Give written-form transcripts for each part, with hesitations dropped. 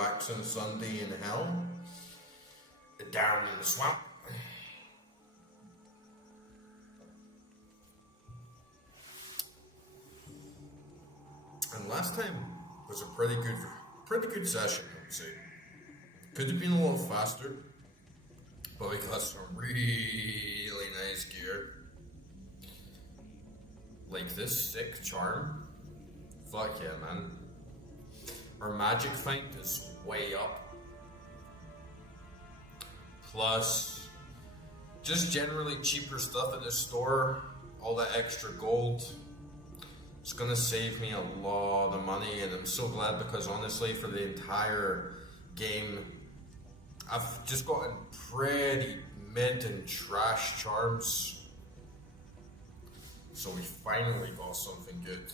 relaxing Sunday in hell. Down in the swamp. And last time was a pretty good session, I would say. Could have been a little faster, but we got some really nice gear. Like this sick charm. Fuck yeah, man. Our magic feint is way up. Plus, just generally cheaper stuff at the store. All that extra gold. It's gonna save me a lot of money, and I'm so glad because honestly, for the entire game, I've just gotten pretty mid and trash charms. So we finally got something good.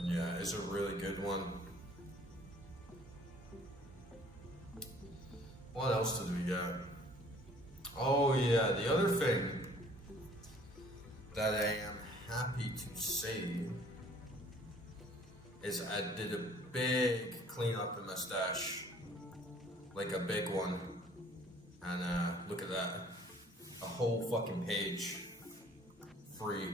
And yeah, it's a really good one. What else did we get? Oh yeah, the other thing that I am happy to say is I did a big cleanup in my stash. Like a big one. And look at that. A whole fucking page. Free.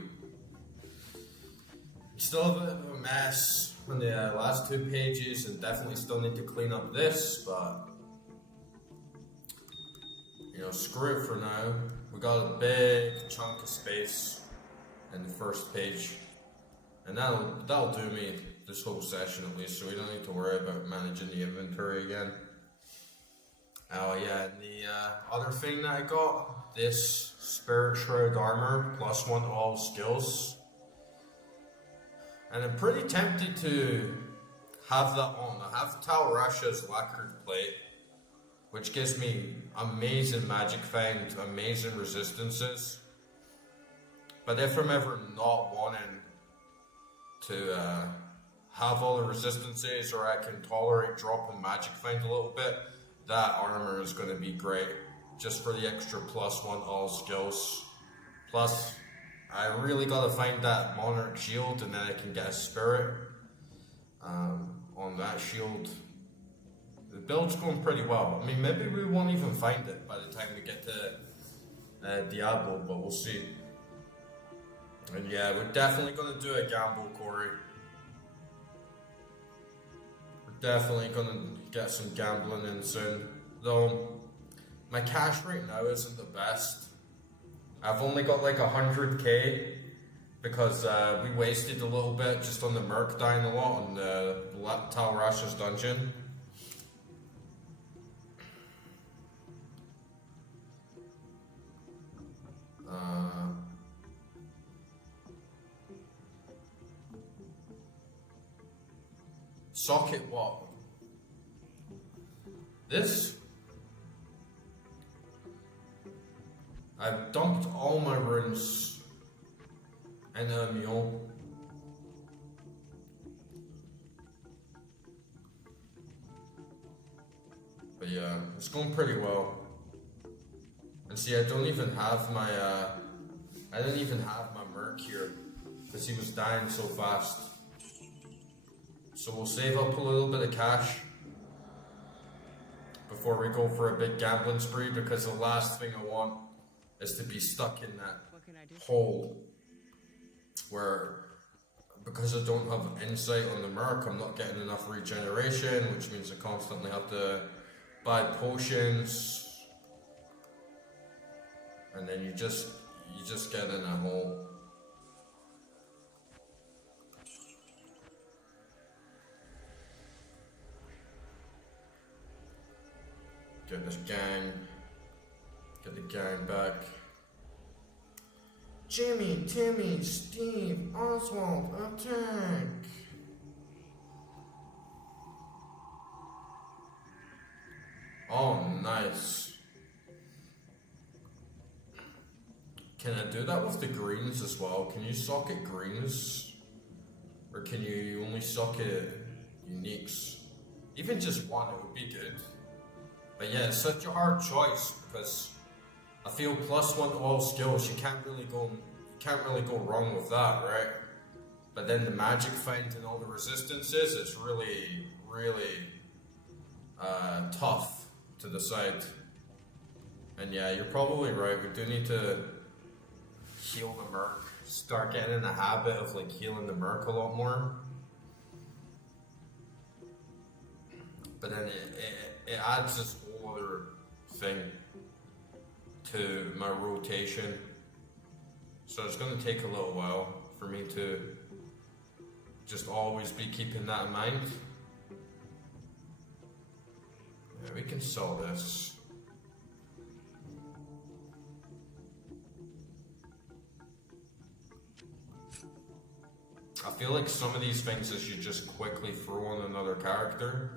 Still a bit of a mess on the last 2 pages, and definitely still need to clean up this, but you know, screw it for now. We got a big chunk of space in the first page, and that'll do me this whole session at least, so we don't need to worry about managing the inventory again. Oh yeah, and the other thing that I got, this Spirit Shroud armor, +1 to all skills. And I'm pretty tempted to have that on. I have Tal Rasha's lacquered plate, which gives me amazing magic feint, amazing resistances. But if I'm ever not wanting to have all the resistances, or I can tolerate dropping magic feint a little bit, that armor is going to be great, just for the extra +1 all skills. Plus, I really gotta find that Monarch shield, and then I can get a spirit on that shield. The build's going pretty well. I mean, maybe we won't even find it by the time we get to Diablo, but we'll see. And yeah, we're definitely gonna do a gamble, Corey. We're definitely gonna get some gambling in soon. Though, my cash right now isn't the best. I've only got like 100k because we wasted a little bit just on the Merc dying a lot on the Tal Rasha's dungeon. Socket what? This? I've dumped all my runes in a mule. But yeah, it's going pretty well. And see, I don't even have my Merc here because he was dying so fast. So we'll save up a little bit of cash before we go for a big gambling spree, because the last thing I want is to be stuck in that hole where, because I don't have insight on the Merc, I'm not getting enough regeneration, which means I constantly have to buy potions, and then you just get in a hole. Get this gang. Get the gang back. Jimmy, Timmy, Steve, Oswald, attack! Oh, nice. Can I do that with the greens as well? Can you socket greens? Or can you only socket uniques? Even just one, it would be good. But yeah, it's such a hard choice because I feel +1 to all skills. You can't really go wrong with that, right? But then the magic find and all the resistances, it's really, really tough to decide. And yeah, you're probably right. We do need to heal the Merc. Start getting in the habit of like healing the Merc a lot more. But then it adds this whole other thing to my rotation. So it's going to take a little while for me to just always be keeping that in mind. Yeah, we can sell this. I feel like some of these things I should just quickly throw on another character.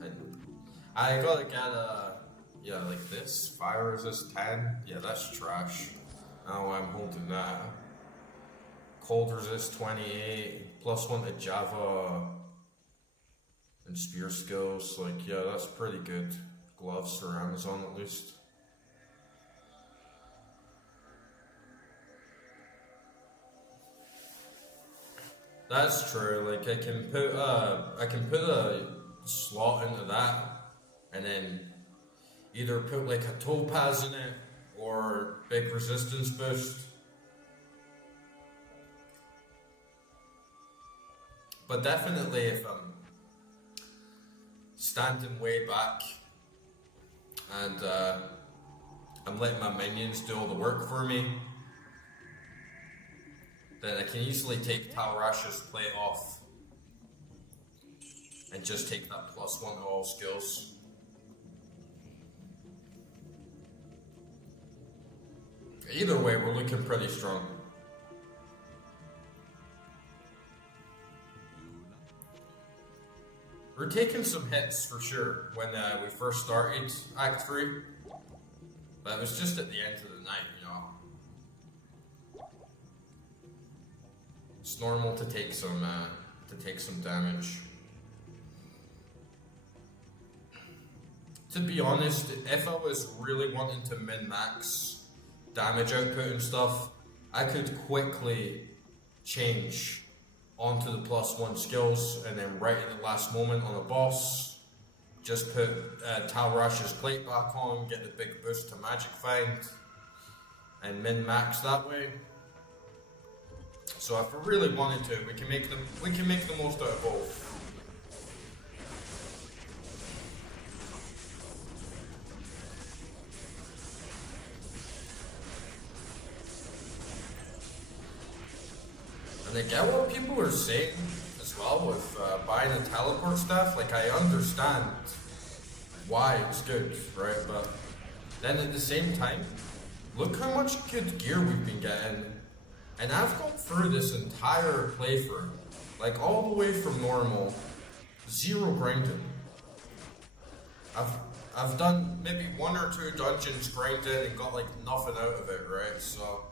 And I gotta get yeah, like this. Fire resist 10. Yeah, that's trash. I don't know why I'm holding that. Cold resist 28. +1 to Java. And spear skills. Like, yeah, that's pretty good. Gloves for Amazon at least. That's true. Like I can put a slot into that, and then either put like a topaz in it or big resistance boost. But definitely, if I'm standing way back and I'm letting my minions do all the work for me, then I can easily take Talrash's plate off and just take that +1 to all skills. Either way, we're looking pretty strong. We're taking some hits for sure when we first started Act 3, but it was just at the end of the night, you know. It's normal to take some damage. To be honest, if I was really wanting to min-max damage output and stuff, I could quickly change onto the +1 skills, and then right at the last moment on a boss, just put Talrash's plate back on, get the big boost to Magic Find, and min-max that way. So if we really wanted to, we can make the most out of both. And I get what people are saying as well with buying a teleport staff. Like, I understand why it's good, right? But then at the same time, look how much good gear we've been getting. And I've gone through this entire playthrough, like all the way from normal, 0 grinding. I've done maybe 1 or 2 dungeons grinded and got like nothing out of it, right? So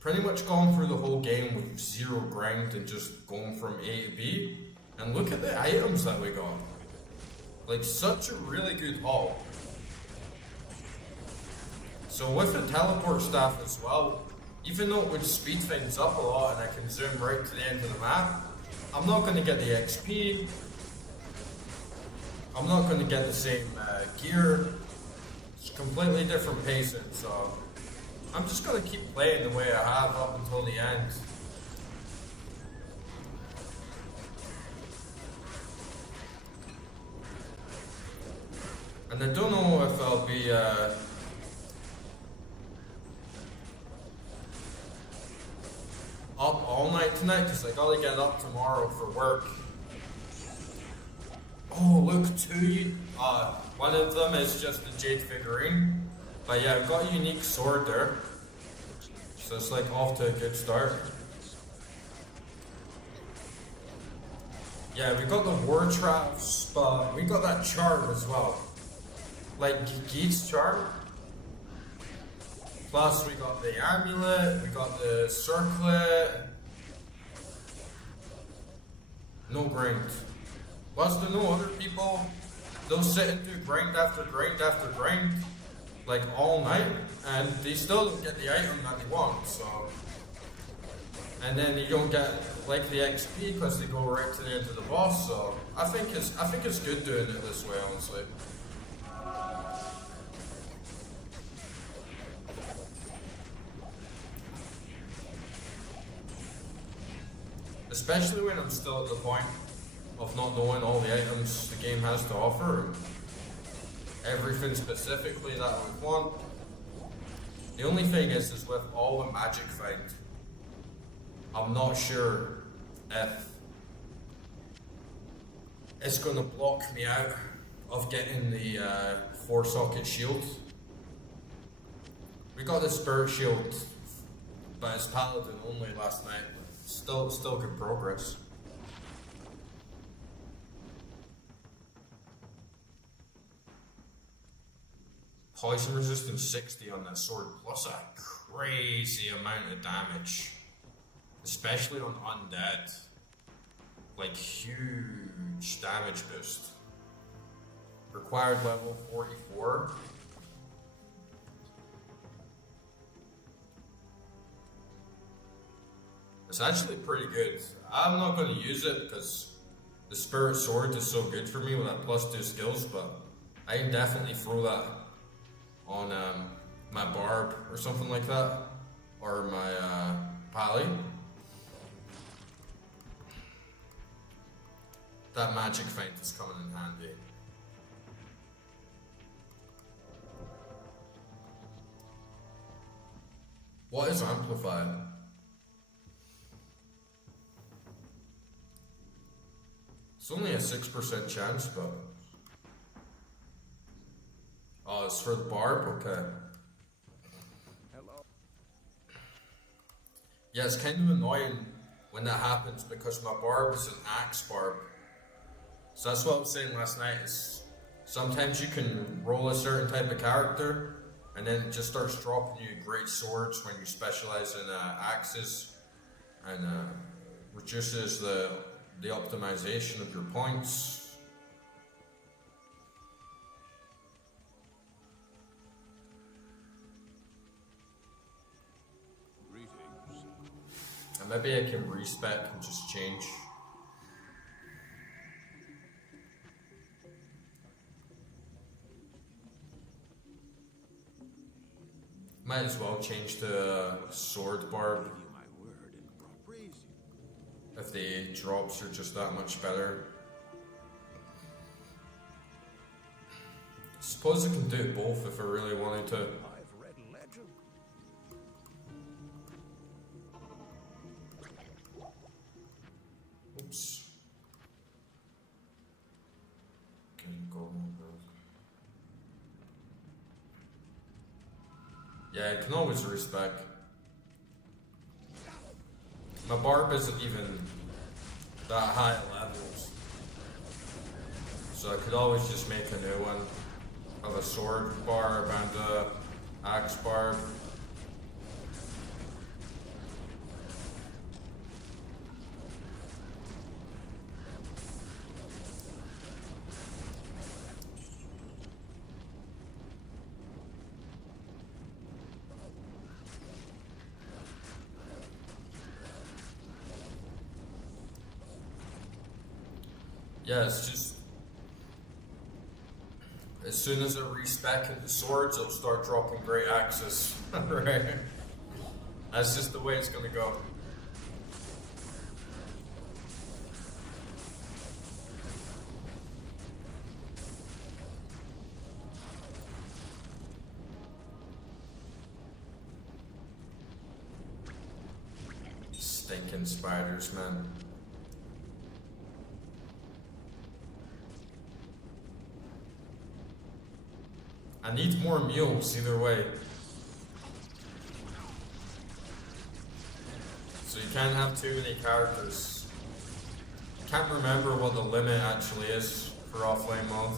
pretty much gone through the whole game with 0 grind and just going from A to B. And look at the items that we got. Like, such a really good haul. So with the teleport staff as well, even though it would speed things up a lot and I can zoom right to the end of the map, I'm not going to get the XP. I'm not going to get the same gear. It's completely different pacing, so I'm just going to keep playing the way I have up until the end. And I don't know if I'll be up all night tonight, because I gotta get up tomorrow for work. Oh, look, 2 one of them is just the Jade figurine. But yeah, I've got a unique sword there. So it's like off to a good start. Yeah, we got the war traps, but we got that charm as well. Like Geet's charm. Plus we got the amulet, we got the circlet. No grind. Was there no other people? They'll sit and do grind after grind after grind. like all night, and they still don't get the item that they want. So, and then you don't get like the XP because they go right to the end of the boss. So I think it's good doing it this way, honestly. Especially when I'm still at the point of not knowing all the items the game has to offer. Everything specifically that I would want. The only thing is with all the magic find, I'm not sure if it's going to block me out of getting the 4-socket shield. We got the spirit shield, but it's paladin only last night. Still good progress. Poison resistance 60 on that sword, plus a crazy amount of damage. Especially on undead. Like huge damage boost. Required level 44. It's actually pretty good. I'm not going to use it because the spirit sword is so good for me with that +2 skills, but I can definitely throw that on my barb or something like that, or my pally. That magic feint is coming in handy. What is amplified? It's only a 6% chance, but... Oh, it's for the barb? Okay. Hello. Yeah, it's kind of annoying when that happens because my barb is an axe barb. So that's what I was saying last night, is sometimes you can roll a certain type of character and then it just starts dropping you great swords when you specialize in axes, and reduces the optimization of your points. And maybe I can respec and just change. Might as well change to sword barb. If the drops are just that much better. Suppose I can do both if I really wanted to. I've read legend. Oops. Can go. Yeah, I can always respec. My barb isn't even that high levels, so I could always just make a new one of a sword barb and a axe barb. Yeah, it's just as soon as I respec into swords, it'll start dropping great axes. Right? That's just the way it's gonna go. Stinking spiders, man. I need more mules either way. So you can't have too many characters. Can't remember what the limit actually is for offlane mode.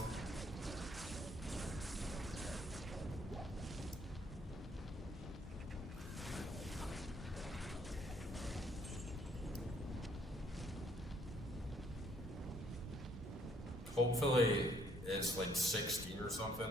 Hopefully it's like 16 or something.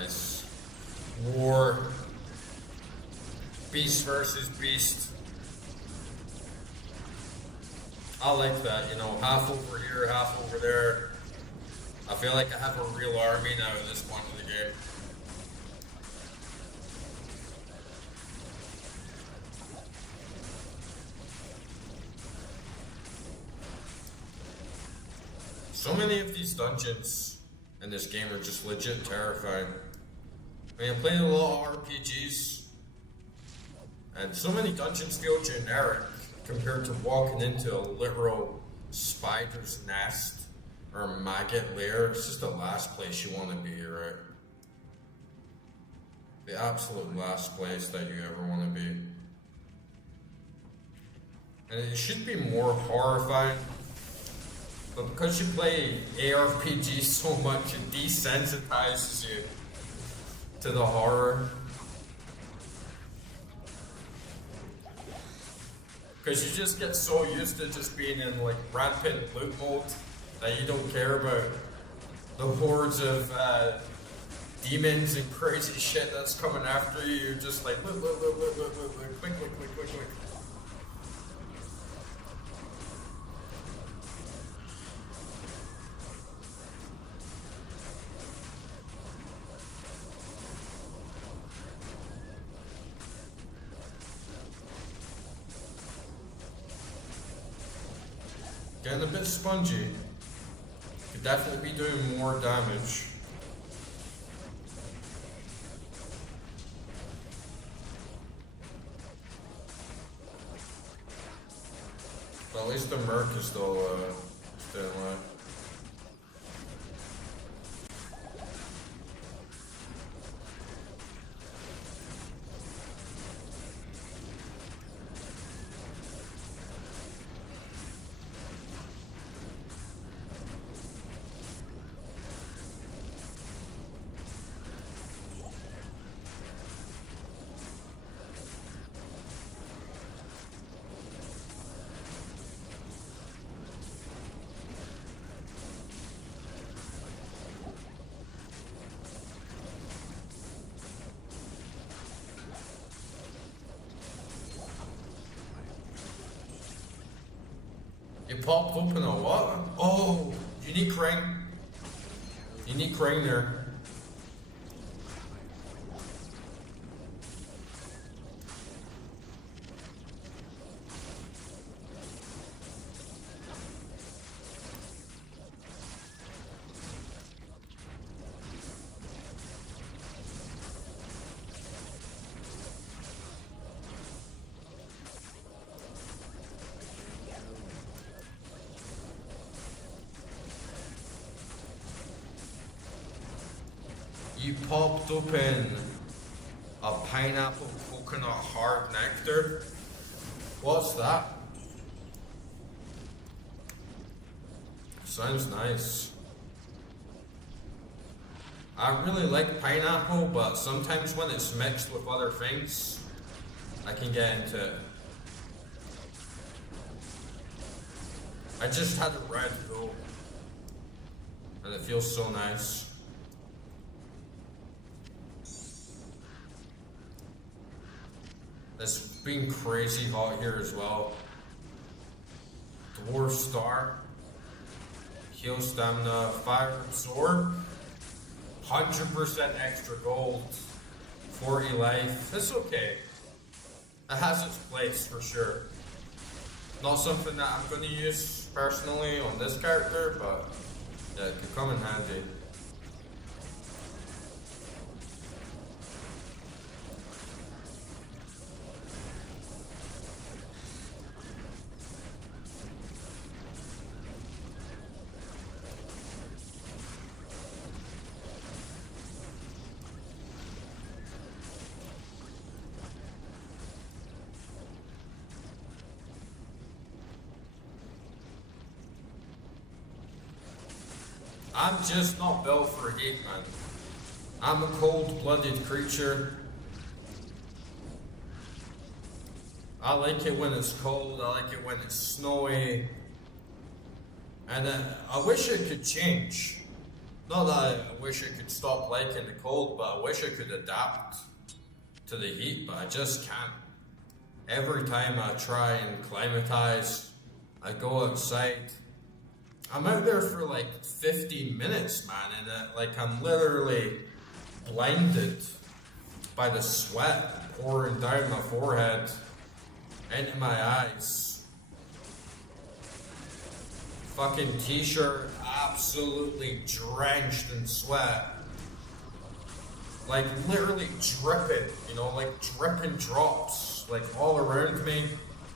Nice. War. Beast versus beast. I like that, you know, half over here, half over there. I feel like I have a real army now at this point in the game. So many of these dungeons in this game are just legit terrifying. I mean, I'm playing a lot of RPGs, and so many dungeons feel generic compared to walking into a literal spider's nest or a maggot lair. It's just the last place you want to be, right? The absolute last place that you ever want to be. And it should be more horrifying, but because you play ARPGs so much, it desensitizes you to the horror. Because you just get so used to just being in like rampant loot mode that you don't care about the hordes of demons and crazy shit that's coming after you. You're just like, look, quick. Getting a bit spongy. Could definitely be doing more damage. But at least the Merc is still alive. You popped open a what? Oh, unique ring. Unique ring there. You popped open a pineapple coconut hard nectar. What's that? Sounds nice. I really like pineapple, but sometimes when it's mixed with other things, I can get into it. I just had a red though, and it feels so nice. It's been crazy hot here as well. Dwarf Star, heal stamina, fire absorb, 100% extra gold, 40 life. It's okay. It has its place for sure. Not something that I'm going to use personally on this character, but yeah, it could come in handy. I'm just not built for heat, man. I'm a cold-blooded creature. I like it when it's cold, I like it when it's snowy. And I wish it could change. Not that I wish I could stop liking the cold, but I wish I could adapt to the heat, but I just can't. Every time I try and climatize, I go outside. I'm out there for like 15 minutes, man, and like I'm literally blinded by the sweat pouring down my forehead, into my eyes. Fucking t-shirt absolutely drenched in sweat. Like literally dripping, you know, like dripping drops, like all around me.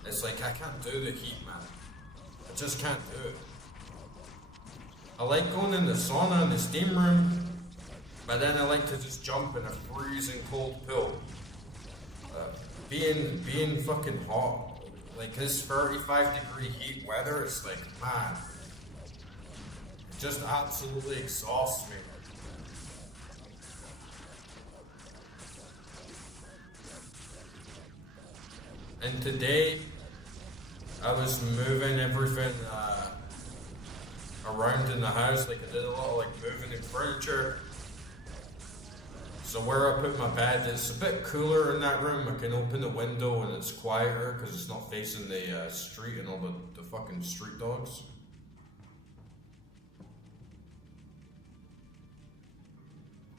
It's like I can't do the heat, man. I just can't do it. I like going in the sauna in the steam room, but then I like to just jump in a freezing cold pool. Being fucking hot, like this 35-degree heat weather, it's like, man, it just absolutely exhausts me. And today, I was moving everything around in the house, like I did a lot of like moving in furniture. So where I put my bed, it's a bit cooler in that room. I can open the window and it's quieter because it's not facing the street and all the fucking street dogs.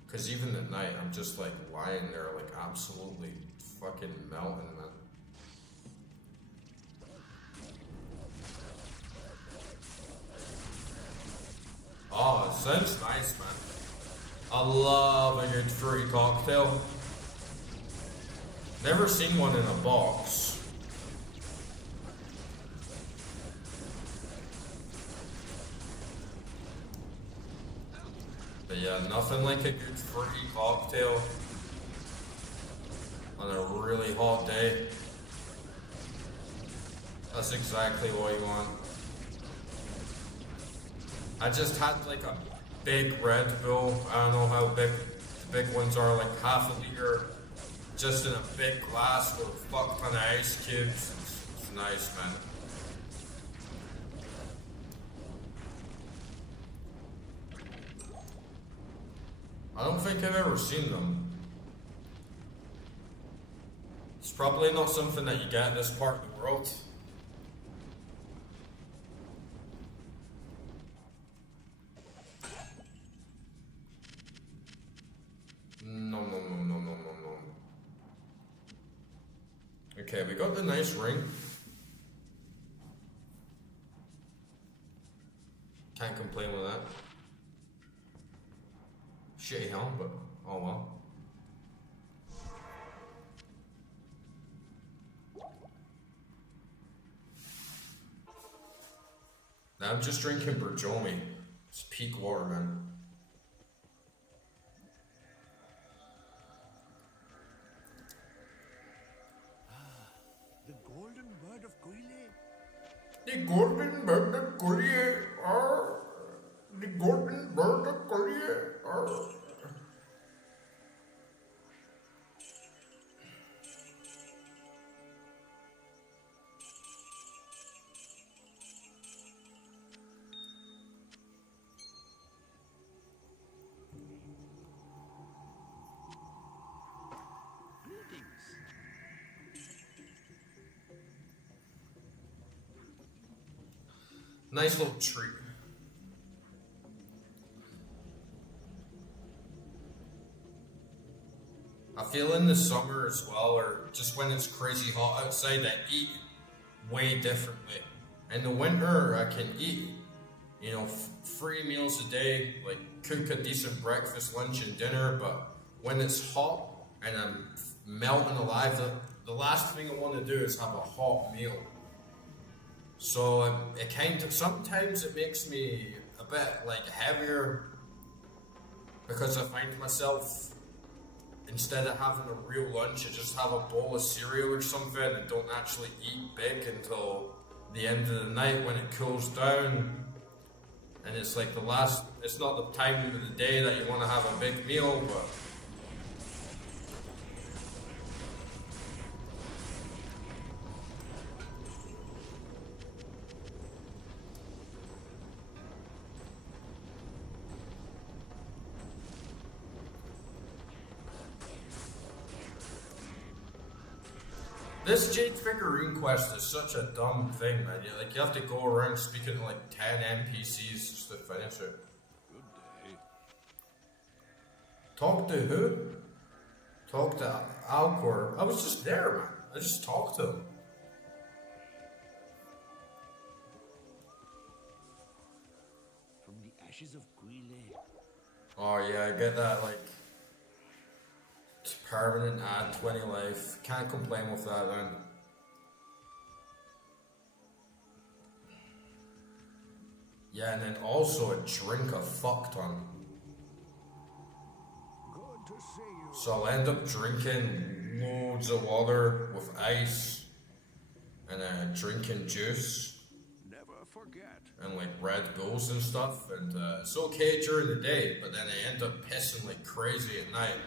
Because even at night, I'm just like lying there like absolutely fucking melting, man. Oh, it sounds nice, man. I love a good fruity cocktail. Never seen one in a box. But yeah, nothing like a good fruity cocktail on a really hot day. That's exactly what you want. I just had like a big Red Bull. I don't know how big the big ones are, like half a liter, just in a big glass with a fuck ton of ice cubes. It's nice, man. I don't think I've ever seen them. It's probably not something that you get in this part of the world. No. Okay, we got the nice ring. Can't complain with that. Shitty helm, but oh well. Now I'm just drinking Berjomi. It's peak water, man. The golden bird of Koile. The golden bird of Korea are the golden bird of Korea are. Nice little treat. I feel in the summer as well, or just when it's crazy hot outside, I eat way differently. In the winter, I can eat, 3 meals a day, like cook a decent breakfast, lunch, and dinner. But when it's hot and I'm melting alive, the last thing I want to do is have a hot meal. So sometimes it makes me a bit like heavier because I find myself, instead of having a real lunch, I just have a bowl of cereal or something and don't actually eat big until the end of the night when it cools down. And it's like it's not the time of the day that you want to have a big meal, but This Jade figurine quest is such a dumb thing, man. You have to go around speaking to like 10 NPCs just to finish it. Good day. Talk to who? Talk to Alcor. I was just there, man. I just talked to him. From the ashes of Guile. Oh yeah, I get that, like, permanent add 20 life. Can't complain with that, man. Yeah, and then also a drink a fuck ton. Good to see you. So I'll end up drinking loads of water with ice and drinking juice Never forget. and like Red Bulls and stuff. And it's okay during the day, but then I end up pissing like crazy at night.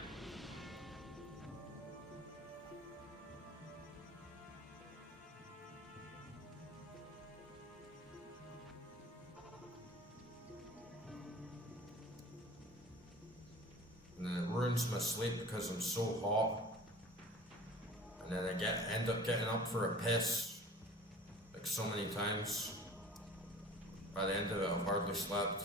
And then it ruins my sleep because I'm so hot. And then I end up getting up for a piss like so many times. By the end of it, I've hardly slept.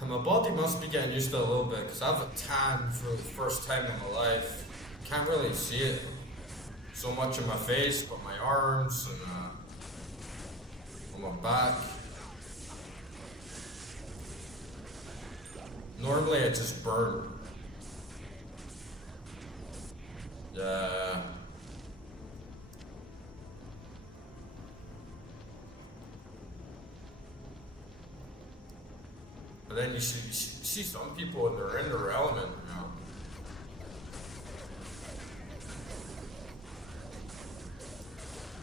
And my body must be getting used to it a little bit because I have a tan for the first time in my life. Can't really see it so much on my face, but my arms and on my back. Normally I just burn. Yeah. But then you see some people and they're in their element, you know.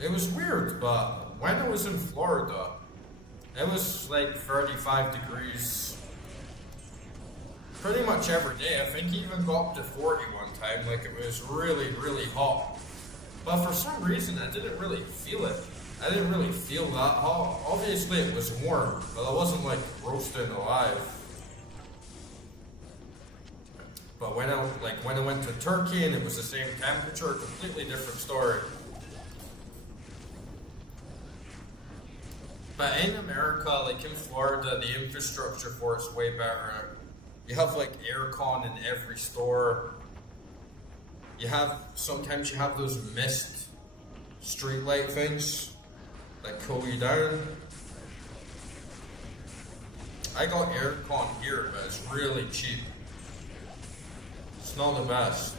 It was weird, but when I was in Florida, it was like 35 degrees pretty much every day. I think it even got up to 40 one time, like it was really, really hot. But for some reason, I didn't really feel it. I didn't really feel that hot. Obviously, it was warm, but I wasn't like roasting alive. But when I went to Turkey and it was the same temperature, completely different story. But in America, like in Florida, the infrastructure for it's way better. You have like aircon in every store. Sometimes you have those mist streetlight things that cool you down. I got aircon here, but it's really cheap. It's not the best.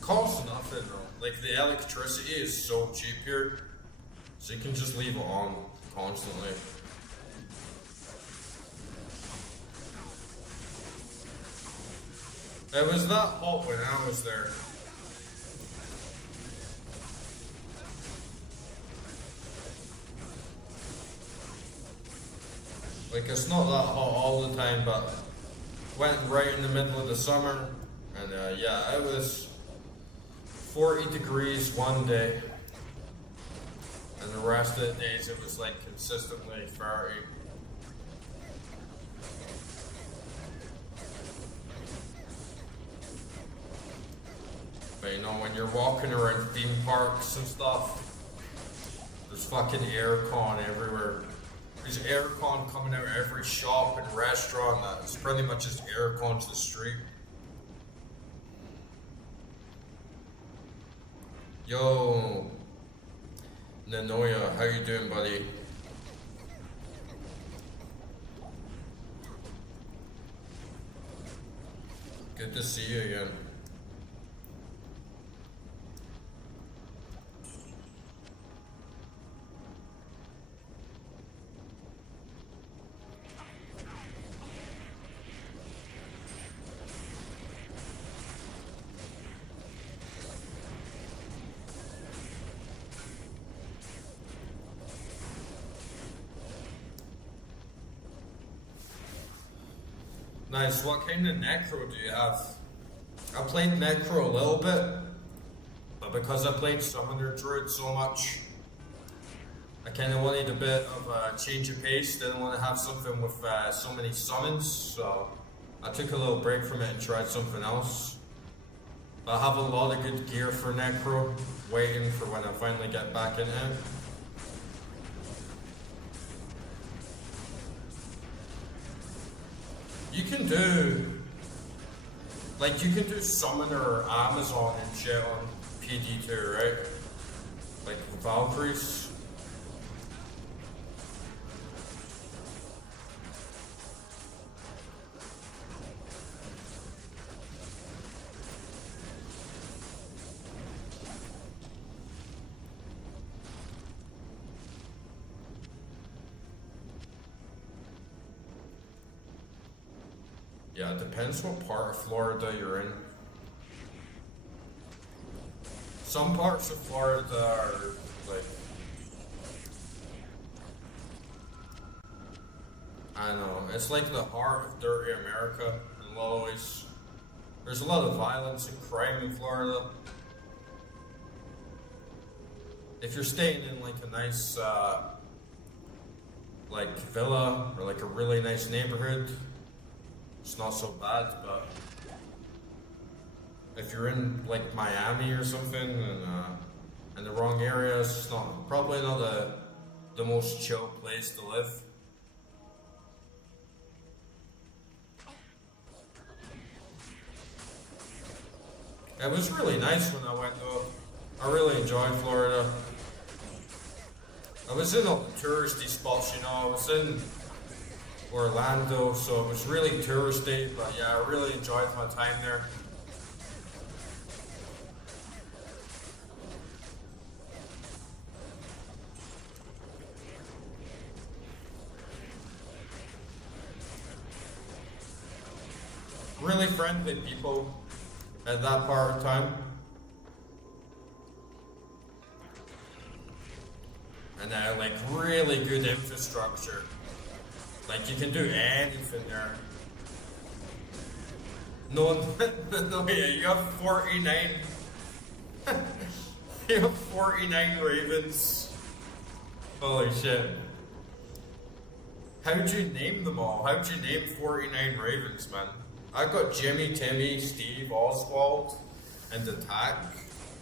Costs nothing though. Like the electricity is so cheap here, so you can just leave it on constantly. It was that hot when I was there. Like it's not that hot all the time, but went right in the middle of the summer, and yeah, it was 40 degrees one day, and the rest of the days it was like consistently 30. But you know, when you're walking around theme parks and stuff, there's fucking aircon everywhere. There's aircon coming out of every shop and restaurant. That's pretty much just aircon to the street. Yo, Nanoya, how you doing, buddy? Good to see you again. Nice. What kind of necro do you have? I played necro a little bit, but because I played summoner druid so much, I kind of wanted a bit of a change of pace. Didn't want to have something with so many summons, so I took a little break from it and tried something else. But I have a lot of good gear for necro, waiting for when I finally get back in it. You can do, like, you can do Summoner or Amazon and shit on PD2, right? Like Valkyries. Yeah, it depends what part of Florida you're in. Some parts of Florida are like, I don't know, it's like the heart of dirty America in a lot of ways. There's a lot of violence and crime in Florida. If you're staying in like a nice like villa or like a really nice neighborhood, it's not so bad, but if you're in like Miami or something and in the wrong area, it's not probably not the most chill place to live. It was really nice when I went though. I really enjoyed Florida. I was in all the touristy spots, you know. I was in Orlando, so it was really touristy, but yeah, I really enjoyed my time there. Really friendly people at that part of time. And like really good infrastructure. Like you can do anything there. No, no, yeah, you have 49. You have 49 ravens. Holy shit. How'd you name them all? How'd you name 49 ravens, man? I got Jimmy, Timmy, Steve, Oswald, and Attack.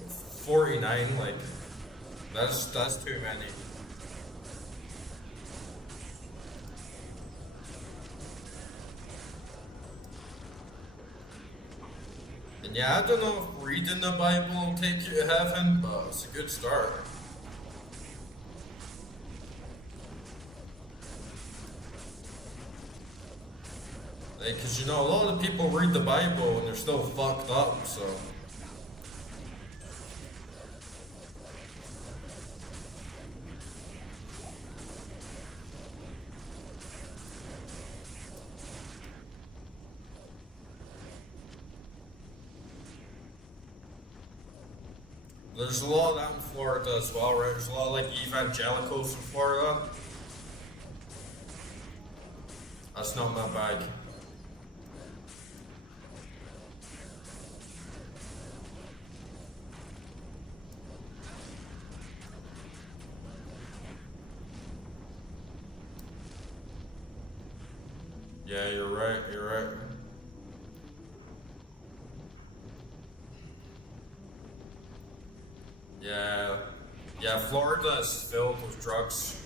49, like, that's too many. And yeah, I don't know if reading the Bible will take you to heaven, but it's a good start. Because you know, a lot of people read the Bible and they're still fucked up, so. There's a lot of that in Florida as well, right? There's a lot of like evangelicals in Florida. That's not my bag. Yeah, you're right, you're right. Yeah, Florida is filled with drugs.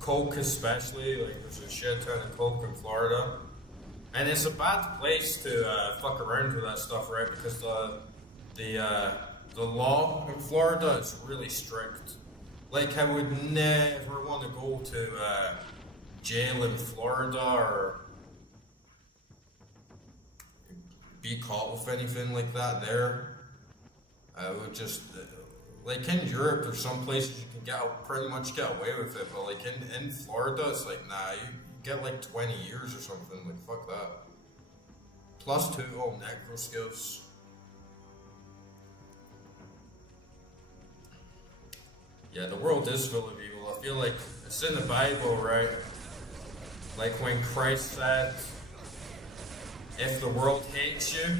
Coke especially, like there's a shit ton of coke in Florida. And it's a bad place to fuck around with that stuff, right? Because the law in Florida is really strict. Like I would never want to go to jail in Florida or be caught with anything like that there. I would just, like in Europe, there's some places you can pretty much get away with it, but like in Florida, it's like, nah, you get like 20 years or something, like fuck that. +2 all necro skills. Yeah, the world is full of evil. I feel like it's in the Bible, right? Like when Christ said, if the world hates you,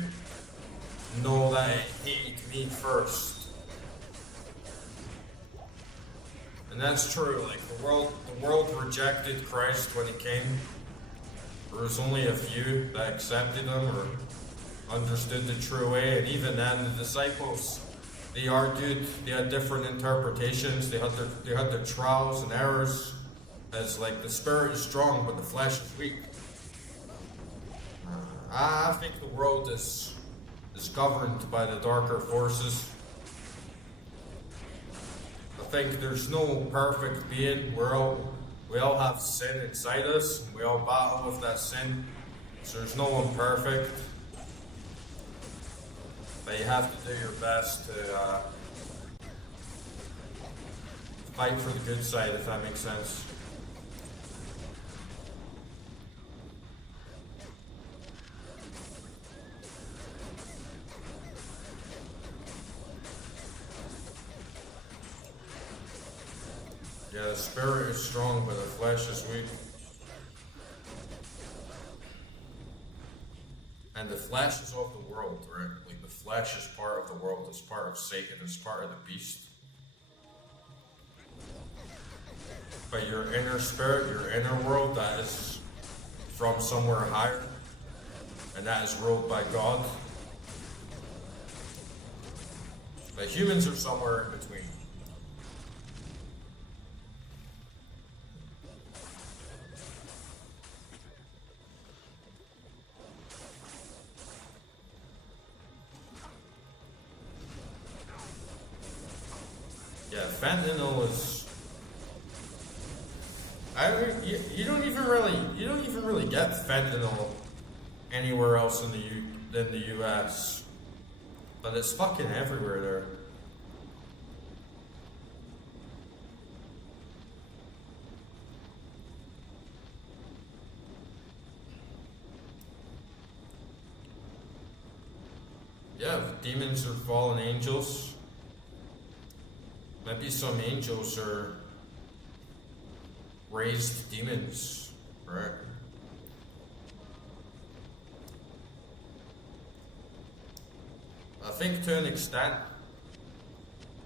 know that it hated me first. And that's true. Like the world rejected Christ when he came. There was only a few that accepted him or understood the true way, and even then, the disciples, they argued. They had different interpretations. They had their trials and errors. As like the spirit is strong, but the flesh is weak. I think the world is governed by the darker forces. I think there's no perfect being. We all have sin inside us, and we all battle with that sin. So there's no one perfect. But you have to do your best to fight for the good side, if that makes sense. Yeah, the spirit is strong, but the flesh is weak. And the flesh is of the world, right? Like the flesh is part of the world, it's part of Satan, it's part of the beast. But your inner spirit, your inner world, that is from somewhere higher, and that is ruled by God. But humans are somewhere in between. Yeah, fentanyl is. You don't even really get fentanyl anywhere else than the U.S. But it's fucking everywhere there. Yeah, demons are fallen angels. Maybe some angels are raised demons, right? I think to an extent,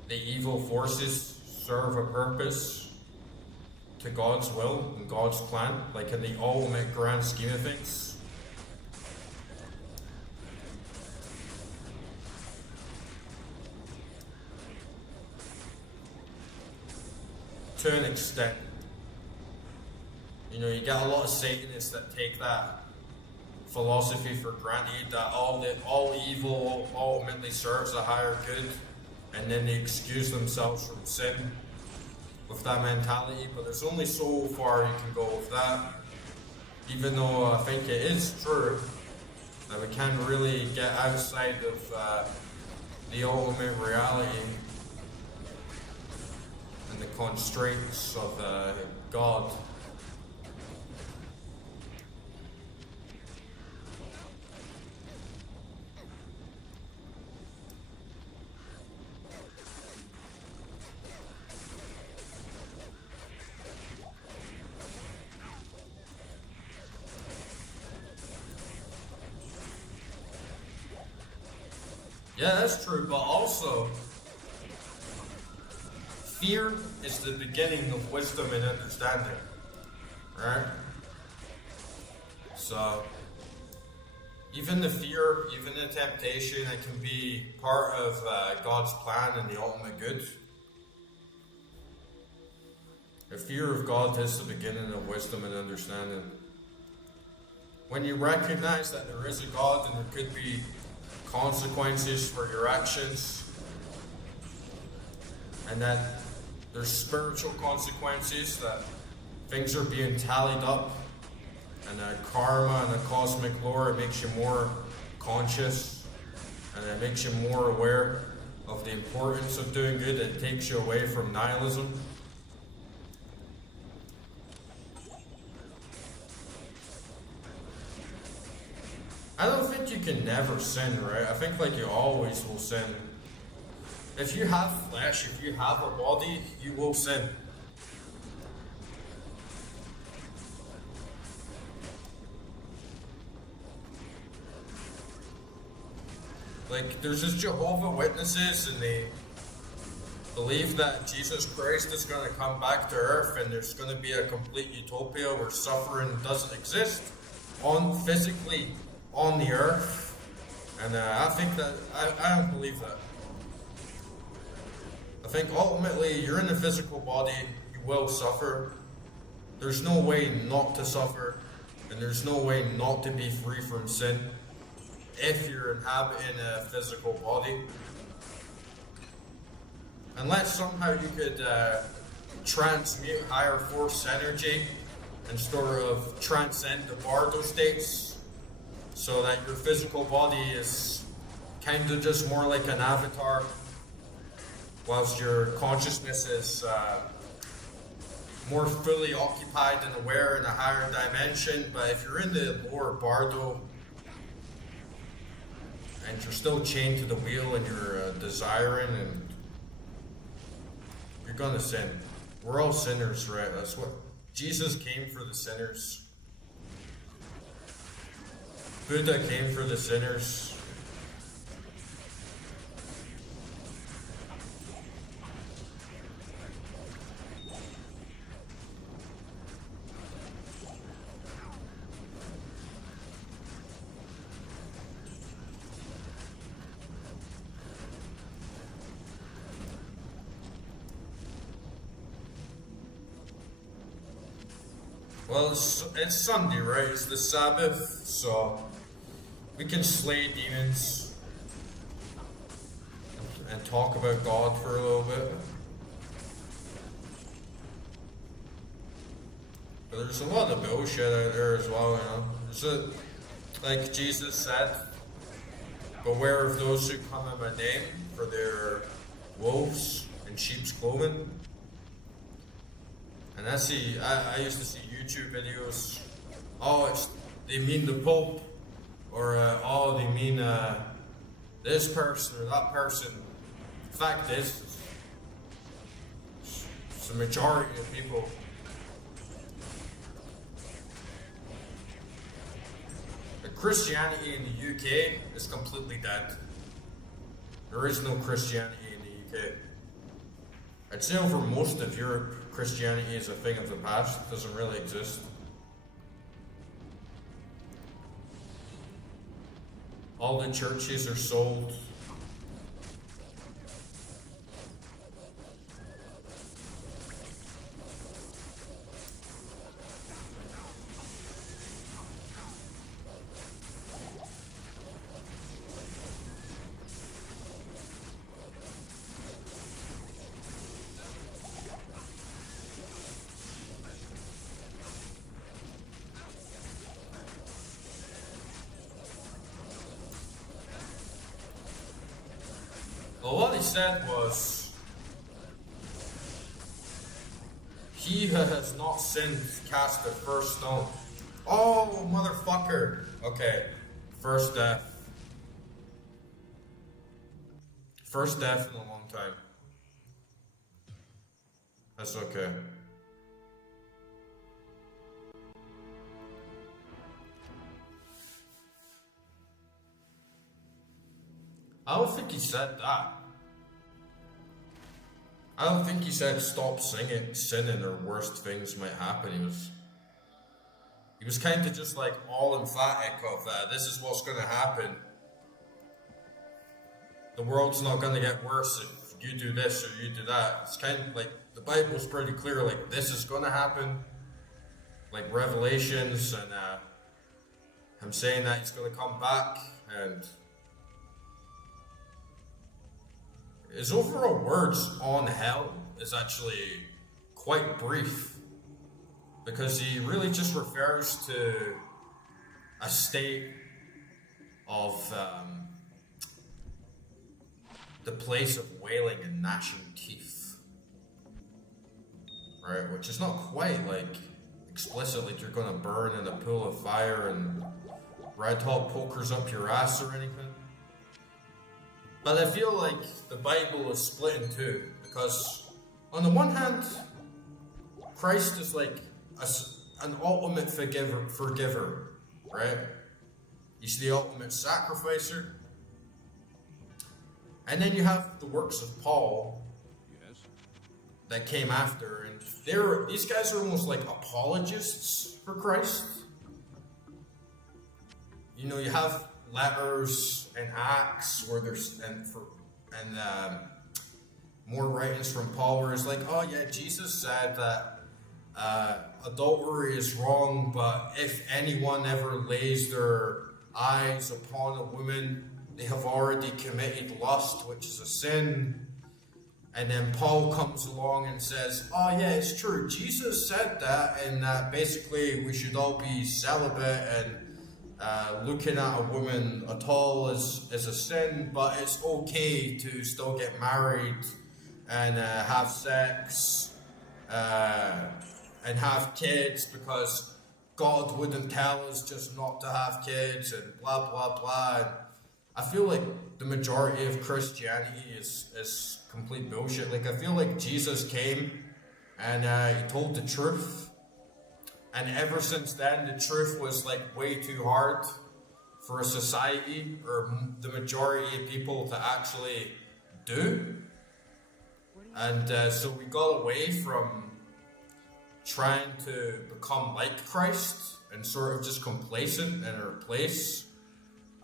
the evil forces serve a purpose to God's will and God's plan, like in the ultimate grand scheme of things. To an extent. You know, you get a lot of Satanists that take that philosophy for granted, that all evil ultimately serves a higher good, and then they excuse themselves from sin with that mentality. But there's only so far you can go with that, even though I think it is true that we can't really get outside of the ultimate reality and the constraints of God. Yeah, that's true, but also fear is the beginning of wisdom and understanding, right? So, even the fear, even the temptation, it can be part of God's plan and the ultimate good. The fear of God is the beginning of wisdom and understanding. When you recognize that there is a God and there could be consequences for your actions, and that there's spiritual consequences, that things are being tallied up, and that karma and the cosmic lore, it makes you more conscious, and it makes you more aware of the importance of doing good. It takes you away from nihilism. I don't think you can never sin, right? I think like you always will sin. If you have flesh, if you have a body, you will sin. Like, there's just Jehovah Witnesses, and they believe that Jesus Christ is going to come back to earth, and there's going to be a complete utopia where suffering doesn't exist physically on the earth. And I think that I don't believe that. I think ultimately you're in a physical body, you will suffer. There's no way not to suffer, and there's no way not to be free from sin if you're inhabiting a physical body. Unless somehow you could transmute higher force energy and sort of transcend the bardo states so that your physical body is kind of just more like an avatar whilst your consciousness is more fully occupied and aware in a higher dimension. But if you're in the lower bardo and you're still chained to the wheel and you're desiring, and you're gonna sin. We're all sinners, right? That's what Jesus came for, the sinners. Buddha came for the sinners. Well, it's Sunday, right? It's the Sabbath, so we can slay demons and talk about God for a little bit. But there's a lot of bullshit out there as well, you know. There's like Jesus said, beware of those who come in my name, for they're wolves in sheep's clothing. And I used to see YouTube videos. Oh, they mean the Pope, or oh, they mean this person or that person. The fact is, it's the majority of people. The Christianity in the UK is completely dead. There is no Christianity in the UK. I'd say over most of Europe, Christianity is a thing of the past. It doesn't really exist. All the churches are sold. Well, what he said was, he who has not sinned cast the first stone. Oh, motherfucker. Okay, first death. First death in a long time. That's okay. I don't think he said that. I don't think he said stop sinning or worst things might happen. He was kind of just like all emphatic of this is what's going to happen. The world's not going to get worse if you do this or you do that. It's kind of like the Bible's pretty clear, like this is going to happen. Like Revelations and him saying that he's going to come back, and his overall words on hell is actually quite brief, because he really just refers to a state of the place of wailing and gnashing teeth, right? Which is not quite like explicitly you're going to burn in a pool of fire and red hot pokers up your ass or anything. But I feel like the Bible is split in two, because on the one hand, Christ is like an ultimate forgiver, right? He's the ultimate sacrificer. And then you have the works of Paul Yes. that came after, and these guys are almost like apologists for Christ. You know, you have letters and Acts where there's more writings from Paul where it's like, oh yeah, Jesus said that adultery is wrong, but if anyone ever lays their eyes upon a woman, they have already committed lust, which is a sin. And then Paul comes along and says, oh yeah, it's true, Jesus said that, and that basically we should all be celibate, and looking at a woman at all is a sin, but it's okay to still get married and have sex and have kids, because God wouldn't tell us just not to have kids, and blah blah blah. And I feel like the majority of Christianity is complete bullshit. Like, I feel like Jesus came and he told the truth, and ever since then the truth was like way too hard for a society or the majority of people to actually do. And so we got away from trying to become like Christ and sort of just complacent in our place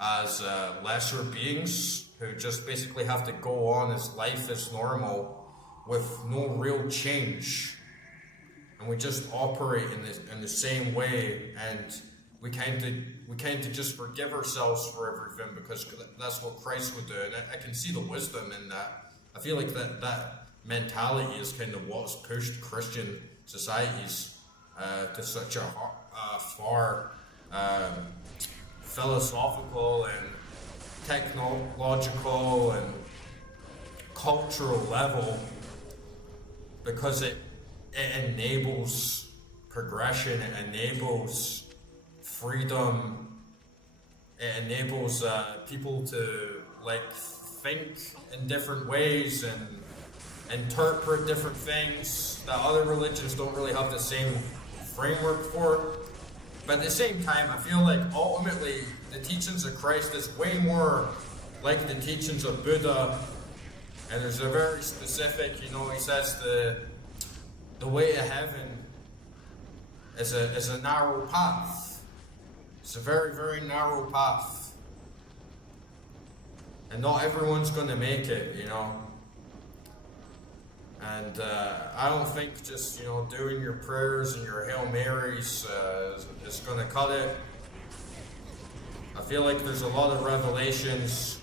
as lesser beings who just basically have to go on as life is normal with no real change, and we just operate in the same way, and we kind of just forgive ourselves for everything because that's what Christ would do. And I can see the wisdom in that. I feel like that mentality is kind of what's pushed Christian societies to such a far philosophical and technological and cultural level, because it enables progression, it enables freedom, it enables people to like think in different ways and interpret different things that other religions don't really have the same framework for. But at the same time, I feel like ultimately the teachings of Christ is way more like the teachings of Buddha, and there's a very specific, he says the way to heaven is a narrow path. It's a very, very narrow path, and not everyone's going to make it, And I don't think just, doing your prayers and your Hail Marys is going to cut it. I feel like there's a lot of revelations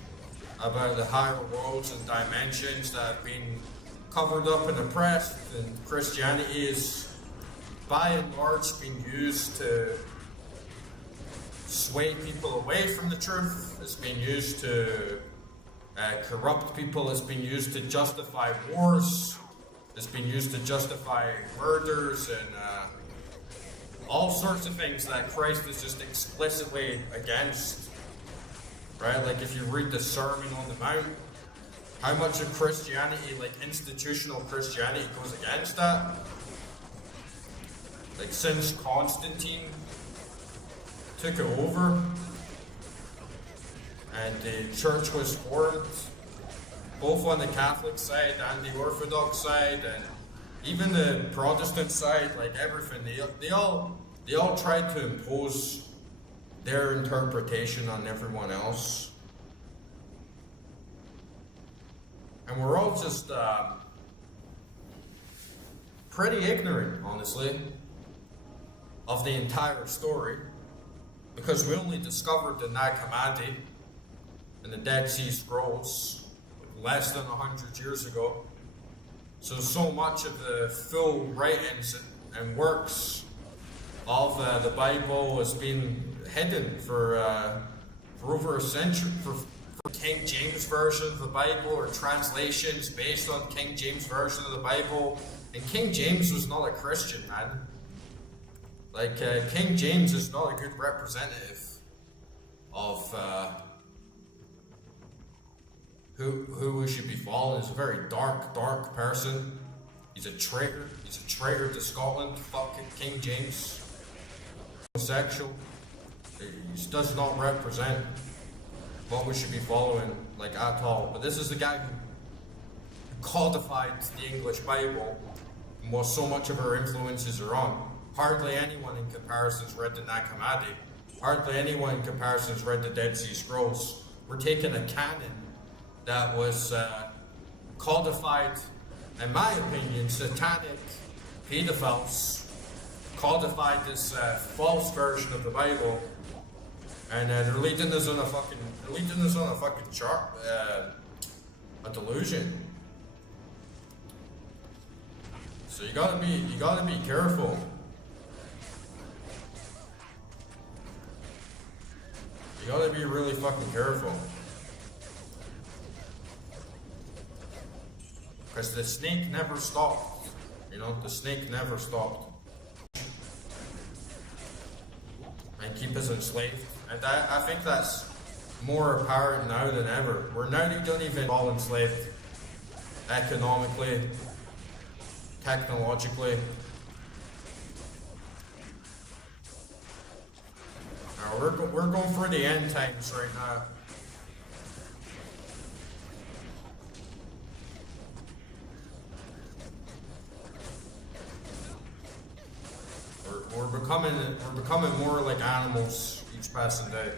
about the higher worlds and dimensions that have been covered up in the press, and Christianity is by and large being used to sway people away from the truth. It's been used to corrupt people. It's been used to justify wars. It's been used to justify murders and all sorts of things that Christ is just explicitly against. Right? Like, if you read the Sermon on the Mount, how much of Christianity, like institutional Christianity, goes against that? Like, since Constantine took it over and the church was formed, both on the Catholic side and the Orthodox side, and even the Protestant side, like everything, they all tried to impose their interpretation on everyone else. And we're all just pretty ignorant, honestly, of the entire story, because we only discovered the Nag Hammadi and the Dead Sea Scrolls less than 100 years ago. So much of the full writings and works of the Bible has been hidden for over a century. For King James Version of the Bible, or translations based on King James Version of the Bible. And King James was not a Christian, man. Like, King James is not a good representative of who we should be following. He's a very dark person. He's a traitor. He's a traitor to Scotland. Fucking King James. Homosexual. He does not represent what we should be following, like, at all. But this is the guy who codified the English Bible and what so much of our influences are on. Hardly anyone in comparison's read the Nag Hammadi. Hardly anyone in comparison's read the Dead Sea Scrolls. We're taking a canon that was codified, in my opinion, satanic pedophiles codified this false version of the Bible, and they're leading us on a fucking a delusion. So you gotta be careful. You gotta be really fucking careful. Because the snake never stopped. You know, the snake never stopped. And keep us enslaved. And I think that's more apparent now than ever. We're now don't even all enslaved. Economically, technologically. Now we're going for the end times right now. We're becoming more like animals each passing day.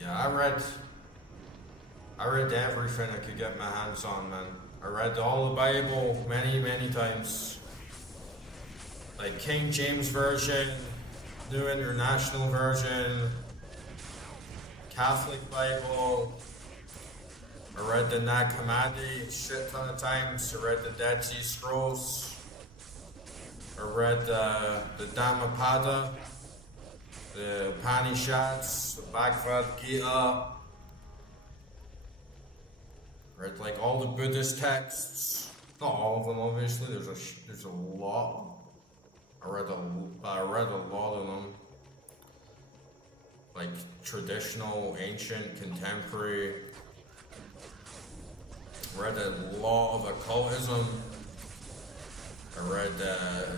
Yeah, I read everything I could get my hands on, man. I read all the Bible many times. Like King James Version, New International Version, Catholic Bible. I read the Nag Hammadi a shit ton of times. I read the Dead Sea Scrolls. I read the Dhammapada, the Upanishads, the Bhagavad Gita. Read like all the Buddhist texts, not all of them obviously. There's a lot. I read a lot of them, like traditional, ancient, contemporary. Read a lot of occultism. I read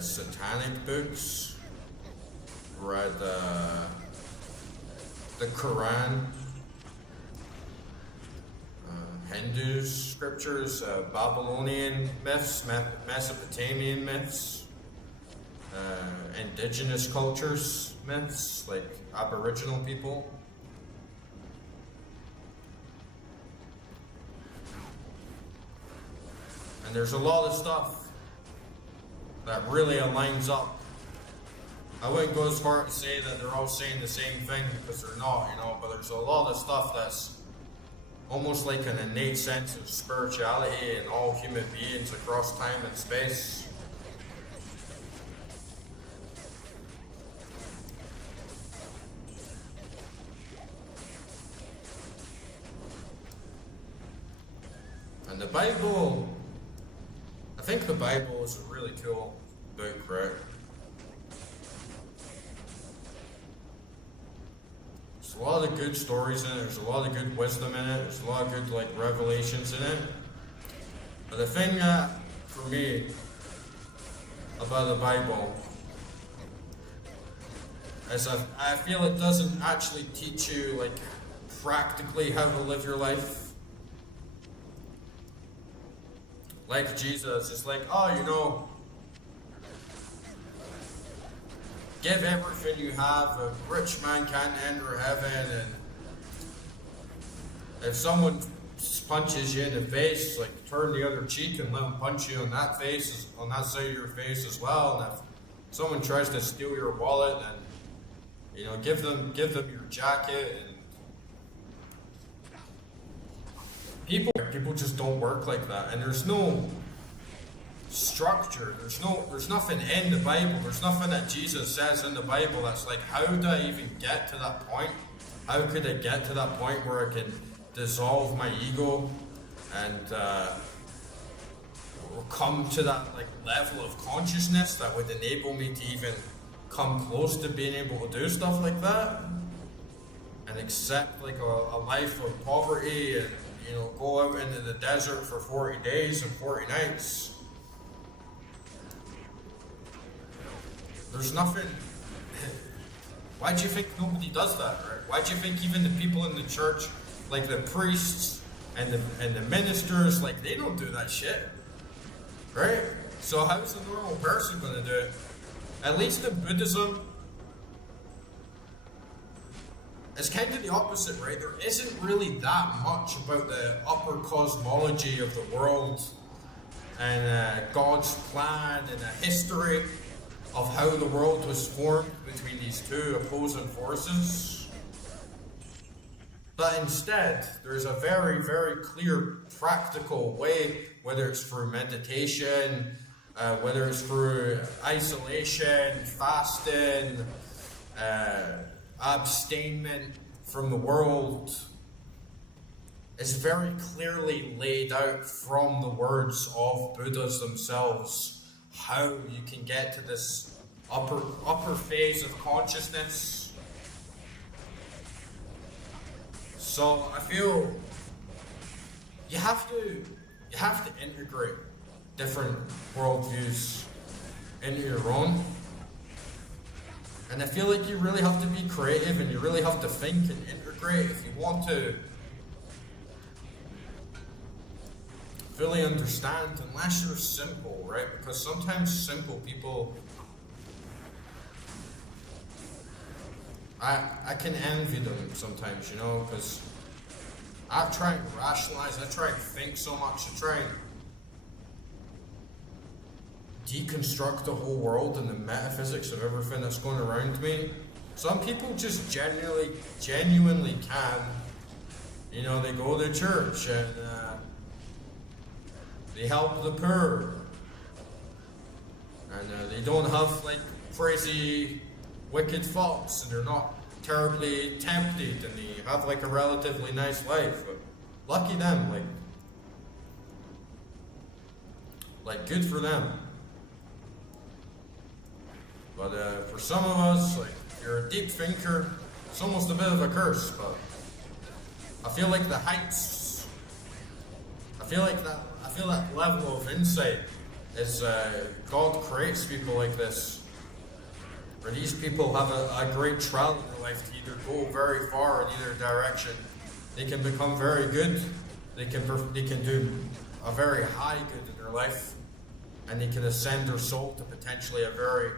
satanic books. Read the Quran. Hindu scriptures, Babylonian myths, Mesopotamian myths, indigenous cultures myths, like Aboriginal people. And there's a lot of stuff that really aligns up. I wouldn't go as far to say that they're all saying the same thing, because they're not, you know, but there's a lot of stuff that's almost like an innate sense of spirituality in all human beings across time and space. And the Bible, I think the Bible is a really cool book, right? There's a lot of good stories in it, there's a lot of good wisdom in it, there's a lot of good like revelations in it. But the thing for me about the Bible is I feel it doesn't actually teach you like practically how to live your life. Like Jesus, it's like, oh, you know, give everything you have. A rich man can't enter heaven, and if someone punches you in the face, like turn the other cheek and let them punch you on that face, on that side of your face as well. And if someone tries to steal your wallet, then you know, give them your jacket. And people just don't work like that, and there's no structure. There's nothing in the Bible. There's nothing that Jesus says in the Bible that's like, how do I even get to that point? How could I get to that point where I can dissolve my ego and come to that like level of consciousness that would enable me to even come close to being able to do stuff like that and accept like a life of poverty and go out into the desert for 40 days and 40 nights. There's nothing. Why do you think nobody does that, right? Why do you think even the people in the church, like the priests and the ministers, like they don't do that shit, right? So how's a normal person going to do it? At least in Buddhism, it's kind of the opposite, right? There isn't really that much about the upper cosmology of the world and God's plan and a history of how the world was formed between these two opposing forces. But instead, there's a very, very clear practical way, whether it's through meditation, whether it's through isolation, fasting, abstainment from the world. It's very clearly laid out from the words of Buddhas themselves how you can get to this upper phase of consciousness. So I feel you have to integrate different worldviews into your own. And I feel like you really have to be creative and you really have to think and integrate if you want to fully understand, unless you're simple, right? Because sometimes simple people, I can envy them sometimes, because I try and rationalize, I try and think so much, I try and deconstruct the whole world and the metaphysics of everything that's going around me. Some people just genuinely can. They go to church and they help the poor, and they don't have like crazy, wicked thoughts, and they're not terribly tempted, and they have like a relatively nice life. But lucky them, like good for them. But for some of us, like if you're a deep thinker, it's almost a bit of a curse. But I feel like the heights, I feel that level of insight is God creates people like this, where these people have a great trial in their life to either go very far in either direction. They can become very good, they can do a very high good in their life, and they can ascend their soul to potentially a very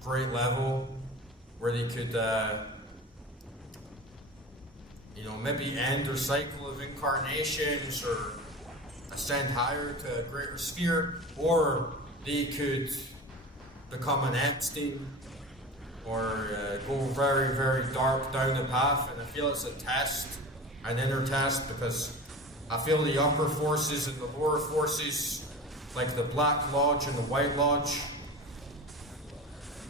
great level where they could maybe end their cycle of incarnations or ascend higher to a greater sphere, or they could become an Epstein or go very, very dark down the path. And I feel it's a test, an inner test, because I feel the upper forces and the lower forces, like the Black Lodge and the White Lodge,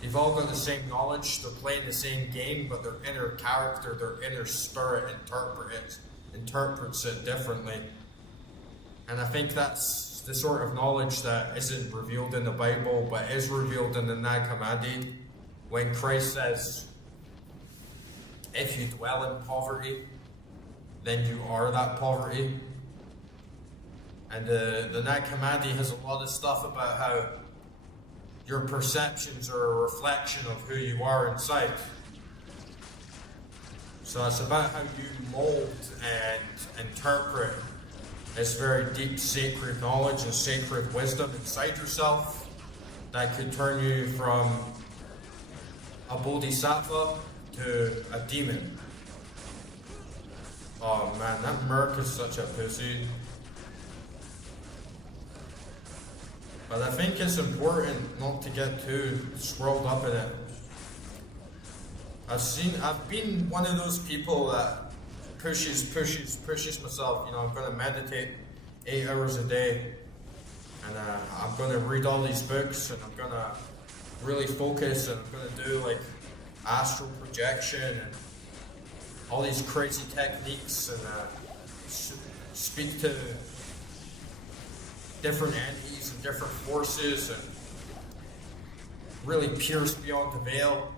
they've all got the same knowledge, they're playing the same game, but their inner character, their inner spirit interprets it differently. And I think that's the sort of knowledge that isn't revealed in the Bible, but is revealed in the Nag Hammadi, when Christ says, if you dwell in poverty, then you are that poverty. And the Nag Hammadi has a lot of stuff about how your perceptions are a reflection of who you are inside. So it's about how you mold and interpret this very deep sacred knowledge and sacred wisdom inside yourself that could turn you from a bodhisattva to a demon. Oh man, that Merc is such a pussy. But I think it's important not to get too swirled up in it. I've been one of those people that pushes myself. I'm going to meditate 8 hours a day, and I'm going to read all these books, and I'm going to really focus, and I'm going to do like astral projection and all these crazy techniques, and speak to different entities and different forces and really pierce beyond the veil.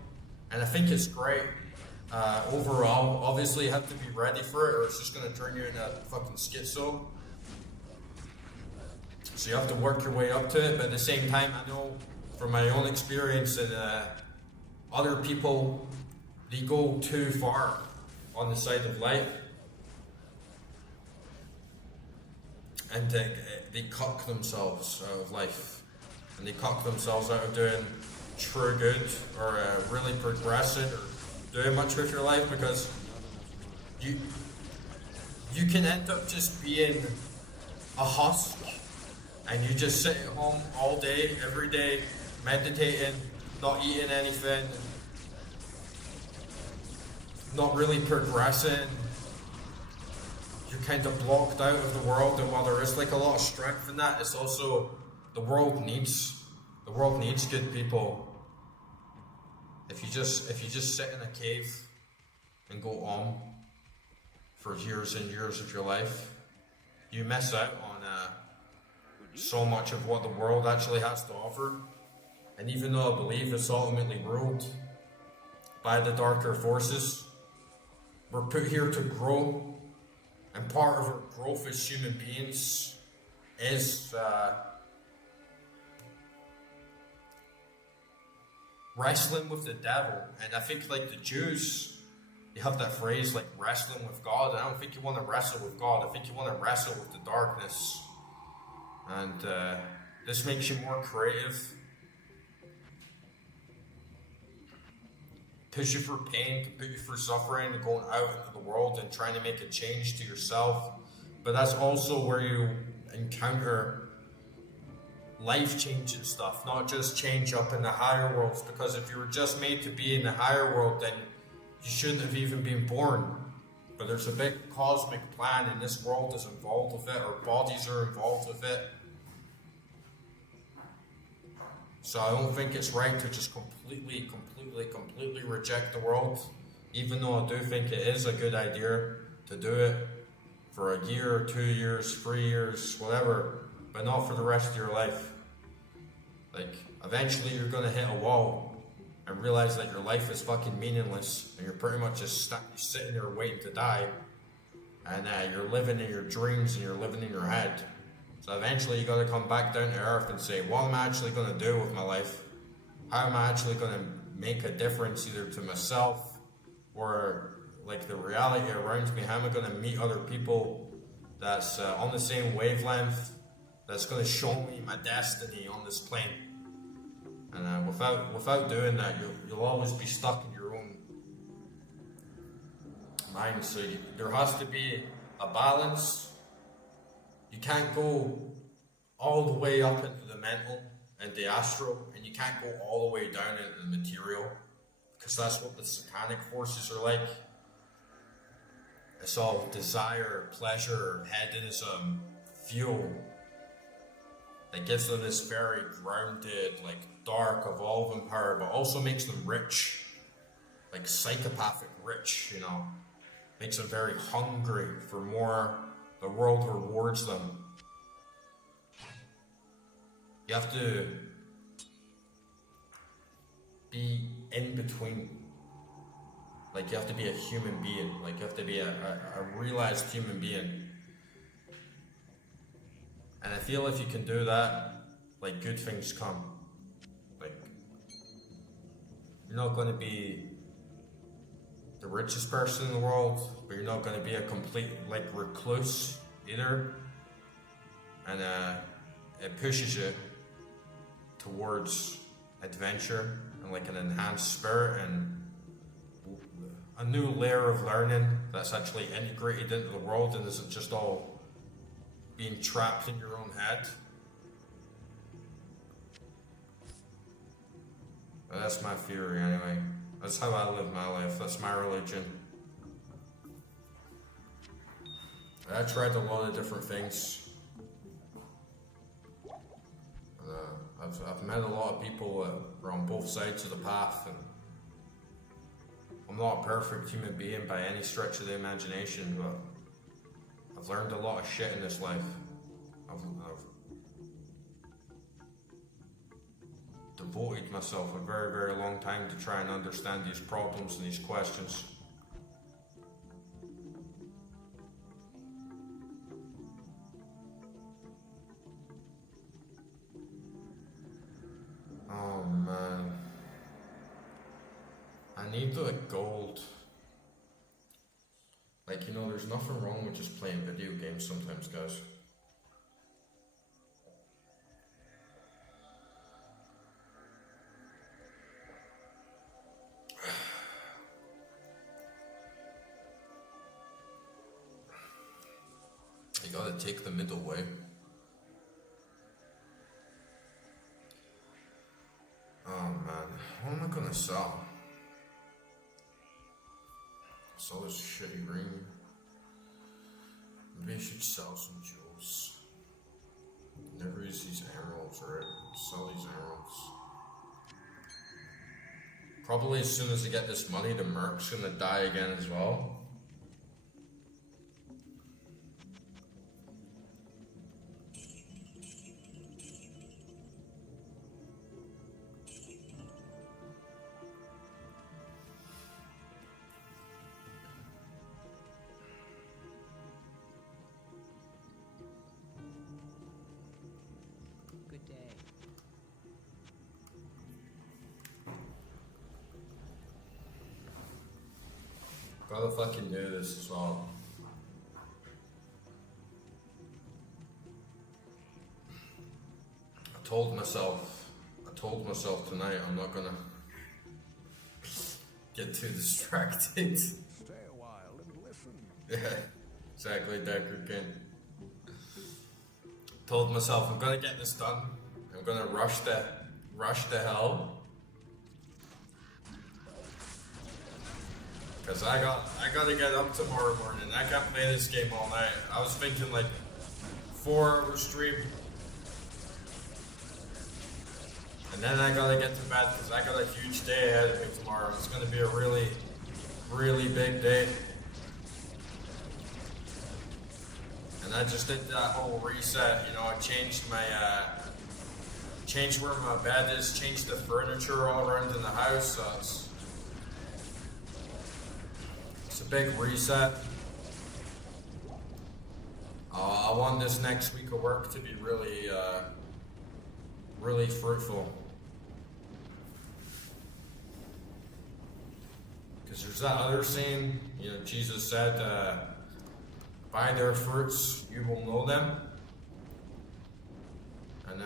And I think it's great. Overall, obviously you have to be ready for it or it's just going to turn you into a fucking schizo. So you have to work your way up to it, but at the same time, I know from my own experience that other people, they go too far on the side of light. And they cuck themselves out of life. And they cuck themselves out of doing true good or really progressing or doing much with your life, because you can end up just being a husk and you just sit at home all day, every day, meditating, not eating anything, not really progressing. You're kind of blocked out of the world, and while there is like a lot of strength in that, it's also the world needs good people. If you just sit in a cave and go on for years and years of your life, you miss out on so much of what the world actually has to offer. And even though I believe it's ultimately ruled by the darker forces, we're put here to grow, and part of our growth as human beings is wrestling with the devil. And I think like the Jews, they have that phrase like wrestling with God, and I don't think you want to wrestle with God. I think you want to wrestle with the darkness. And this makes you more creative, puts you through pain, can put you through suffering, and going out into the world and trying to make a change to yourself. But that's also where you encounter life-changing stuff, not just change up in the higher worlds, because if you were just made to be in the higher world, then you shouldn't have even been born. But there's a big cosmic plan, and this world is involved with it, our bodies are involved with it. So I don't think it's right to just completely reject the world, even though I do think it is a good idea to do it for a year, 2 years, 3 years, whatever, but not for the rest of your life. Like, eventually you're gonna hit a wall and realize that your life is fucking meaningless, and you're pretty much just sitting there waiting to die, and you're living in your dreams and you're living in your head. So eventually you gotta come back down to earth and say, what am I actually gonna do with my life? How am I actually gonna make a difference either to myself or like the reality around me? How am I gonna meet other people that's on the same wavelength, that's gonna show me my destiny on this plane? And without doing that, you'll always be stuck in your own mind. So there has to be a balance. You can't go all the way up into the mental and the astral, and you can't go all the way down into the material, because that's what the satanic forces are like. It's all desire, pleasure, hedonism, fuel that gives them this very grounded, like dark, evolving power, but also makes them rich, like psychopathic rich, you know, makes them very hungry for more. The world rewards them. You have to be in between. Like, you have to be a human being. Like, you have to be a realized human being. And I feel if you can do that, like, good things come. Like, you're not going to be the richest person in the world, but you're not going to be a complete, like, recluse either. And it pushes you towards adventure and like an enhanced spirit and a new layer of learning that's actually integrated into the world and isn't just all being trapped in your own head. But that's my theory anyway. That's how I live my life. That's my religion. I tried a lot of different things. I've met a lot of people that are on both sides of the path, and I'm not a perfect human being by any stretch of the imagination, but I've learned a lot of shit in this life. devoted myself a very, very long time to try and understand these problems and these questions. Oh man. I need like gold. Like, you know, there's nothing wrong with just playing video games sometimes, guys. You gotta take the middle way. Oh man, what am I gonna sell? Sell this shitty ring. Maybe I should sell some jewels. Never use these emeralds, right? Sell these emeralds. Probably as soon as I get this money, the merc's gonna die again as well. Good day. Gotta fucking do this as well. I told myself tonight I'm not gonna get too distracted. Stay a while and listen. Yeah, exactly, Deckard King. Told myself I'm gonna get this done. I'm gonna rush the hell. Cause I gotta get up tomorrow morning. I can't play this game all night. I was thinking like 4-hour stream. And then I gotta get to bed because I got a huge day ahead of me tomorrow. It's gonna be a really, really big day. And I just did that whole reset, you know, I changed changed where my bed is, changed the furniture all around in the house, so it's a big reset. I want this next week of work to be really, really fruitful. Because there's that other saying, you know, Jesus said, by their fruits you will know them. And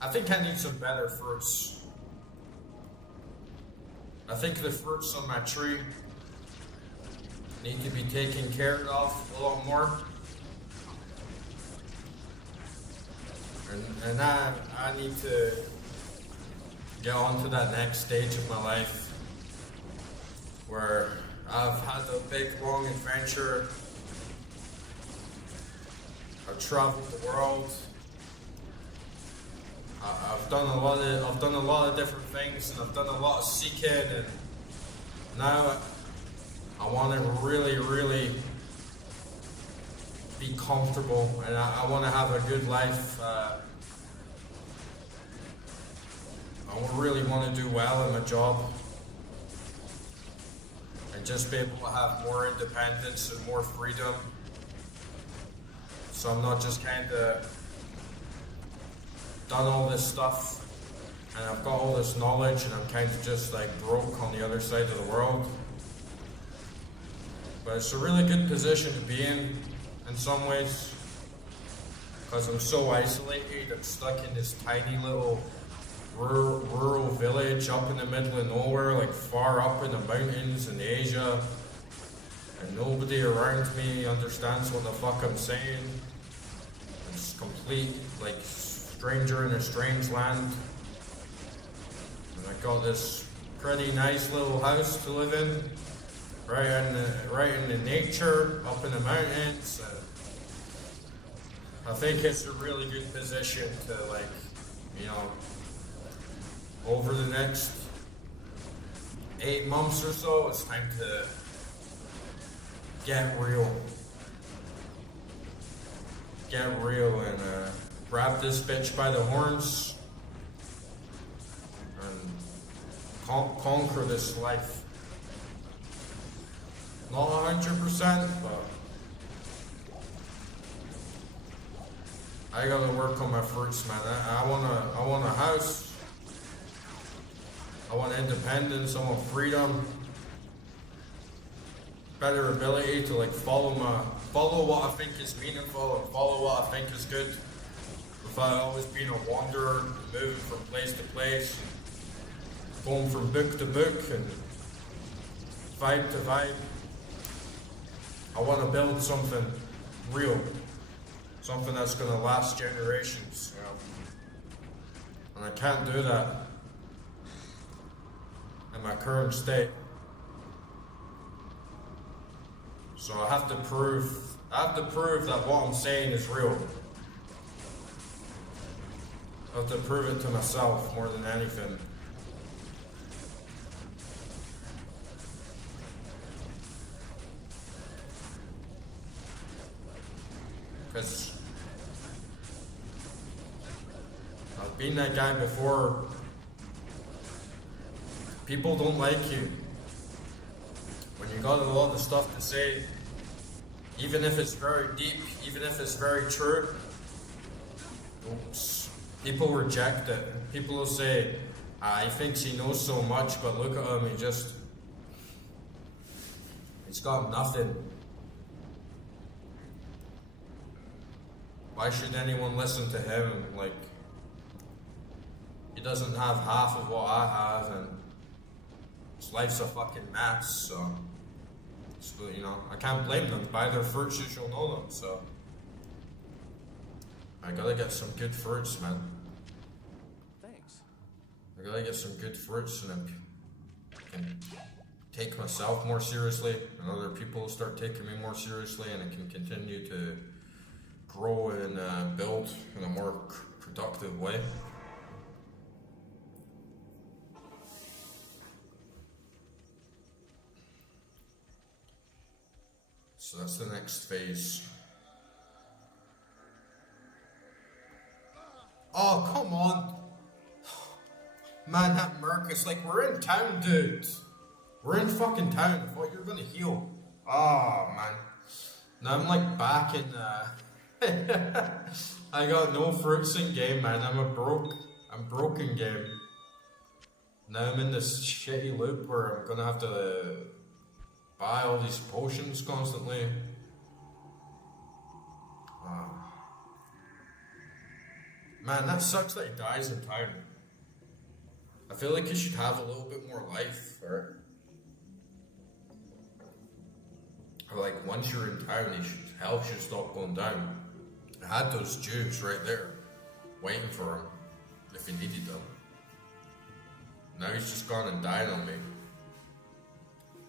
I think I need some better fruits. I think the fruits on my tree need to be taken care of a lot more. And I need to get on to that next stage of my life where I've had a big long adventure. I've traveled the world. I've done a lot of different things, and I've done a lot of seeking, and now I want to really, really be comfortable, and I want to have a good life. I really want to do well in my job and just be able to have more independence and more freedom. So I'm not just kind of done all this stuff and I've got all this knowledge and I'm kind of just like broke on the other side of the world. But it's a really good position to be in some ways, because I'm so isolated. I'm stuck in this tiny little rural village up in the middle of nowhere, like far up in the mountains in Asia, and nobody around me understands what the fuck I'm saying. It's complete, like, stranger in a strange land. And I got this pretty nice little house to live in, right in the nature, up in the mountains. I think it's a really good position to, like, you know, over the next 8 months or so, it's time to get real. Get real and grab this bitch by the horns and conquer this life. Not 100%, but I gotta work on my fruits, man. I want a house. I want independence. I want freedom. Better ability to like follow what I think is meaningful and follow what I think is good. Without always being a wanderer, moving from place to place, going from book to book and vibe to vibe. I want to build something real, something that's going to last generations, you know. And I can't do that in my current state. So I have to prove that what I'm saying is real. I have to prove it to myself more than anything. Because I've been that guy before. People don't like you when you got a lot of stuff to say, even if it's very deep, even if it's very true. People reject it. People will say, he thinks he knows so much, but look at him, he's got nothing. Why should anyone listen to him? Like, he doesn't have half of what I have, and his life's a fucking mess, so you know, I can't blame them. By their fruits you shall know them, so I gotta get some good fruits, man. Thanks. I gotta get some good fruits, and I can take myself more seriously, and other people will start taking me more seriously, and I can continue to grow and build in a more productive way. So that's the next phase. Oh, come on. Man, that merc is like, we're in town, dude. We're in fucking town. I thought you were gonna heal. Oh, man. Now I'm like back in, I got no fruits in game, man. I'm broken game. Now I'm in this shitty loop where I'm gonna have to buy all these potions constantly. Man, that sucks that he dies in town. I feel like he should have a little bit more life, or like once you're in town, health should stop going down. I had those juice right there, waiting for him if he needed them. Now he's just gone and died on me.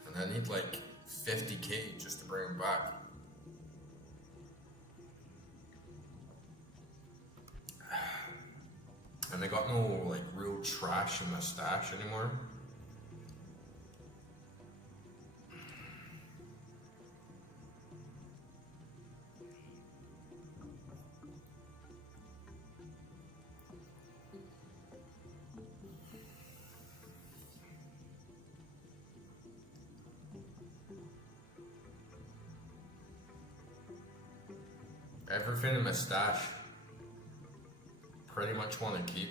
And I need like 50k just to bring him back. And I got no like real trash in my stash anymore. Everything in my stash, pretty much want to keep.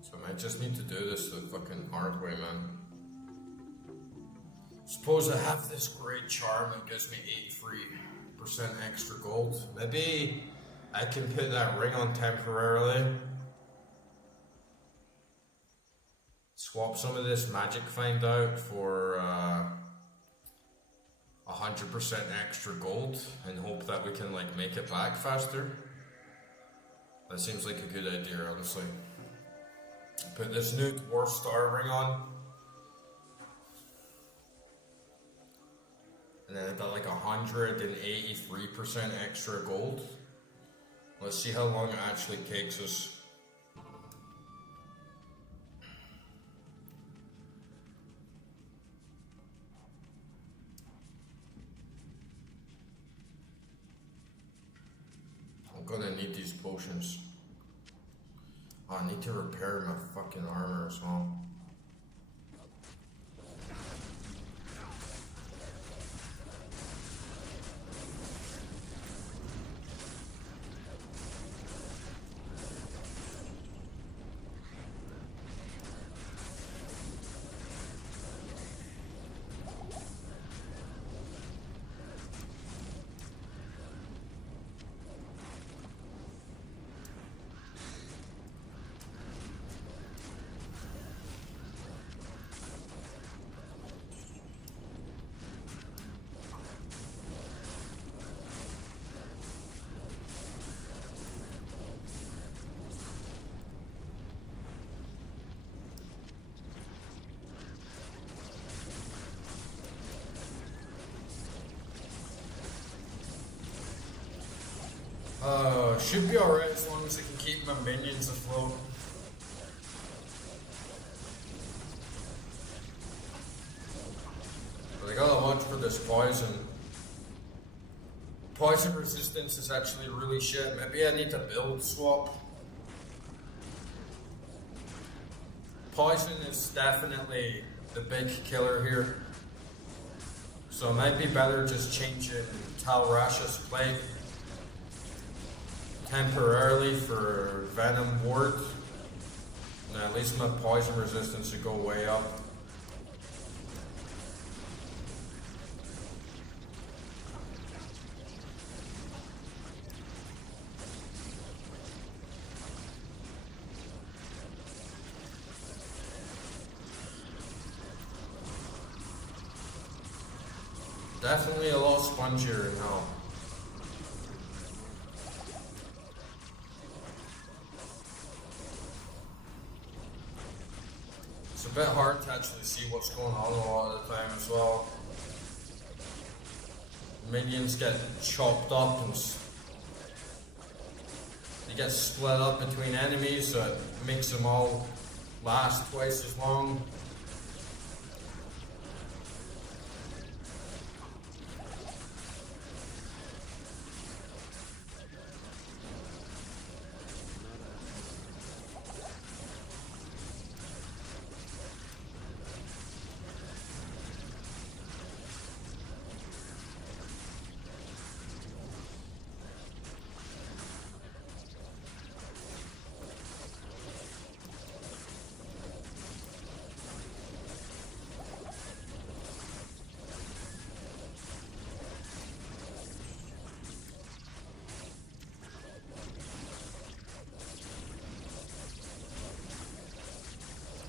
So I might just need to do this the fucking hard way, man. Suppose I have this great charm that gives me 83% extra gold. Maybe I can put that ring on temporarily. Swap some of this magic find out for 100% extra gold and hope that we can like make it back faster. That seems like a good idea, honestly. Put this new dwarf star ring on. And then I got like 183% extra gold. Let's see how long it actually takes us. need these potions. Oh, I need to repair my fucking armor as well. Should be alright as long as I can keep my minions afloat. But I gotta watch for this poison. Poison resistance is actually really shit. Maybe I need to build swap. Poison is definitely the big killer here. So it might be better just changing Talrash's Plague temporarily for Venom Ward. And at least my poison resistance should go way up. Definitely a lot spongier now. It's a bit hard to actually see what's going on a lot of the time as well. Minions get chopped up and they get split up between enemies, so it makes them all last twice as long.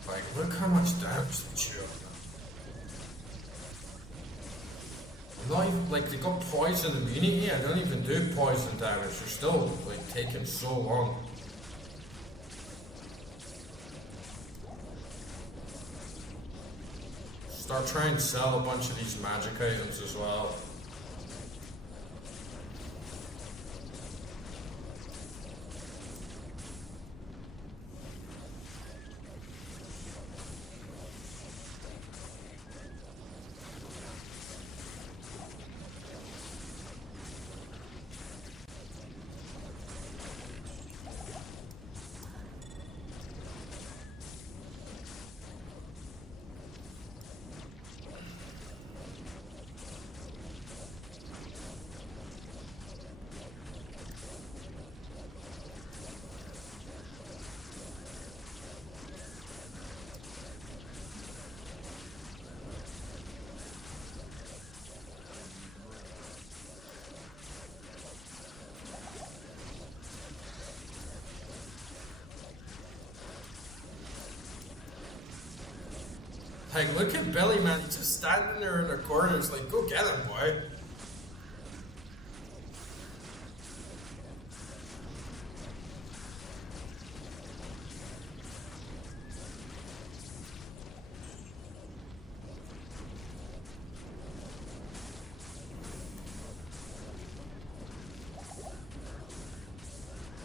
Like, look how much damage they chew up now. Not even, like, they got poison immunity, I don't even do poison damage, they're still, like, taking so long. Start trying to sell a bunch of these magic items as well. Like, look at Billy, man. He's just standing there in the corner. It's like, go get him, boy.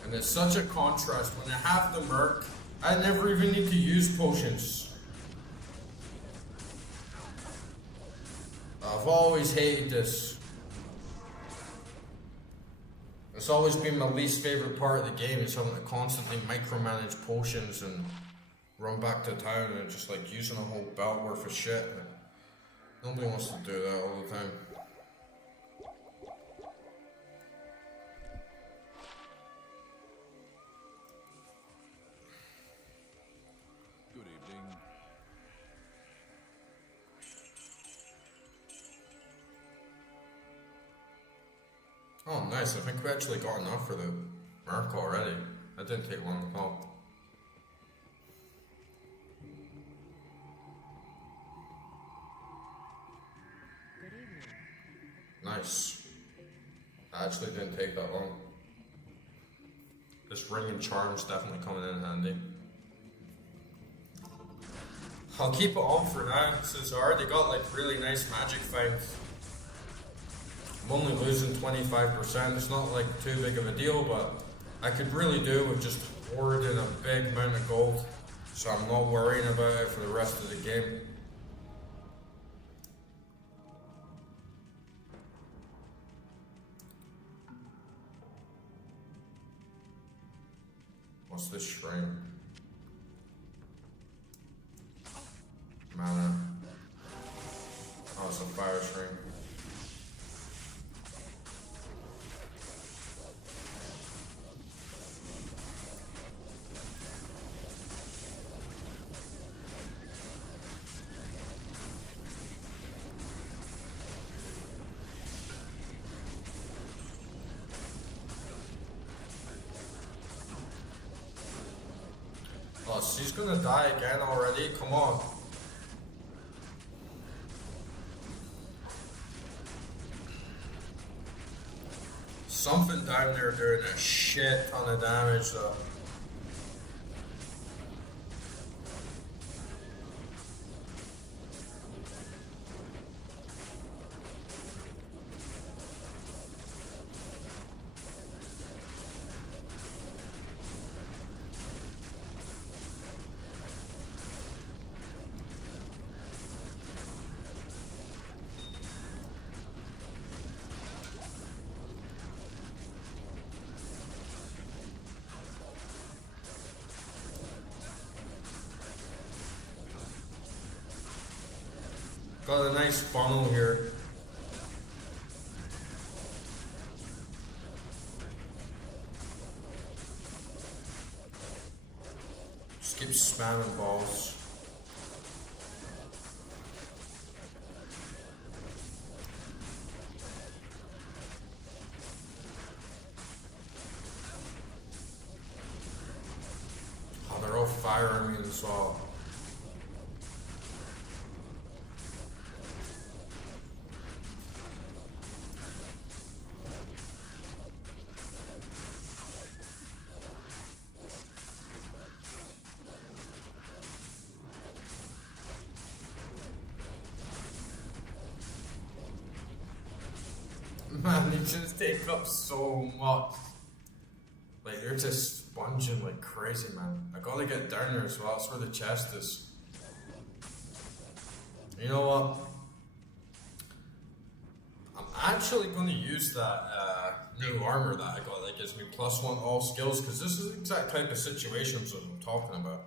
And it's such a contrast. When I have the Merc, I never even need to use potions. I've always hated this. It's It's always been my least favorite part of the game is having to constantly micromanage potions and run back to town and just like using a whole belt worth of shit. Nobody wants to do that all the time. Good evening. Oh, nice. I think we actually got enough for the Merc already. That didn't take long at all. Nice. That actually didn't take that long. This ring and charm's definitely coming in handy. I'll keep it on for now, since I already got like really nice magic finds. I'm only losing 25%, it's not like too big of a deal, but I could really do with just hoarding a big amount of gold, so I'm not worrying about it for the rest of the game. What's this shrine? Mana. Oh, it's a fire shrine. Oh, she's gonna die again already? Come on. Something down there doing a shit ton of damage though. Got a nice funnel here. Just keep spamming balls. Oh, they're all firing me as well. Man, they just take up so much. Like, they're just sponging like crazy, man. I gotta get down there as well. That's where the chest is. You know what? I'm actually gonna use that new armor that I got that gives me +1 all skills, because this is the exact type of situations that I'm talking about.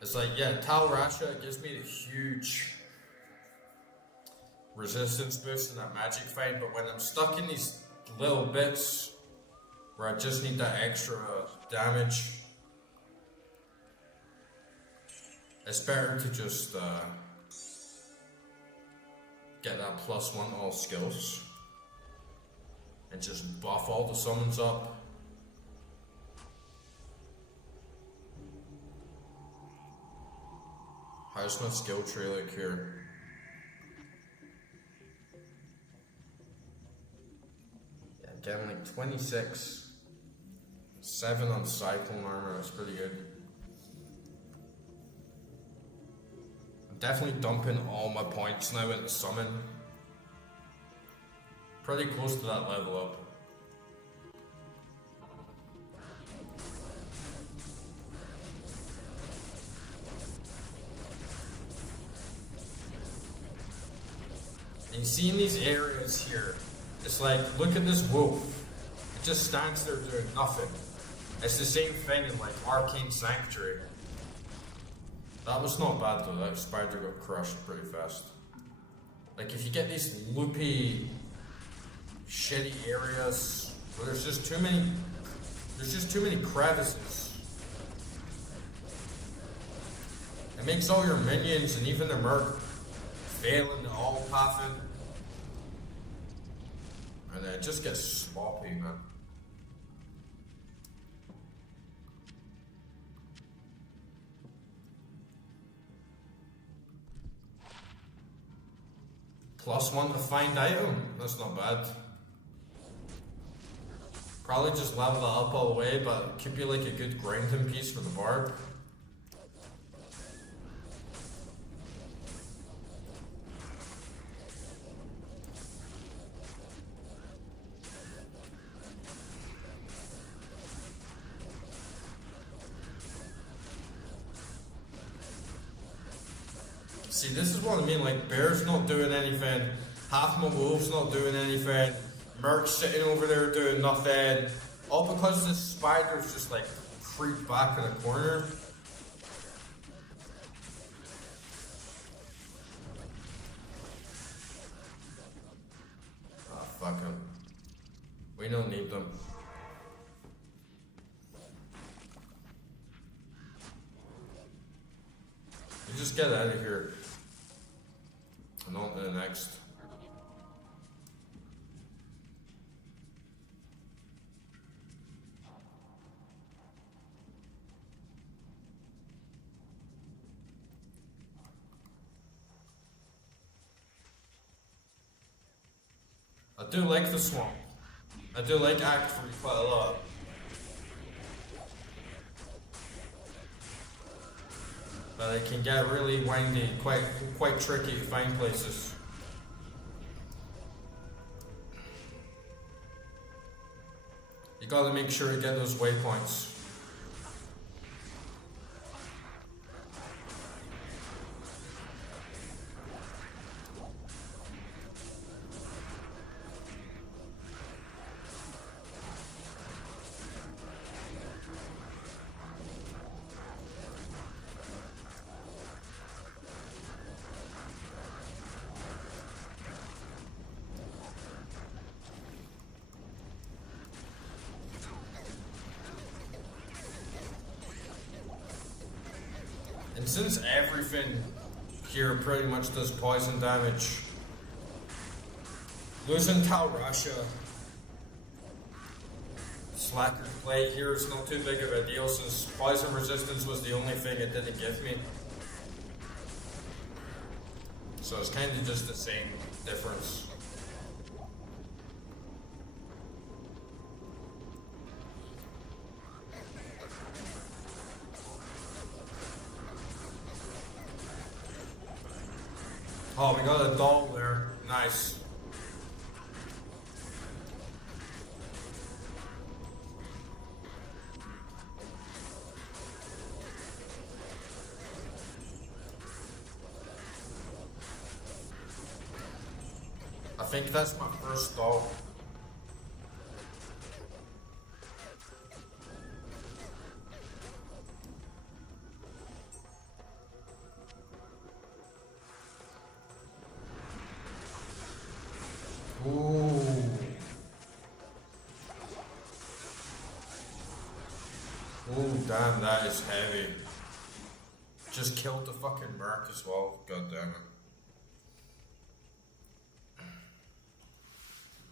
It's like, yeah, Tal Rasha, it gives me the huge resistance boost in that magic fight, but when I'm stuck in these little bits where I just need that extra damage, it's better to just get that +1 all skills and just buff all the summons up. How's my skill tree like here? Getting like 26, 7 on Cyclone armor, that's pretty good. I'm definitely dumping all my points now into summon. Pretty close to that level up. And you see in these areas here, It's like, look at this wolf. It just stands there doing nothing. It's the same thing in like Arcane Sanctuary. That was not bad though, that spider got crushed pretty fast. Like if you get these loopy, shitty areas where there's just too many crevices. It makes all your minions and even the merc fail into all pathing. And then it just gets sloppy, man. +1 to find item. That's not bad. Probably just level that up all the way, but it could be like a good grinding piece for the barb. See, this is what I mean, like, bear's not doing anything, half my wolf's not doing anything, Merc's sitting over there doing nothing, all because this spider's just, like, creeped back in a corner. Ah, fuck him. We don't need them. You just get out of here. And on to the next. I do like the swamp. I do like Act 3 quite a lot. But it can get really windy, quite tricky to find places. You gotta make sure you get those waypoints. And since everything here pretty much does poison damage, losing Tal Rasha Slacker play here is not too big of a deal since poison resistance was the only thing it didn't give me. So it's kind of just the same difference. Oh, we got a doll there. Nice. I think that's my first doll. Ooh. Ooh, damn, that is heavy. Just killed the fucking merc as well. God damn it.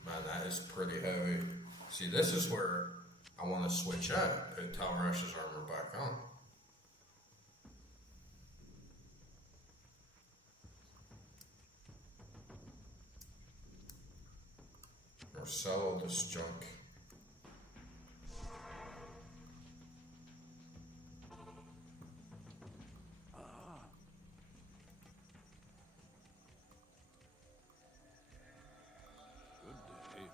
Man, that is pretty heavy. See, this is where I want to switch out. Put Tal Rasha's armor back on. Or sell all this junk. Good day.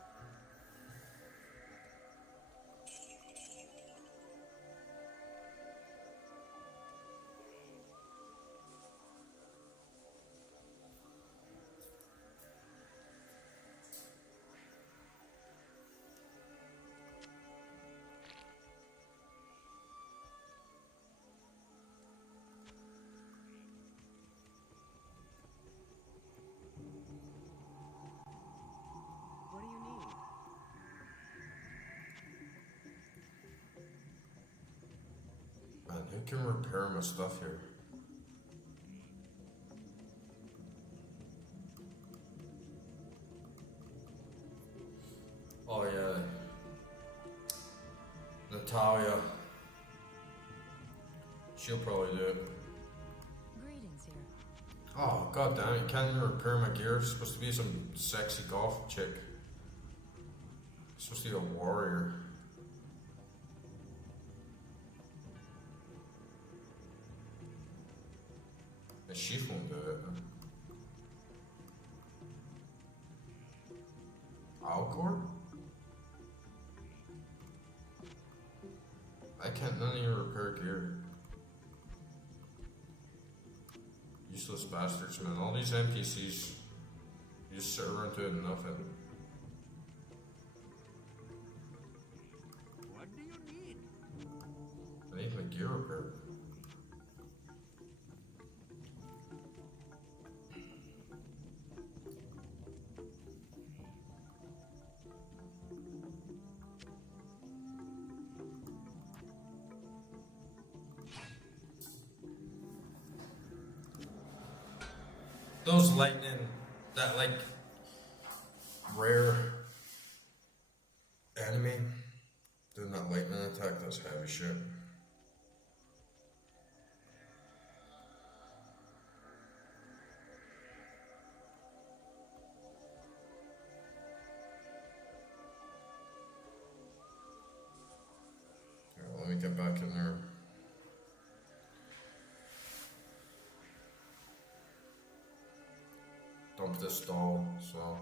Who can repair my stuff here? Oh yeah, Natalia. She'll probably do it. Greetings here. Oh god damn it! Can't even repair my gear. It's supposed to be some sexy golf chick. It's supposed to be a warrior. The sheaf won't do it. Alcor? I can't none of you repair gear. Useless bastards, man. All these NPCs, you just sit around doing nothing. What do you need? I need my gear repaired. Those lightning, that like rare enemy doing that lightning attack, that's heavy shit. Here, let me get back in there. Dump this stall, so.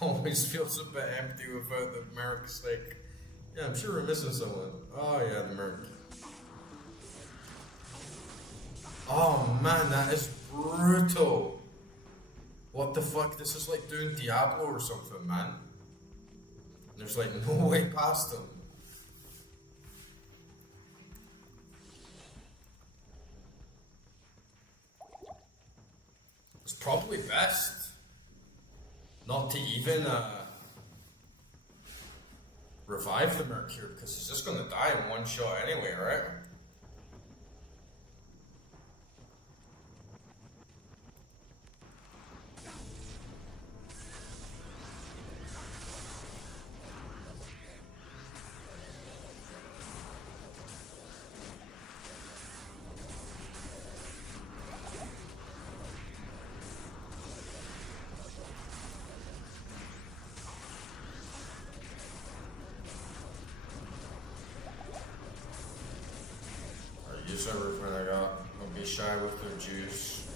Always feels a bit empty without the mercs, like. Yeah, I'm sure we're missing someone. Oh yeah, the merc. Oh man, that is brutal. What the fuck? This is like doing Diablo or something, man. There's like no way past them. It's probably best not to even revive the Mercure, because he's just gonna die in one shot anyway, right? Use everything I got. Don't be shy with their juice.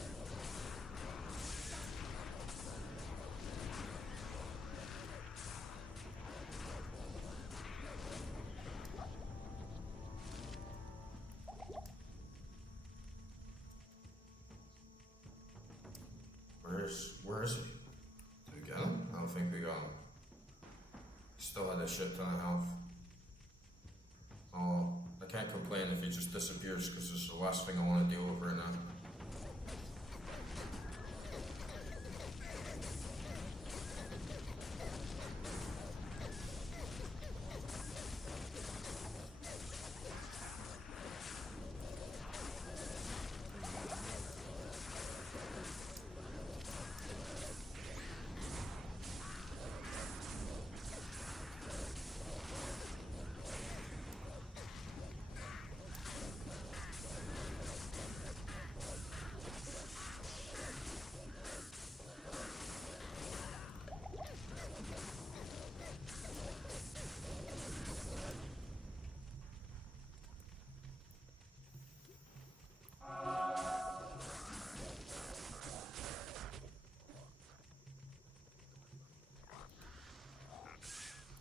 Where is he? Did we get him? I don't think we got him. Still had a shit ton of health. Oh, I can't complain if he just disappears, because it's the last thing I want to deal with right now.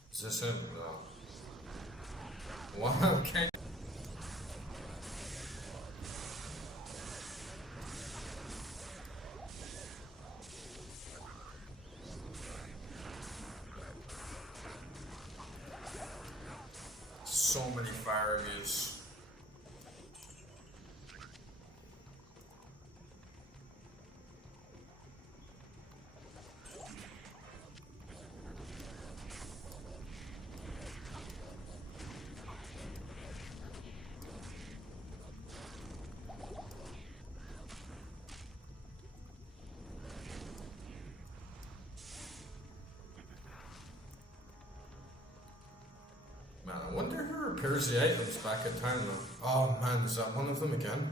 Is this him? No. What? Okay. areas. Man, I wonder who repairs the items back at town though. Oh man, is that one of them again?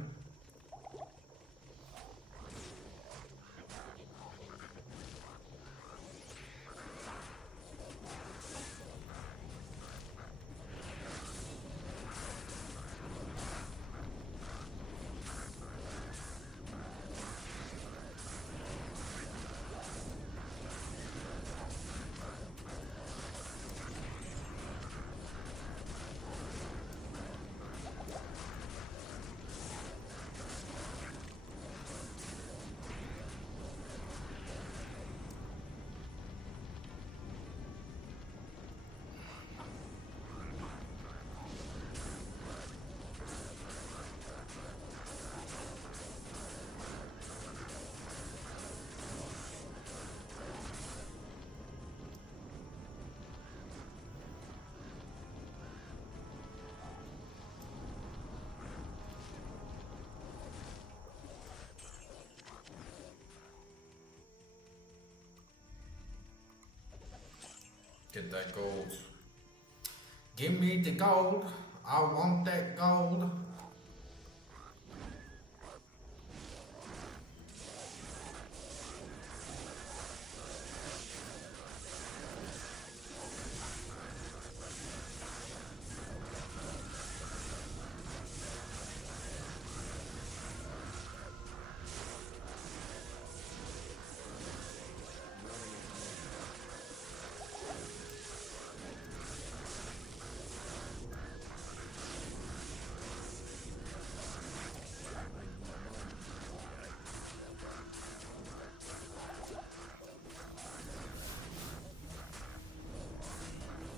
Get that gold. Give me the gold. I want that gold.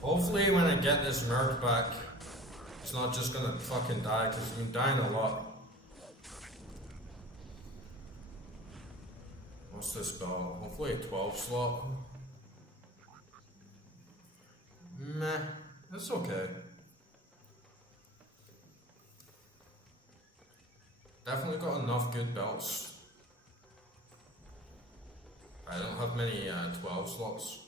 Hopefully when I get this merc back, it's not just gonna fucking die, because it's been dying a lot. What's this spell? Hopefully a 12 slot. Meh, it's okay. Definitely got enough good belts. I don't have many 12 slots.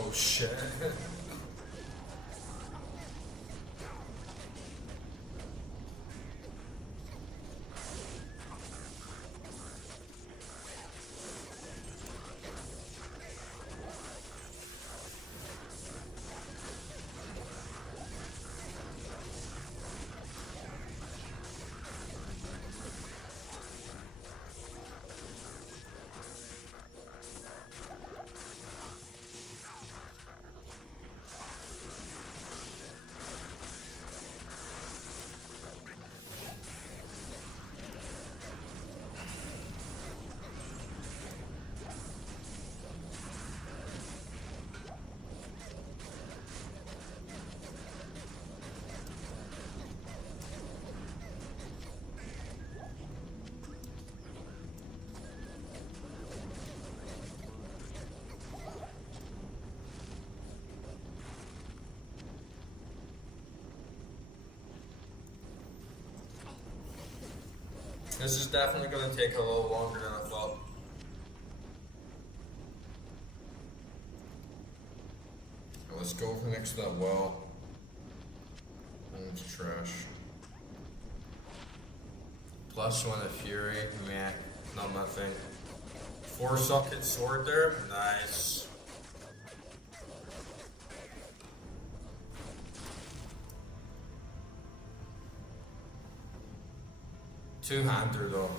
Oh shit. This is definitely going to take a little longer than I thought. Let's go next to that well. And it's trash. +1 of Fury, meh, not my thing. 4-socket sword there, nice. Two-hander though.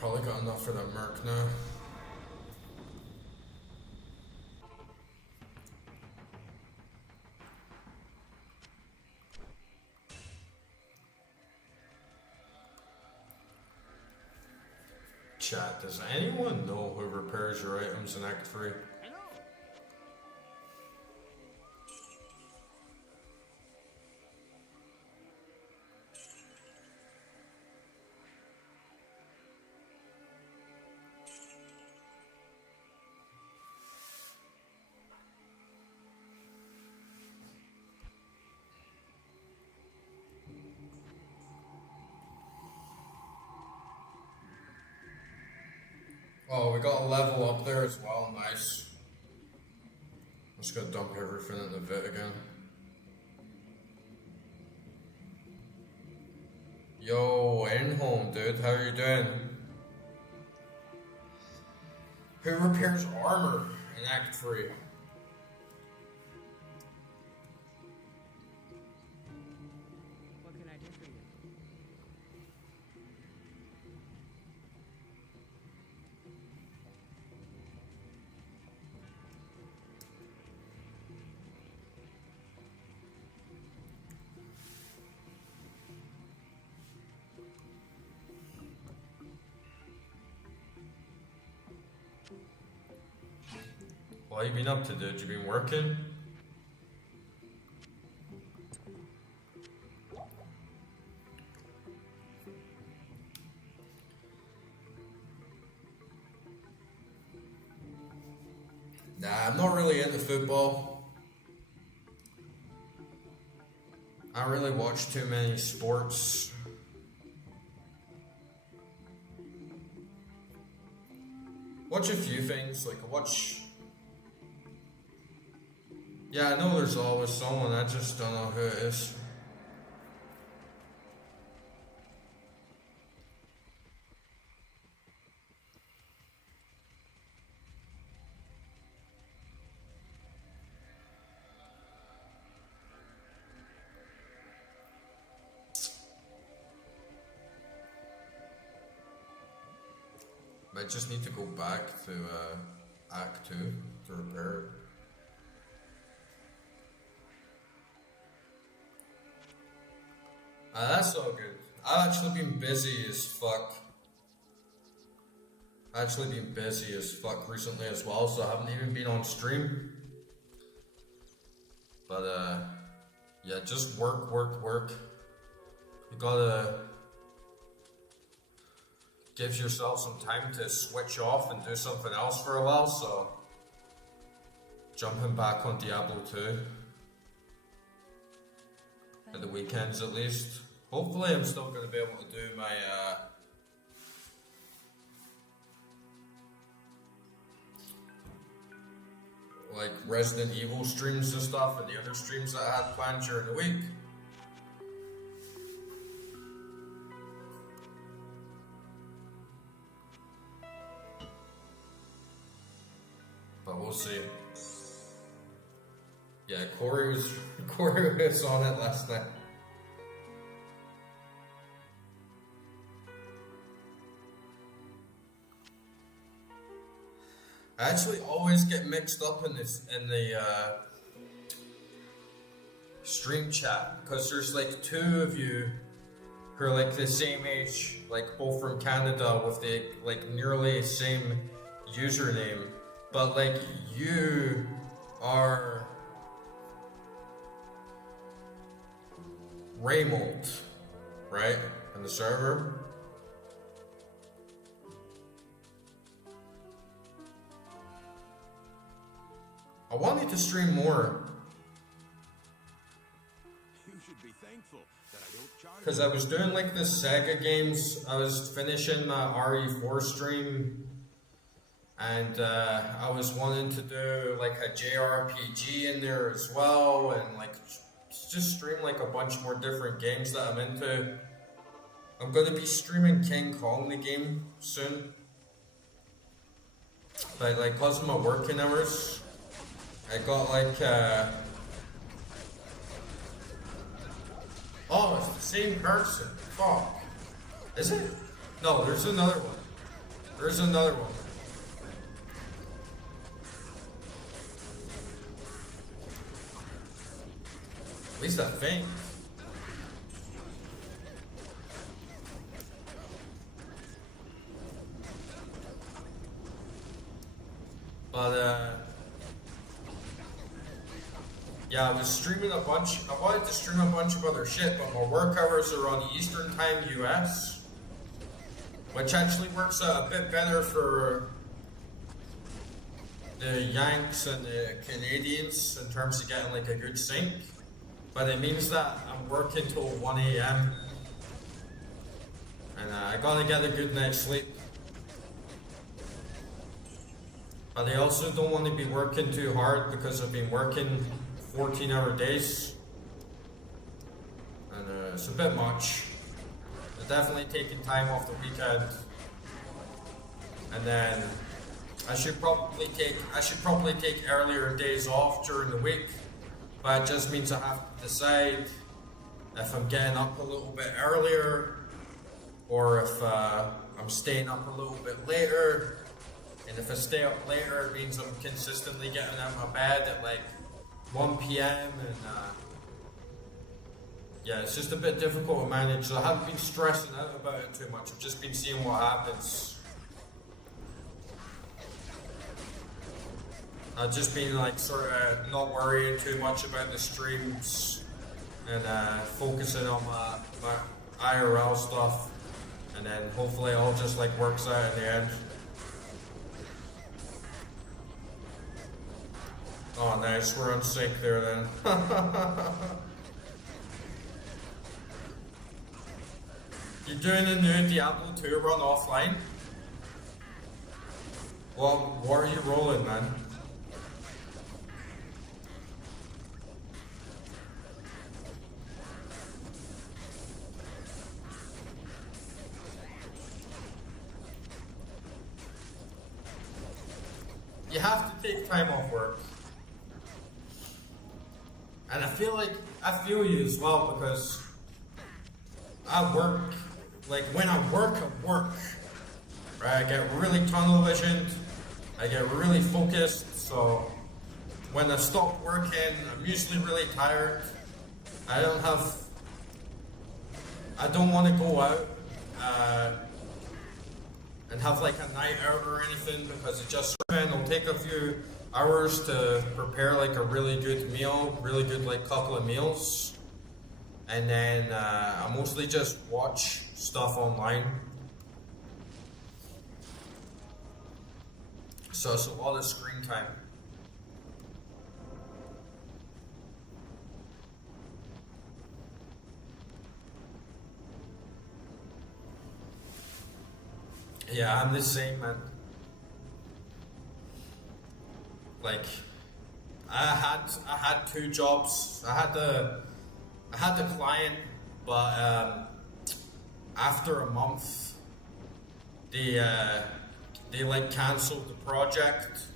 Probably got enough for that merc now. Chat, does anyone know who repairs your items in Act 3? Oh, we got a level up there as well, nice. Just gonna dump everything in the vid again. Yo, in-home, dude, how are you doing? Who repairs armor in Act 3? What can I do for you? What have you been up to, dude? You been working? Nah, I'm not really into football. I don't really watch too many sports. Watch a few things, like I watch. Yeah, I know there's always someone, I just don't know who it is. I just need to go back to Act 2 to repair it. That's all good. I've actually been busy as fuck. Recently as well, so I haven't even been on stream. But yeah, just work. You gotta give yourself some time to switch off and do something else for a while, so jumping back on Diablo 2 at the weekends at least. Hopefully I'm still going to be able to do my like Resident Evil streams and stuff and the other streams that I had planned during the week. But we'll see. Yeah, Corey was on it last night. I actually always get mixed up in the stream chat because there's like two of you who are like the same age, like both from Canada with the like nearly same username, but like you are Raymond, right? In the server. I wanted to stream more You should be thankful that I don't charge because I was doing like the Sega games. I was finishing my RE4 stream, and I was wanting to do like a JRPG in there as well, and like just stream like a bunch more different games that I'm into. I'm gonna be streaming King Kong the game soon, but like because of my working hours, I got like oh, it's the same person. Fuck. Is it? No, there's another one. There's another one. At least I think. But yeah, I was streaming a bunch. I wanted to stream a bunch of other shit, but my work hours are on Eastern Time US, which actually works a bit better for the Yanks and the Canadians in terms of getting like a good sync. But it means that I'm working till 1 a.m. and I gotta get a good night's sleep. But I also don't want to be working too hard because I've been working 14-hour days, and it's a bit much. I'm definitely taking time off the weekend, and then I should probably take earlier days off during the week. But it just means I have to decide if I'm getting up a little bit earlier, or if I'm staying up a little bit later. And if I stay up later, it means I'm consistently getting out of my bed at like 1 p.m. and yeah, it's just a bit difficult to manage. So I haven't been stressing out about it too much. I've just been seeing what happens. I've just been like sort of not worrying too much about the streams and focusing on my IRL stuff, and then hopefully it all just like works out in the end. Oh, nice. We're on sync there then. You doing a new Diablo 2 run offline? Well, what are you rolling, man? You have to take time off work. And I feel you as well, because I work, like when I work, right? I get really tunnel visioned, I get really focused, so when I stop working, I'm usually really tired. I don't want to go out and have like a night out or anything, because it just it'll take a few hours to prepare like a really good meal, really good like couple of meals, and then I mostly just watch stuff online. So it's a lot of screen time. Yeah, I'm the same, man. Like, I had two jobs. I had the client, but after a month, they like canceled the project.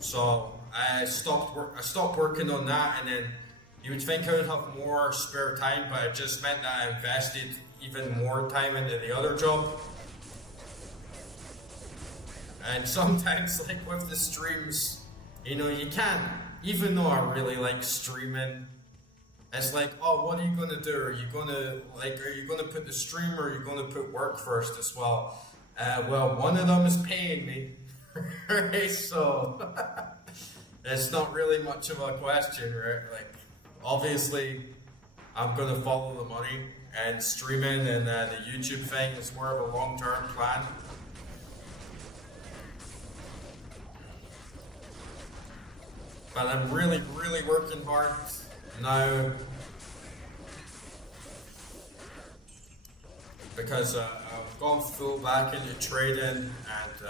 So I stopped working on that, and then you would think I would have more spare time, but it just meant that I invested even more time into the other job. And sometimes, like with the streams, you know, you can't, even though I really like streaming, it's like, oh, what are you gonna do? Are you gonna put the stream, or are you gonna put work first as well? Well, one of them is paying me, right? So it's not really much of a question, right? Like, obviously, I'm gonna follow the money, and streaming and the YouTube thing is more of a long-term plan. But I'm really, really working hard now because I've gone full back into trading, and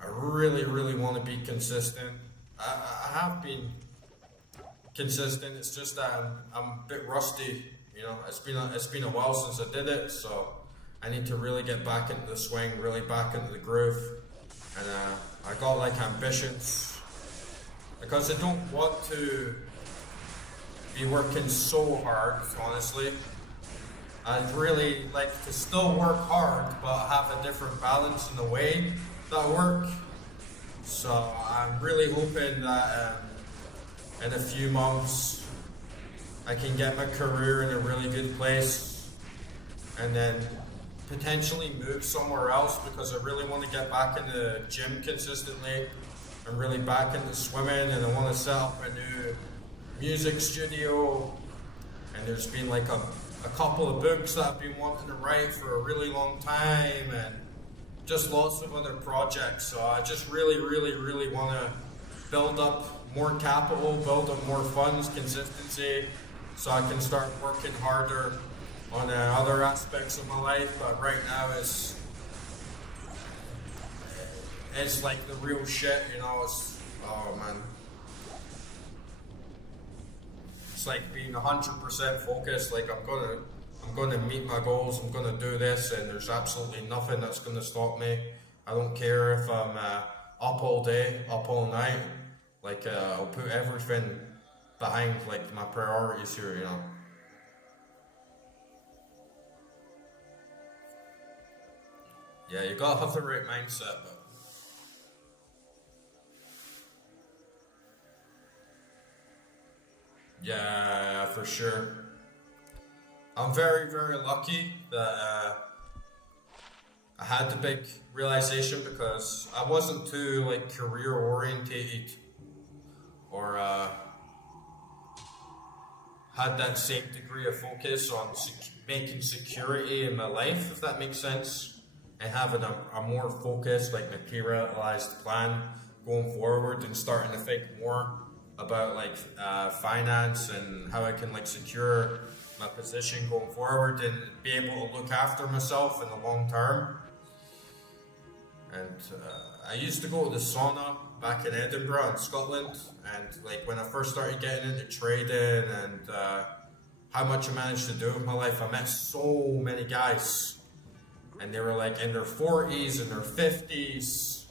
I really, really want to be consistent. I have been consistent. It's just that I'm a bit rusty. You know, it's been a while since I did it, so I need to really get back into the swing, really back into the groove. And I got like ambitions, because I don't want to be working so hard, honestly. I'd really like to still work hard, but have a different balance in the way that I work. So I'm really hoping that in a few months I can get my career in a really good place, and then potentially move somewhere else, because I really want to get back in the gym consistently. I'm really back into swimming, and I want to set up a new music studio. And there's been like a couple of books that I've been wanting to write for a really long time, and just lots of other projects. So I just really, really, really want to build up more capital, build up more funds, consistency, so I can start working harder on other aspects of my life. But right now it's like the real shit, you know. Oh man, it's like being 100% focused. Like I'm gonna meet my goals. I'm gonna do this, and there's absolutely nothing that's gonna stop me. I don't care if I'm up all day, up all night. Like I'll put everything behind like my priorities here, you know. Yeah, you gotta have the right mindset, but yeah, for sure. I'm very, very lucky that I had the big realization, because I wasn't too like career orientated, or had that same degree of focus on making security in my life, if that makes sense, and having a more focused, like materialized plan going forward, and starting to think more about like finance and how I can like secure my position going forward and be able to look after myself in the long term. And I used to go to the sauna back in Edinburgh in Scotland, and like when I first started getting into trading and how much I managed to do with my life, I met so many guys, and they were like in their 40s and their 50s,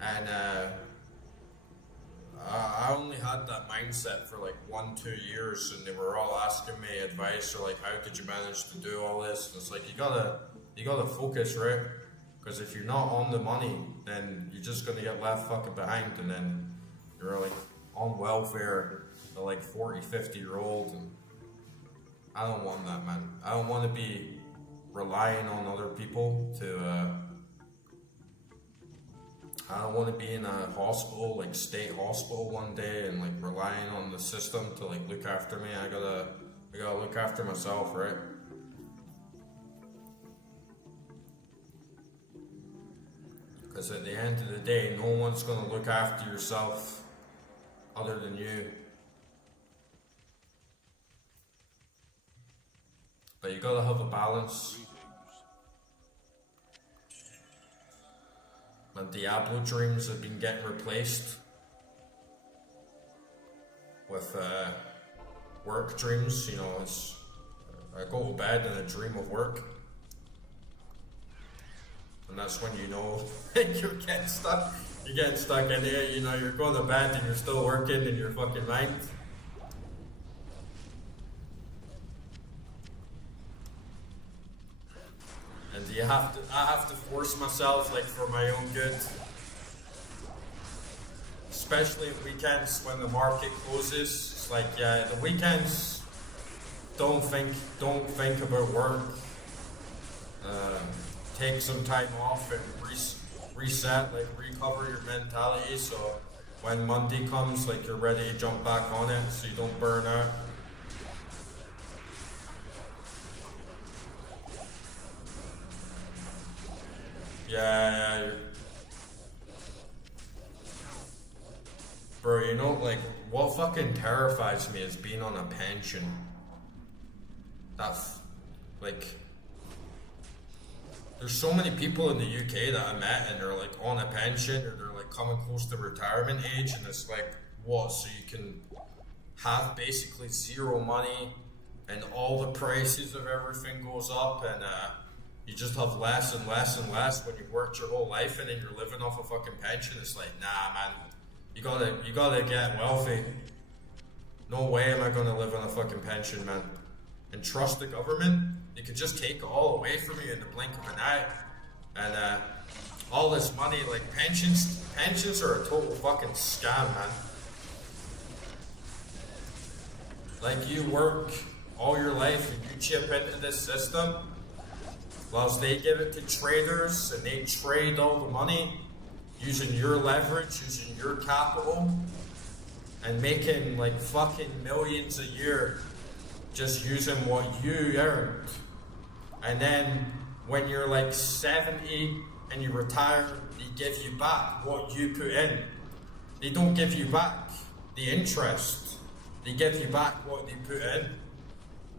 and I only had that mindset for like 1-2 years, and they were all asking me advice, or like, how did you manage to do all this? And it's like, you gotta focus, right? Because if you're not on the money, then you're just gonna get left fucking behind, and then you're like on welfare at like 40, 50-year-old, and I don't want that, man. I don't want to be relying on other people to I don't want to be in a hospital, like state hospital one day, and like relying on the system to like look after me. I gotta look after myself, right? Because at the end of the day, no one's gonna look after yourself other than you. But you gotta have a balance. My Diablo dreams have been getting replaced with work dreams. You know, I go to bed and I dream of work, and that's when you know you're getting stuck. You're getting stuck in it. You know, you're going to bed and you're still working in your fucking mind. And I have to force myself, like, for my own good. Especially at weekends when the market closes. It's like, yeah, the weekends, don't think about work. Take some time off and reset, like recover your mentality, so when Monday comes, like, you're ready to jump back on it, so you don't burn out. Yeah, bro, you know, like, what fucking terrifies me is being on a pension. That's, like, there's so many people in the UK that I met and they're like on a pension or they're like coming close to retirement age, and it's like, what, so you can have basically zero money and all the prices of everything goes up, and you just have less and less and less when you've worked your whole life, and then you're living off a fucking pension. It's like, nah, man, you gotta get wealthy. No way am I gonna live on a fucking pension, man. And trust the government. They could just take it all away from you in the blink of an eye. And all this money, like, pensions are a total fucking scam, man. Like, you work all your life and you chip into this system, whilst they give it to traders and they trade all the money using your leverage, using your capital, and making like fucking millions a year just using what you earned. And then when you're like 70 and you retire, they give you back what you put in. They don't give you back the interest. They give you back what they put in.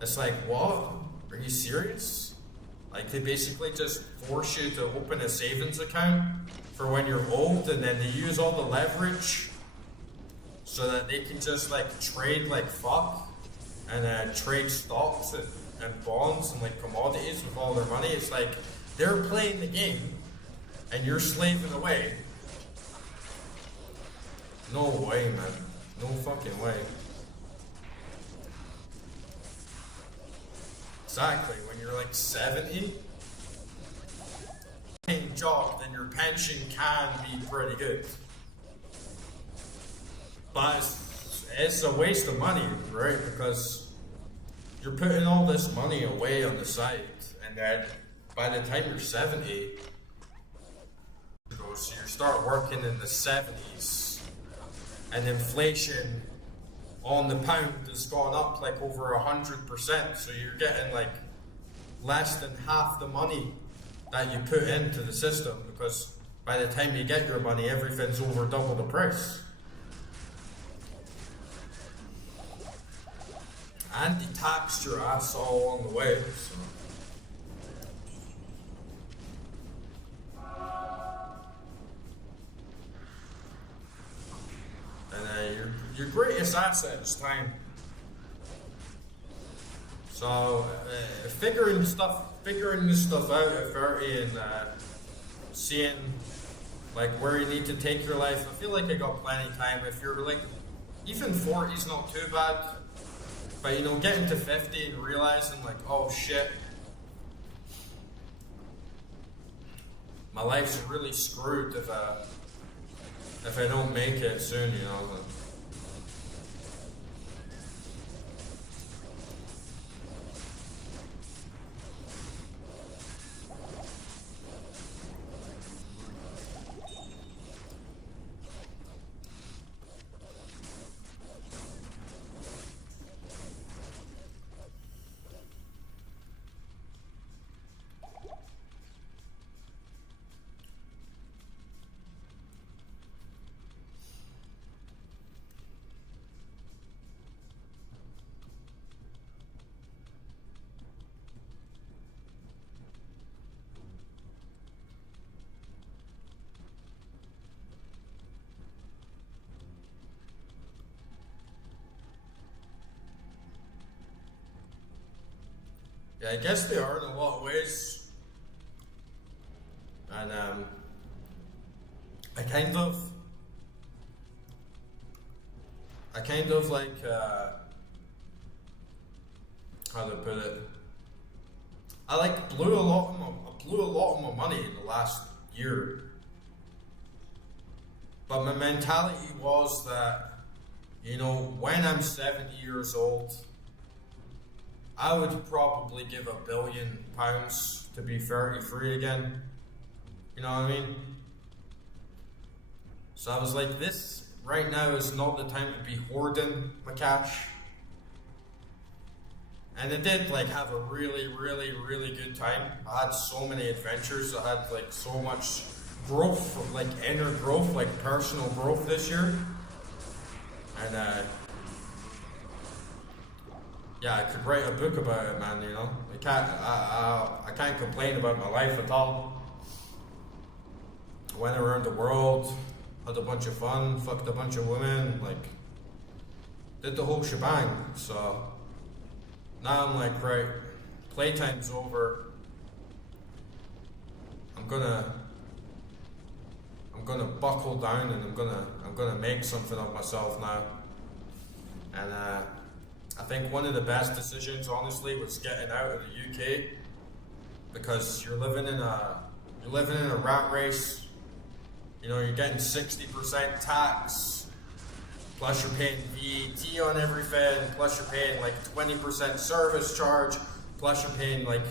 It's like, what? Are you serious? Like, they basically just force you to open a savings account for when you're old, and then they use all the leverage so that they can just like trade like fuck and trade stocks and bonds and like commodities with all their money. It's like they're playing the game and you're slaving away. No way, man. No fucking way. Exactly. When you're like 70, paying job, then your pension can be pretty good. But it's a waste of money, right? Because you're putting all this money away on the side, and then by the time you're 70, so you start working in the 70s, and inflation on the pound has gone up like over 100%. So you're getting like less than half the money that you put into the system, because by the time you get your money, everything's over double the price. And they taxed your ass all along the way. So. And your greatest asset is time. So figuring this stuff out at 30 and seeing like where you need to take your life. I feel like I got plenty of time. If you're like, even 40 is not too bad. But you know, getting to 50 and realizing like, oh shit, my life's really screwed if I don't make it soon, you know. Yeah, I guess they are in a lot of ways. And I kind of like how to put it. I like blew a lot of my money in the last year. But my mentality was that, you know, when I'm 70 years old, I would probably give £1 billion to be 33 again. You know what I mean? So I was like, this right now is not the time to be hoarding my cash. And I did like have a really, really, really good time. I had so many adventures. I had like so much growth, like inner growth, like personal growth this year. And yeah, I could write a book about it, man. You know, I can't complain about my life at all. I went around the world, had a bunch of fun, fucked a bunch of women, like did the whole shebang. So now I'm like, right, playtime's over. I'm gonna buckle down and I'm gonna make something of myself now. And I think one of the best decisions, honestly, was getting out of the UK, because you're living in a rat race. You know, you're getting 60% tax, plus you're paying VAT on everything, plus you're paying like 20% service charge, plus you're paying like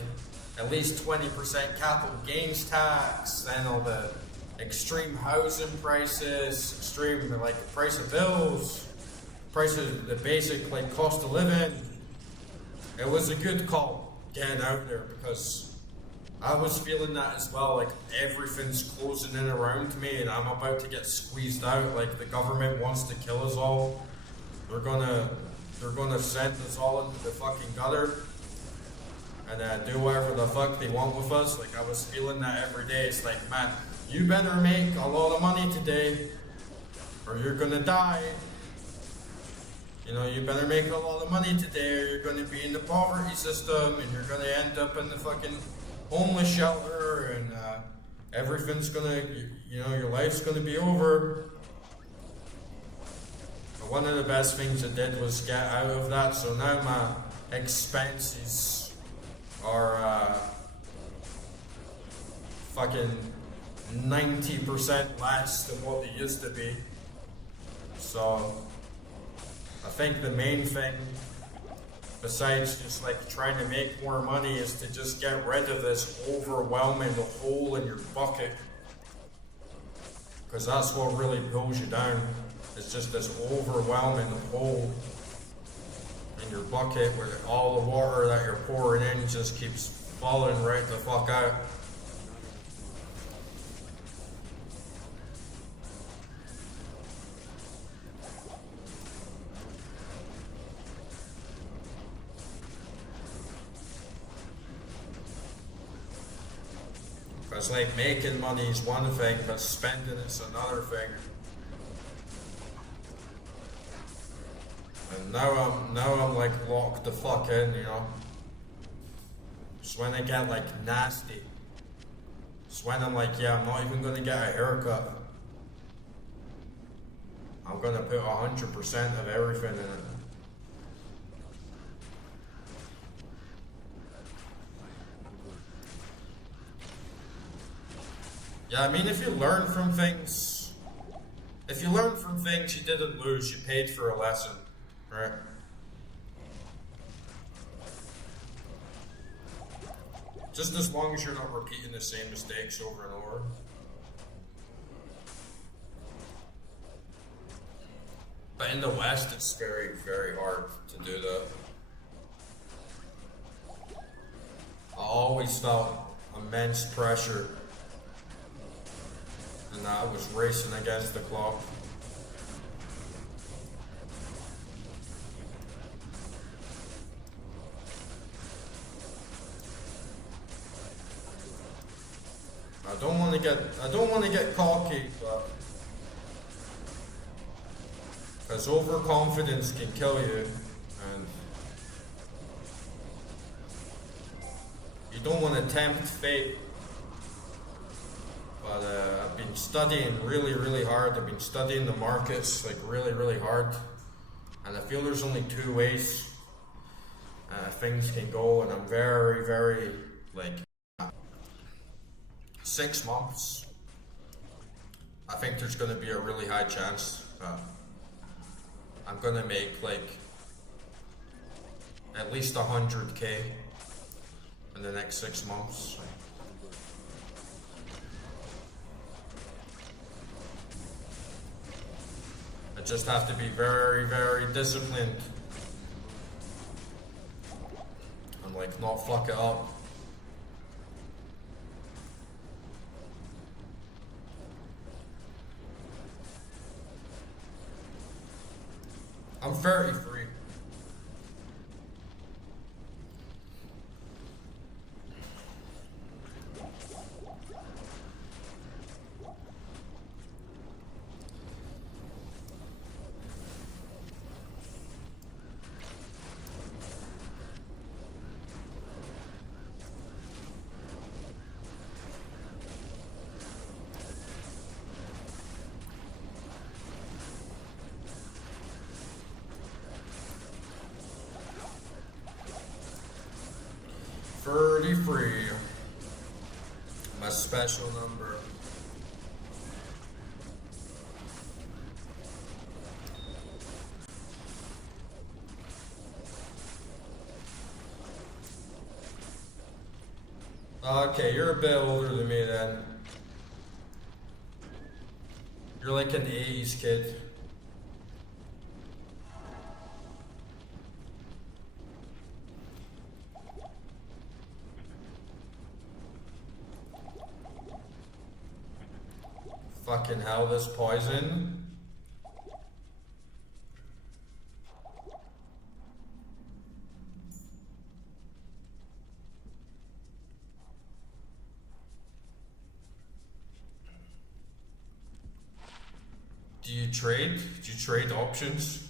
at least 20% capital gains tax, and all the extreme housing prices, extreme like price of bills, price of the basic like cost of living. It was a good call getting out there, because I was feeling that as well, like everything's closing in around me and I'm about to get squeezed out, like the government wants to kill us all. They're gonna send us all into the fucking gutter and do whatever the fuck they want with us. Like I was feeling that every day. It's like, man, you better make a lot of money today or you're gonna die. You know, you better make a lot of money today or you're gonna be in the poverty system and you're gonna end up in the fucking homeless shelter, and everything's gonna, you know, your life's gonna be over. But one of the best things I did was get out of that, so now my expenses are fucking 90% less than what they used to be. So I think the main thing, besides just like trying to make more money, is to just get rid of this overwhelming hole in your bucket, because that's what really pulls you down. It's just this overwhelming hole in your bucket where all the water that you're pouring in just keeps falling right the fuck out. Because like making money is one thing, but spending it's another thing. And now I'm like locked the fuck in, you know. It's when I get like nasty. It's when I'm like, yeah, I'm not even gonna get a haircut. I'm gonna put 100% of everything in it. Yeah, I mean, if you learn from things you didn't lose, you paid for a lesson, right? Just as long as you're not repeating the same mistakes over and over. But in the West, it's very, very hard to do that. I always felt immense pressure, and I was racing against the clock. I don't want to get cocky, but because overconfidence can kill you, and you don't want to tempt fate. But I've been studying really, really hard. I've been studying the markets like really, really hard, and I feel there's only two ways things can go, and I'm very, very like 6 months, I think there's gonna be a really high chance I'm gonna make like at least 100K in the next 6 months. I just have to be very, very disciplined and like not fuck it up. I'm 33. Free. My special number. Okay, you're a bit older than me then. You're like an 80s kid. Fucking hell, this poison. Do you trade? Do you trade options?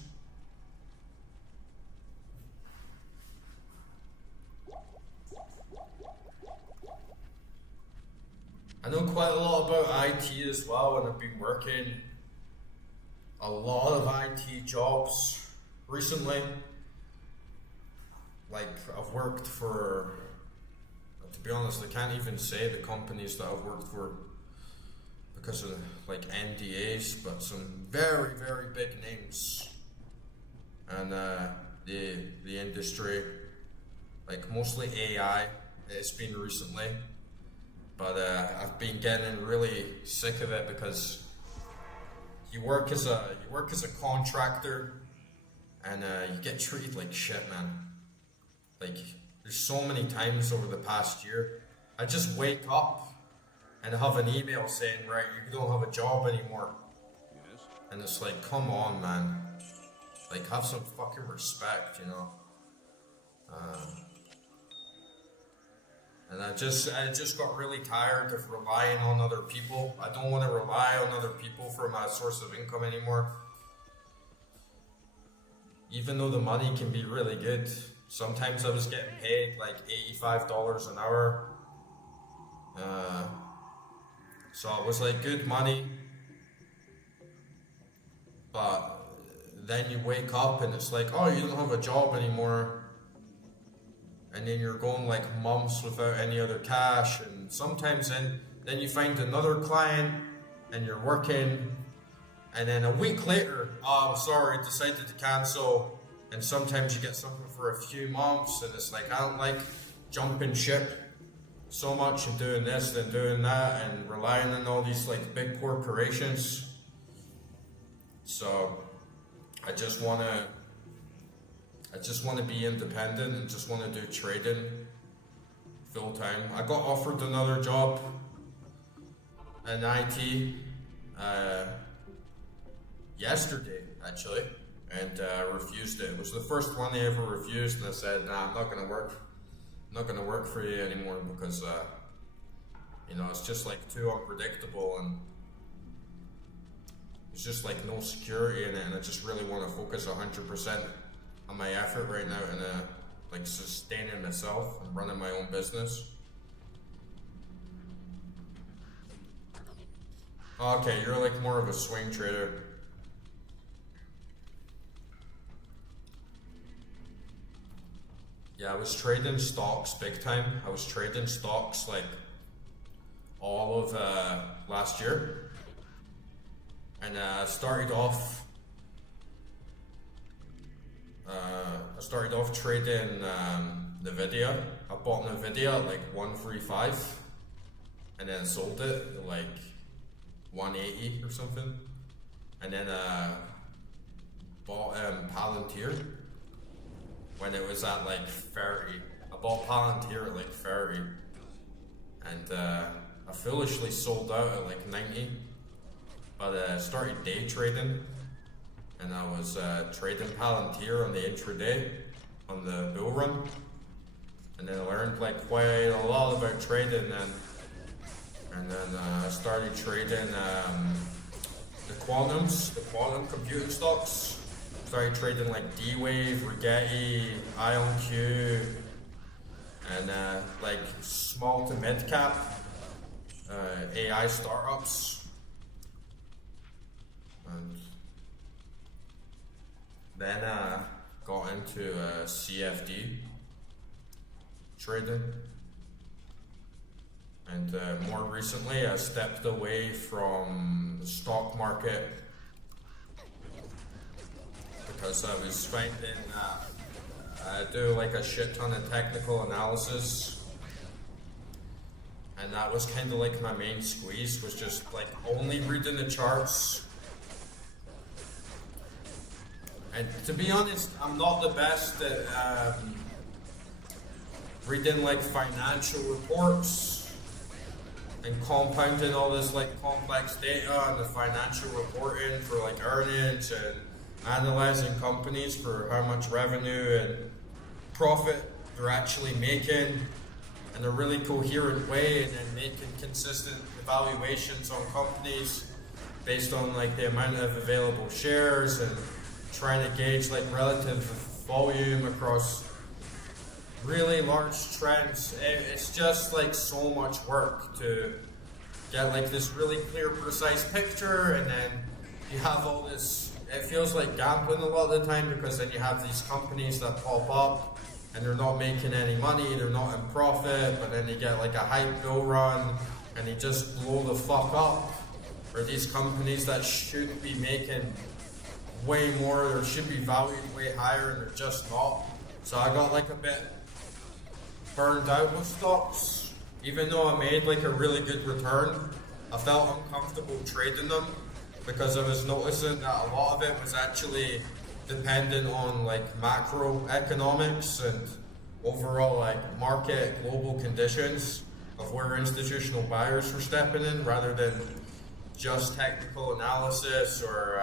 I know quite a lot about IT as well, and I've been working a lot of IT jobs recently. Like, I've worked for, to be honest, I can't even say the companies that I've worked for because of like NDAs, but some very, very big names. And the industry, like mostly AI, it's been recently. But I've been getting really sick of it because you work as a contractor, and you get treated like shit, man. Like, there's so many times over the past year, I just wake up and have an email saying, right, you don't have a job anymore. Yes. And it's like, come on, man. Like, have some fucking respect, you know. And I just got really tired of relying on other people. I don't want to rely on other people for my source of income anymore. Even though the money can be really good. Sometimes I was getting paid like $85 an hour. So it was like good money. But then you wake up and it's like, oh, you don't have a job anymore. And then you're going like months without any other cash, and sometimes then you find another client and you're working, and then a week later, oh sorry, decided to cancel. And sometimes you get something for a few months, and it's like, I don't like jumping ship so much and doing this and doing that and relying on all these like big corporations. So I just want to be independent and just want to do trading full time. I got offered another job in IT yesterday, actually, and refused it. It was the first one I ever refused, and I said, nah, I'm not gonna work for you anymore because it's just like too unpredictable, and there's just like no security in it, and I just really want to focus 100% on my effort right now and like sustaining myself and running my own business. Okay, you're like more of a swing trader. Yeah, I was trading stocks big time. I was trading stocks like all of last year, and started off. I started off trading Nvidia. I bought Nvidia at like 135, and then sold it at like 180 or something, and then bought Palantir when it was at like 30. I bought Palantir at like 30, and I foolishly sold out at like 90, but I started day trading, and I was trading Palantir on the intraday on the bull run, and then I learned like quite a lot about trading, and then I started trading the quantum computing stocks. Started trading like D-Wave, Rigetti, IonQ, and like small to mid cap AI startups. And then got into CFD trading. And more recently, I stepped away from the stock market because I was finding I do like a shit ton of technical analysis, and that was kind of like my main squeeze, was just like only reading the charts. And to be honest, I'm not the best at reading like financial reports and compounding all this like complex data and the financial reporting for like earnings and analyzing companies for how much revenue and profit they're actually making in a really coherent way, and then making consistent evaluations on companies based on like the amount of available shares, and trying to gauge like relative volume across really large trends. It's just like so much work to get like this really clear, precise picture, and then you have all this. It feels like gambling a lot of the time, because then you have these companies that pop up and they're not making any money, they're not in profit, but then you get like a hype bull run and they just blow the fuck up. Or these companies that should be making way more, or should be valued way higher, and they're just not. So I got like a bit burned out with stocks. Even though I made like a really good return, I felt uncomfortable trading them, because I was noticing that a lot of it was actually dependent on like macroeconomics and overall like market global conditions of where institutional buyers were stepping in, rather than just technical analysis or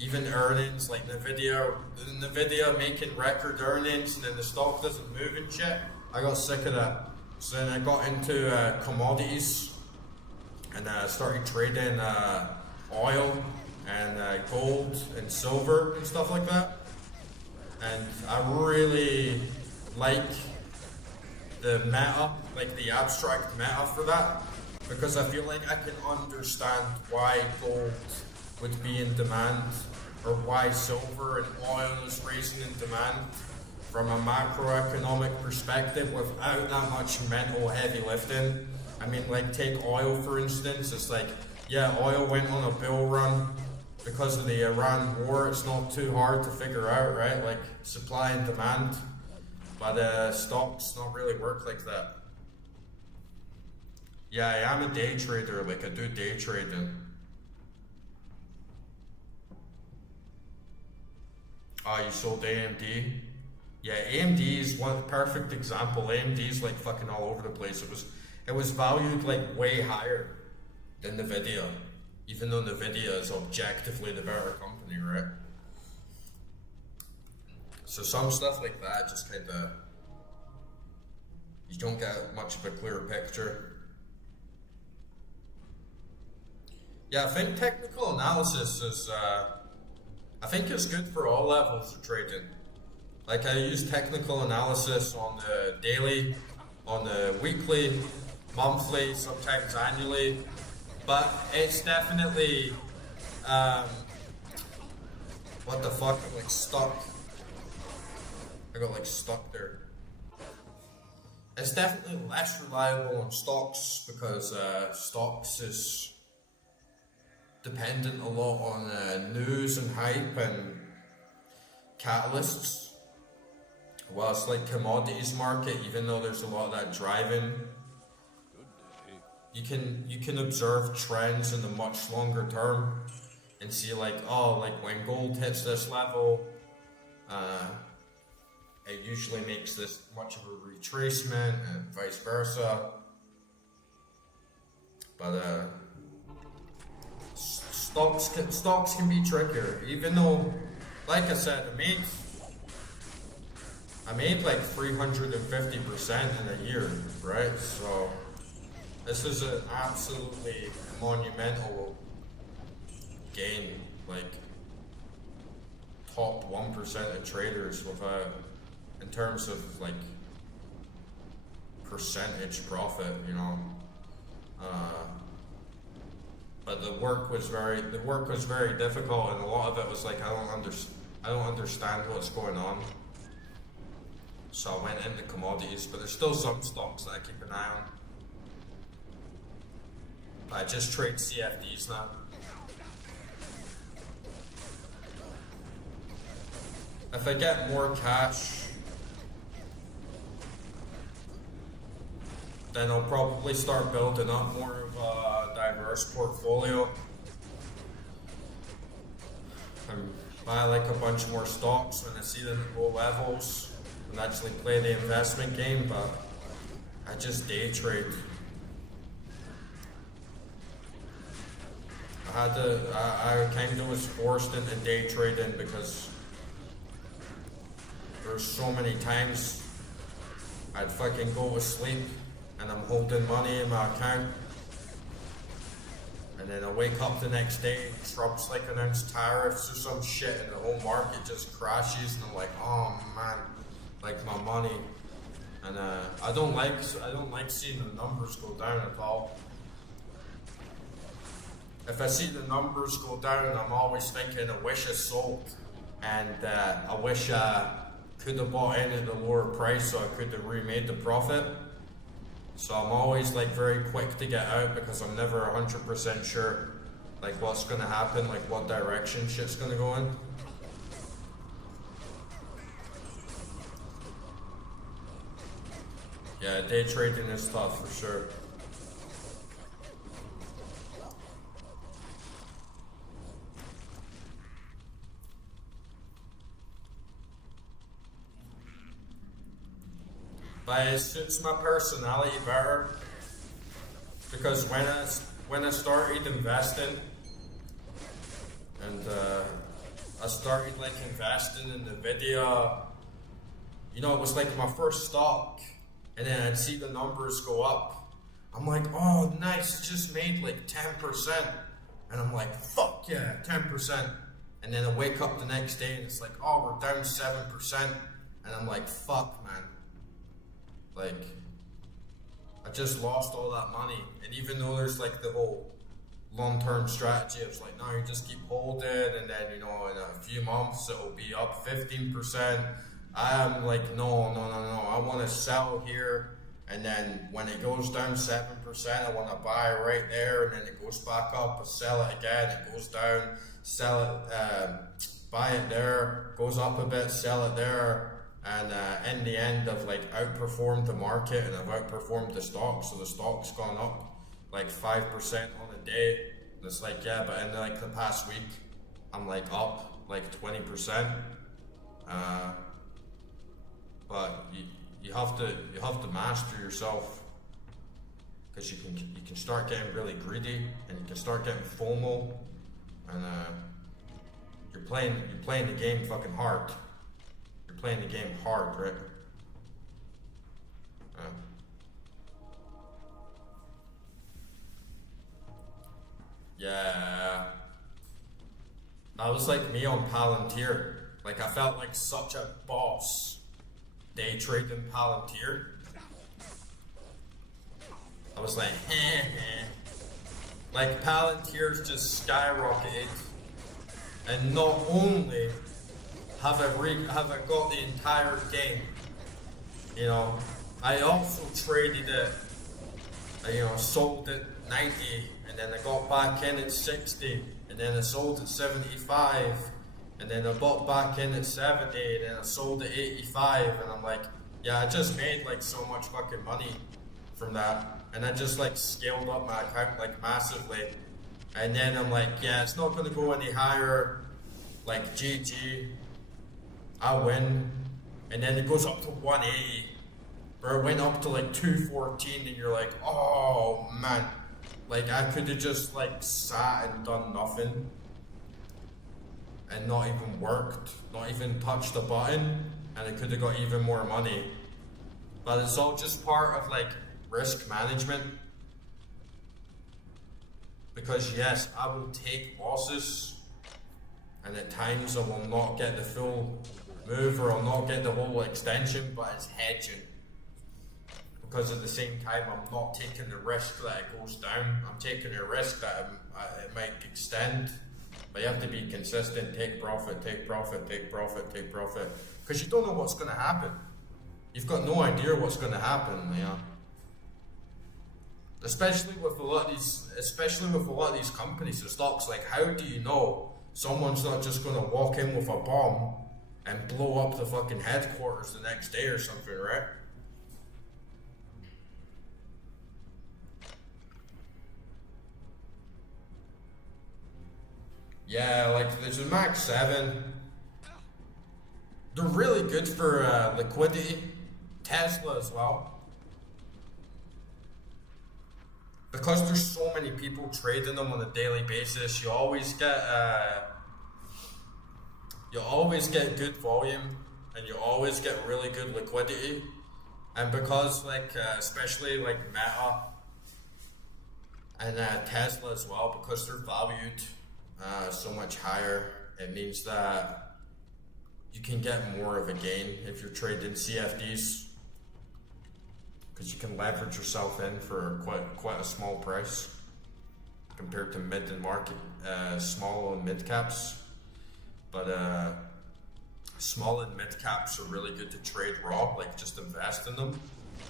even earnings, like Nvidia making record earnings and then the stock doesn't move and shit. I got sick of that. So then I got into commodities, and started trading oil and gold and silver and stuff like that. And I really like the meta, like the abstract meta for that, because I feel like I can understand why gold would be in demand, or why silver and oil is raising in demand from a macroeconomic perspective without that much mental heavy lifting. I mean, like take oil for instance. It's like, yeah, oil went on a bull run because of the Iran war. It's not too hard to figure out, right? Like supply and demand. But stocks don't really work like that. Yeah, I am a day trader. Like I do day trading. Oh, you sold AMD? Yeah, AMD is one perfect example. AMD is like fucking all over the place. It was valued like way higher than Nvidia, even though Nvidia is objectively the better company, right? So some stuff like that just kind of, you don't get much of a clear picture. Yeah, I think technical analysis is, I think it's good for all levels of trading. Like I use technical analysis on the daily, on the weekly, monthly, sometimes annually, but it's definitely, what the fuck, I'm like stuck. I got like stuck there. it's definitely less reliable on stocks because stocks is dependent a lot on news and hype and catalysts. Whilst like commodities market, even though there's a lot of that driving, you can observe trends in the much longer term and see like, oh, like when gold hits this level, it usually makes this much of a retracement and vice versa. But stocks can be trickier, even though, like I said, I made like 350% in a year, right? So this is an absolutely monumental gain, like top 1% of traders without, in terms of like percentage profit, you know. But the work was very difficult, and a lot of it was like I don't understand what's going on. So I went into commodities, but there's still some stocks that I keep an eye on. But I just trade CFDs now. If I get more cash, then I'll probably start building up more of a diverse portfolio. And buy like a bunch more stocks when I see them at low levels and actually play the investment game, but I just day trade. I kind of was forced into day trading because there's so many times I'd fucking go to sleep and I'm holding money in my account, and then I wake up the next day, Trump's like announced tariffs or some shit, and the whole market just crashes, and I'm like, oh man, like my money. And I don't like seeing the numbers go down at all. If I see the numbers go down, I'm always thinking, I wish I sold, and I wish I could have bought in at a lower price so I could have remade the profit. So I'm always like very quick to get out because I'm never 100% sure like what's gonna happen, like what direction shit's gonna go in. Yeah, day trading is tough for sure. But it suits my personality better because when I started investing and I started like investing in Nvidia, you know, it was like my first stock, and then I'd see the numbers go up. I'm like, oh nice, it just made like 10%, and I'm like, fuck yeah, 10%. And then I wake up the next day and it's like, oh, we're down 7%, and I'm like, fuck man. Like, I just lost all that money. And even though there's like the whole long-term strategy of like, no, you just keep holding, and then, you know, in a few months it'll be up 15%. I'm like, no. I want to sell here, and then when it goes down 7%, I want to buy right there, and then it goes back up, I sell it again, it goes down, sell it, buy it there, goes up a bit, sell it there. And in the end, I've like outperformed the market, and I've outperformed the stock. So the stock's gone up like 5% on a day. And it's like, yeah, but in like the past week, I'm like up like 20%. But you have to master yourself, because you can start getting really greedy, and you can start getting FOMO, and you're playing the game fucking hard. Playing the game hard, right? Yeah. I was like me on Palantir. Like I felt like such a boss day trading Palantir. I was like, like Palantir's just skyrocketed, and not only have I got the entire game, you know, I also traded it, sold it 90, and then I got back in at 60, and then I sold at 75, and then I bought back in at 70, and then I sold at 85, and I'm like, yeah, I just made like so much fucking money from that, and I just like scaled up my account like massively, and then I'm like, yeah, it's not gonna go any higher, like GG, I win, and then it goes up to 180, or it went up to like 214, and you're like, oh man, like I could have just like sat and done nothing, and not even worked, not even touched a button, and I could have got even more money. But it's all just part of like risk management. Because yes, I will take losses, and at times I will not get the full move, or I'll not get the whole extension, but it's hedging. Because at the same time, I'm not taking the risk that it goes down. I'm taking a risk that it might extend. But you have to be consistent, take profit, take profit, take profit, take profit. Because you don't know what's going to happen. You've got no idea what's going to happen, Especially with a lot of these companies and stocks. Like, how do you know someone's not just going to walk in with a bomb and blow up the fucking headquarters the next day or something, right? Yeah, like there's a Max 7. They're really good for liquidity. Tesla as well. Because there's so many people trading them on a daily basis, you always get good volume, and you always get really good liquidity. And because especially like Meta and Tesla as well, because they're valued so much higher, it means that you can get more of a gain if you're trading CFDs, because you can leverage yourself in for quite a small price compared to mid and market, small and mid caps. But small and mid caps are really good to trade raw, like just invest in them,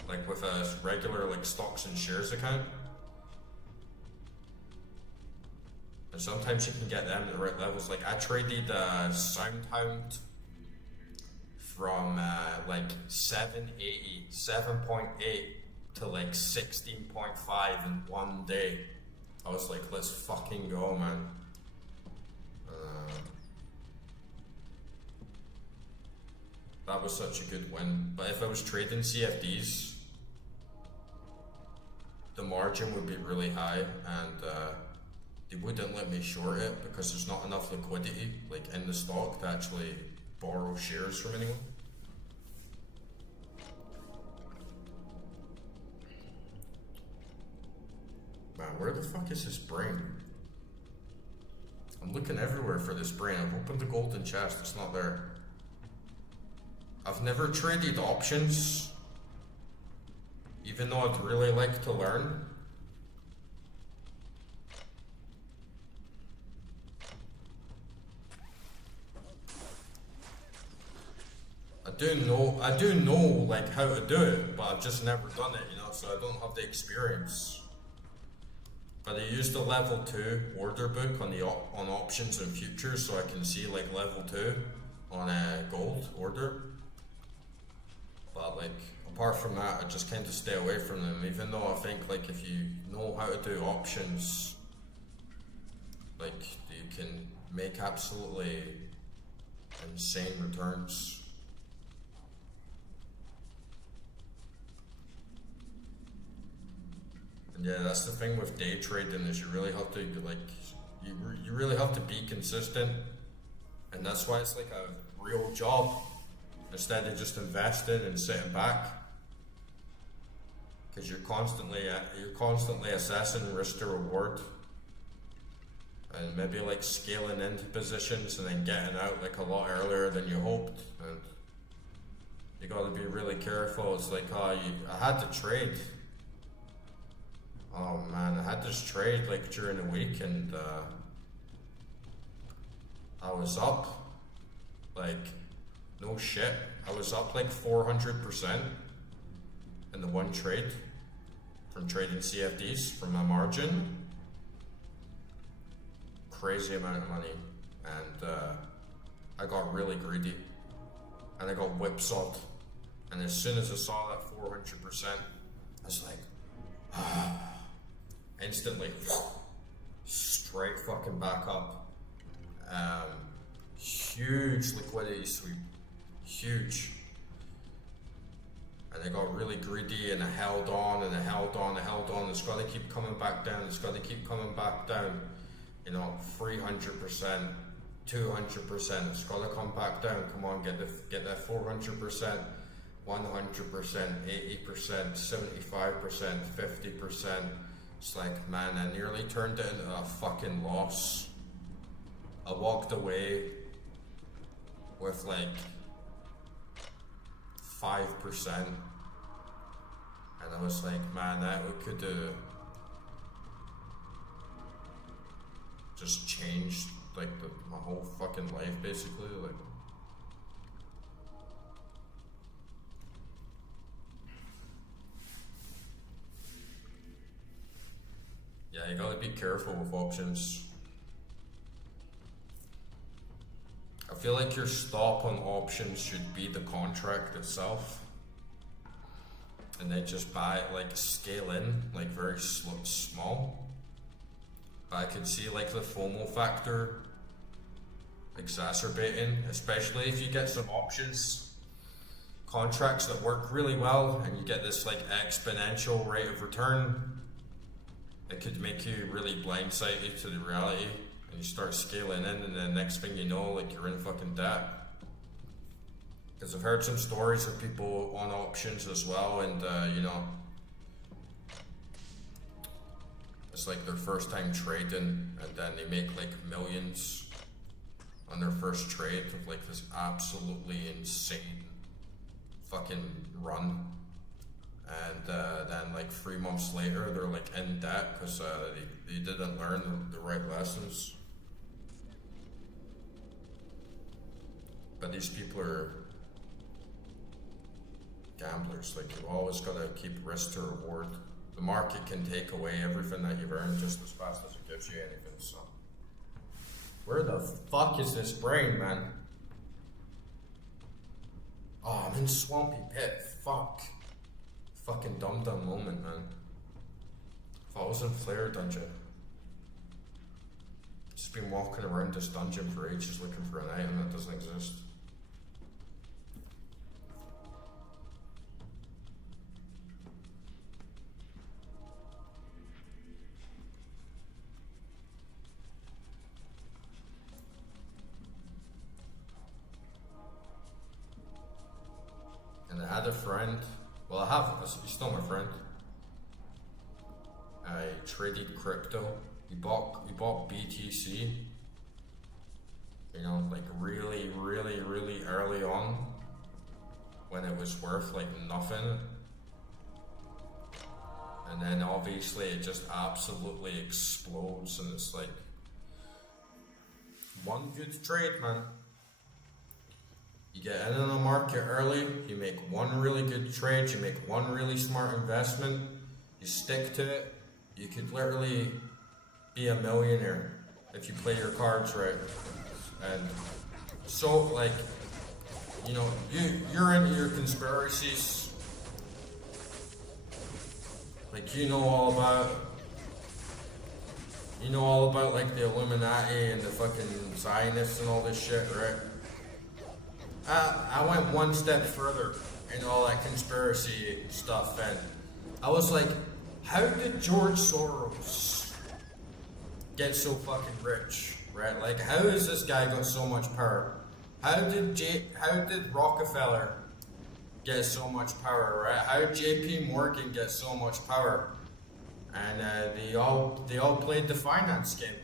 like with a regular like stocks and shares account. And sometimes you can get them at the right levels. Like I traded Soundhound from like 7.8 to like 16.5 in one day. I was like, let's fucking go, man. That was such a good win. But if I was trading CFDs, the margin would be really high, and they wouldn't let me short it because there's not enough liquidity like in the stock to actually borrow shares from anyone. Man, where the fuck is this brain? I'm looking everywhere for this brain. I've opened the golden chest, it's not there. I've never traded options, even though I'd really like to learn. I do know like how to do it, but I've just never done it, so I don't have the experience. But I used the level 2 order book on options and futures, so I can see like level 2 on a gold order. But like apart from that, I just kind of stay away from them, even though I think like if you know how to do options, like you can make absolutely insane returns. And yeah, that's the thing with day trading, is you really have to you really have to be consistent, and that's why it's like a real job instead of just investing and sitting back, because you're constantly assessing risk to reward, and maybe like scaling into positions and then getting out like a lot earlier than you hoped. And you got to be really careful. It's like I had to trade. Oh man, I had this trade like during the week, and I was up like no shit. I was up like 400%, in the one trade from trading CFDs from my margin. Crazy amount of money, and I got really greedy, and I got whipsawed. And as soon as I saw that 400%, I was like, instantly, straight fucking back up. Huge liquidity sweep, huge. And I got really greedy, and I held on, and I held on, and I held on. It's got to keep coming back down. It's got to keep coming back down. You know, 300%, 200%. It's got to come back down. Come on, get that 400%, 100%, 80%, 75%, 50%. It's like, man, I nearly turned it into a fucking loss. I walked away with like 5%, and I was like, man, that we could just changed like my whole fucking life basically. Like, yeah, you gotta be careful with options. I feel like your stop on options should be the contract itself, and then just buy it, like scale in, like very small. But I could see like the FOMO factor exacerbating, especially if you get some options contracts that work really well and you get this like exponential rate of return. It could make you really blindsided to the reality, and you start scaling in, and then next thing you know, like you're in fucking debt. Because I've heard some stories of people on options as well, and you know, it's like their first time trading, and then they make like millions on their first trade with like this absolutely insane fucking run. And then like 3 months later, they're like in debt because they didn't learn the right lessons. But these people are gamblers. Like, you've always got to keep risk to reward. The market can take away everything that you've earned just as fast as it gives you anything. So, where the fuck is this brain, man? Oh, I'm in Swampy Pit. Fuck. Fucking dumb moment, man. If I was in Flare Dungeon, just been walking around this dungeon for ages looking for an item that doesn't exist. And I had a friend. Well, I have. He's still my friend. I traded crypto. He bought BTC. You know, like really early on, when it was worth like nothing. And then obviously it just absolutely explodes, and it's like one good trade, man. You get in the market early, you make one really good trade, you make one really smart investment, you stick to it, you could literally be a millionaire if you play your cards right. And so, like, you know, you're into your conspiracies, like you know all about like the Illuminati and the fucking Zionists and all this shit, right? I went one step further in all that conspiracy stuff, and I was like, how did George Soros get so fucking rich, right? Like, how has this guy got so much power? How did Rockefeller get so much power, right? How did JP Morgan get so much power? And they all played the finance game.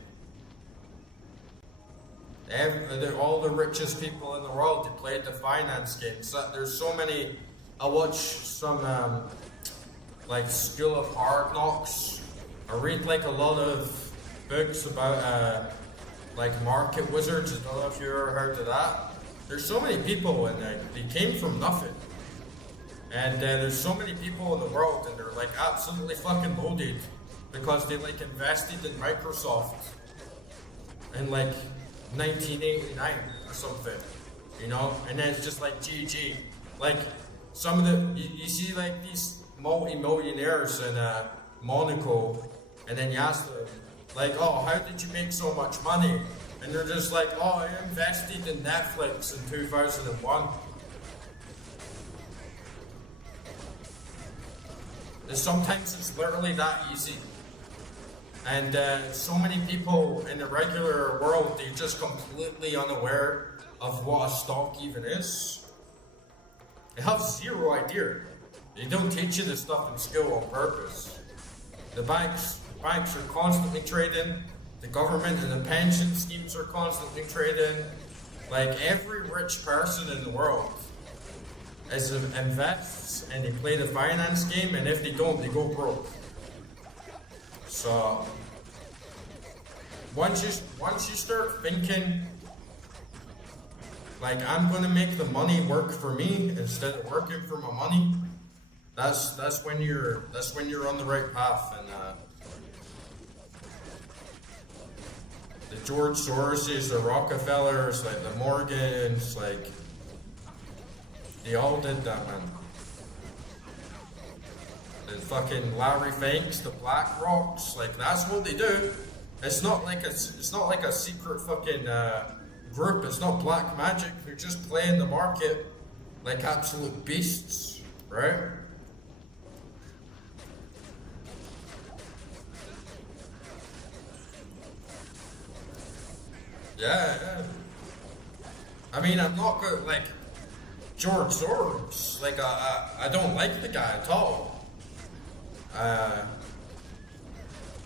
They're all the richest people in the world. They played the finance game. So there's so many. I watch some like School of Hard Knocks. I read like a lot of books about like market wizards. I don't know if you ever heard of that. There's so many people, and they came from nothing. And there's so many people in the world, and they're like absolutely fucking loaded because they like invested in Microsoft in like 1989 or something, you know. And then it's just like GG. Like some of the you see like these multi-millionaires in Monaco, and then you ask them like, oh, how did you make so much money? And they're just like, oh, I invested in Netflix in 2001. Sometimes it's literally that easy. And so many people in the regular world, they're just completely unaware of what a stock even is. They have zero idea. They don't teach you this stuff in school on purpose. The banks are constantly trading. The government and the pension schemes are constantly trading. Like every rich person in the world invests and they play the finance game, and if they don't, they go broke. So once you start thinking like I'm gonna make the money work for me instead of working for my money, that's when you're on the right path. And the George Soroses, the Rockefellers, like the Morgans, like they all did that, man. The fucking Larry Finks, the Black Rocks, like that's what they do. It's not like a secret fucking group. It's not black magic. They're just playing the market like absolute beasts, right? Yeah. I mean, I'm not good like George Soros. Like I don't like the guy at all.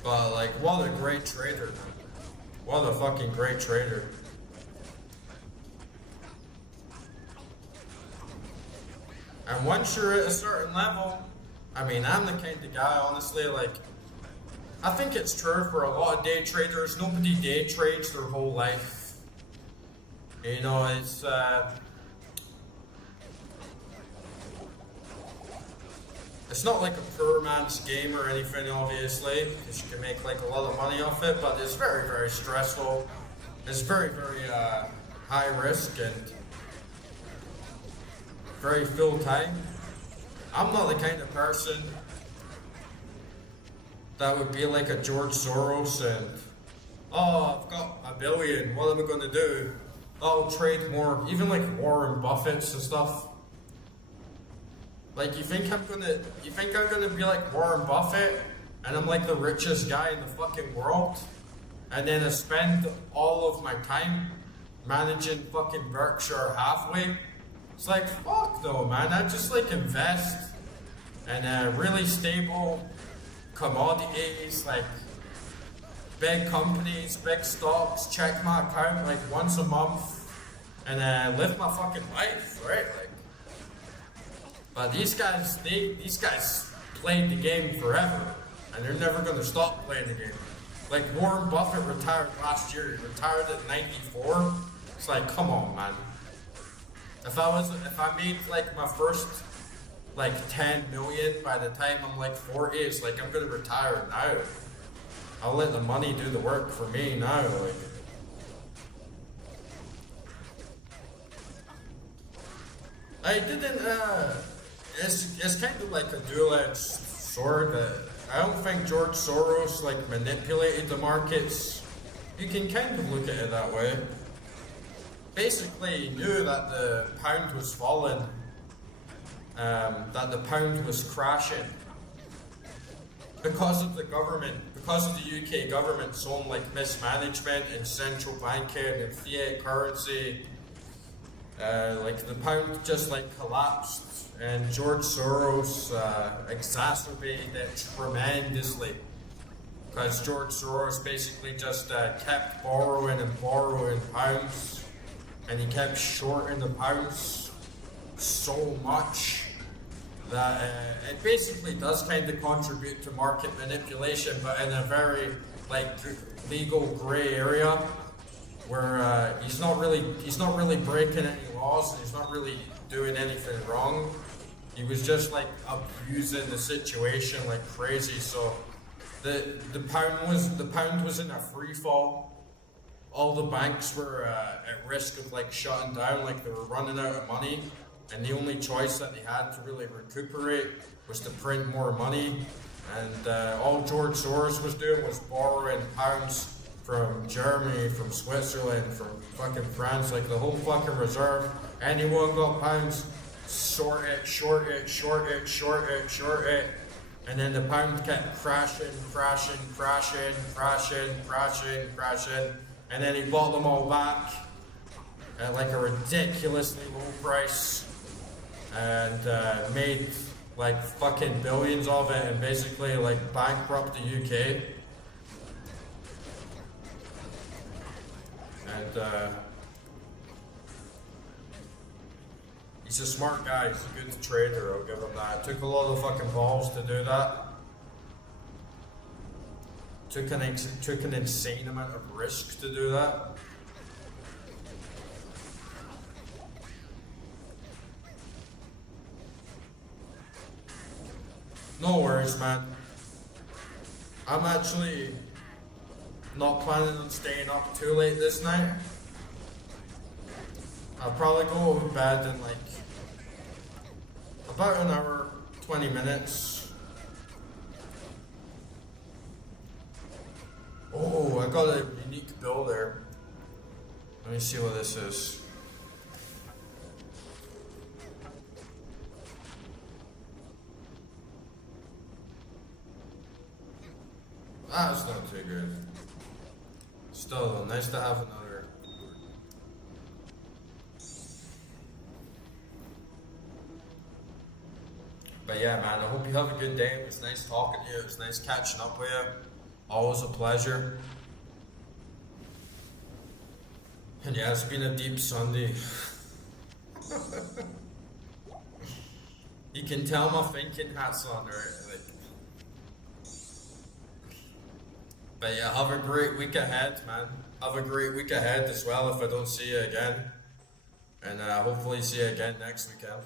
But like, what a great trader, man. What a fucking great trader. And once you're at a certain level, I mean, I'm the kind of guy, honestly, like, I think it's true for a lot of day traders. Nobody day trades their whole life. You know, it's not like a poor man's game or anything, obviously, because you can make like a lot of money off it, but it's very, very stressful. It's very, very high risk and very full time. I'm not the kind of person that would be like a George Soros and, oh, I've got $1 billion, what am I going to do? I'll trade more, even like Warren Buffett's and stuff. Like, you think I'm gonna be like Warren Buffett and I'm like the richest guy in the fucking world, and then I spend all of my time managing fucking Berkshire Hathaway? It's like, fuck no, man. I just like invest in really stable commodities, like big companies, big stocks, check my account like once a month, and live my fucking life, right? Like, but these guys played the game forever, and they're never gonna stop playing the game. Like Warren Buffett retired last year. He retired at 94. It's like, come on, man. If I made like my first like 10 million by the time I'm like 40, it's like I'm gonna retire now. I'll let the money do the work for me now. Like, I didn't. It's kind of like a dual-edged sword. I don't think George Soros like manipulated the markets. You can kind of look at it that way. Basically, he knew that the pound was falling, that the pound was crashing because of the government, because of the UK government's own like mismanagement in central banking and fiat currency. Like the pound just like collapsed, and George Soros exacerbated it tremendously, because George Soros basically just kept borrowing and borrowing pounds, and he kept shorting the pounds so much that it basically does kind of contribute to market manipulation, but in a very like legal gray area where he's not really breaking any laws and he's not really doing anything wrong. He was just like abusing the situation like crazy. So the pound was in a free fall. All the banks were at risk of like shutting down, like they were running out of money, and the only choice that they had to really recuperate was to print more money. And all George Soros was doing was borrowing pounds from Germany, from Switzerland, from fucking France, like the whole fucking reserve. Anyone got pounds, short it, short it, short it, short it, short it. And then the pound kept crashing, crashing, crashing, crashing, crashing, crashing. And then he bought them all back at like a ridiculously low price and made like fucking billions of it and basically like bankrupt the UK. And he's a smart guy, he's a good trader, I'll give him that. It took a lot of fucking balls to do that. Took an insane amount of risk to do that. No worries, man. I'm actually not planning on staying up too late this night. I'll probably go to bed in like about an hour, 20 minutes. Oh, I got a unique bill there. Let me see what this is. That's not too good. Still, nice to have another. But yeah, man, I hope you have a good day. It was nice talking to you. It was nice catching up with you. Always a pleasure. And yeah, it's been a deep Sunday. You can tell my thinking hat's on, right? Like, but yeah, have a great week ahead, man. Have a great week ahead as well if I don't see you again. And hopefully see you again next weekend.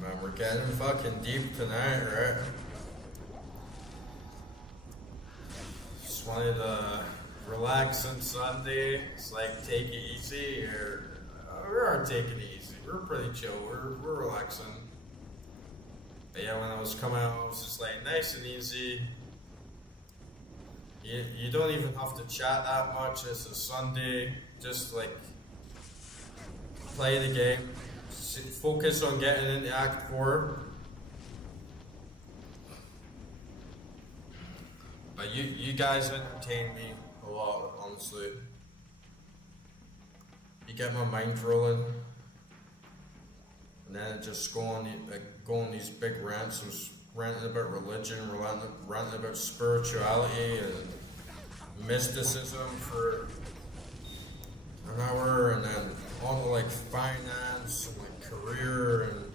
Man, we're getting fucking deep tonight, right? Just wanted to relax on Sunday. It's like take it easy, or we are taking it easy. We're pretty chill. We're relaxing. But yeah, when I was coming out, I was just like nice and easy. You don't even have to chat that much. It's a Sunday. Just like play the game. Focus on getting into Act 4. But you guys entertain me a lot, honestly. You get my mind rolling. And then just go on these big rants. I was ranting about religion, ranting about spirituality and mysticism for an hour, and then on to like finance and like career, and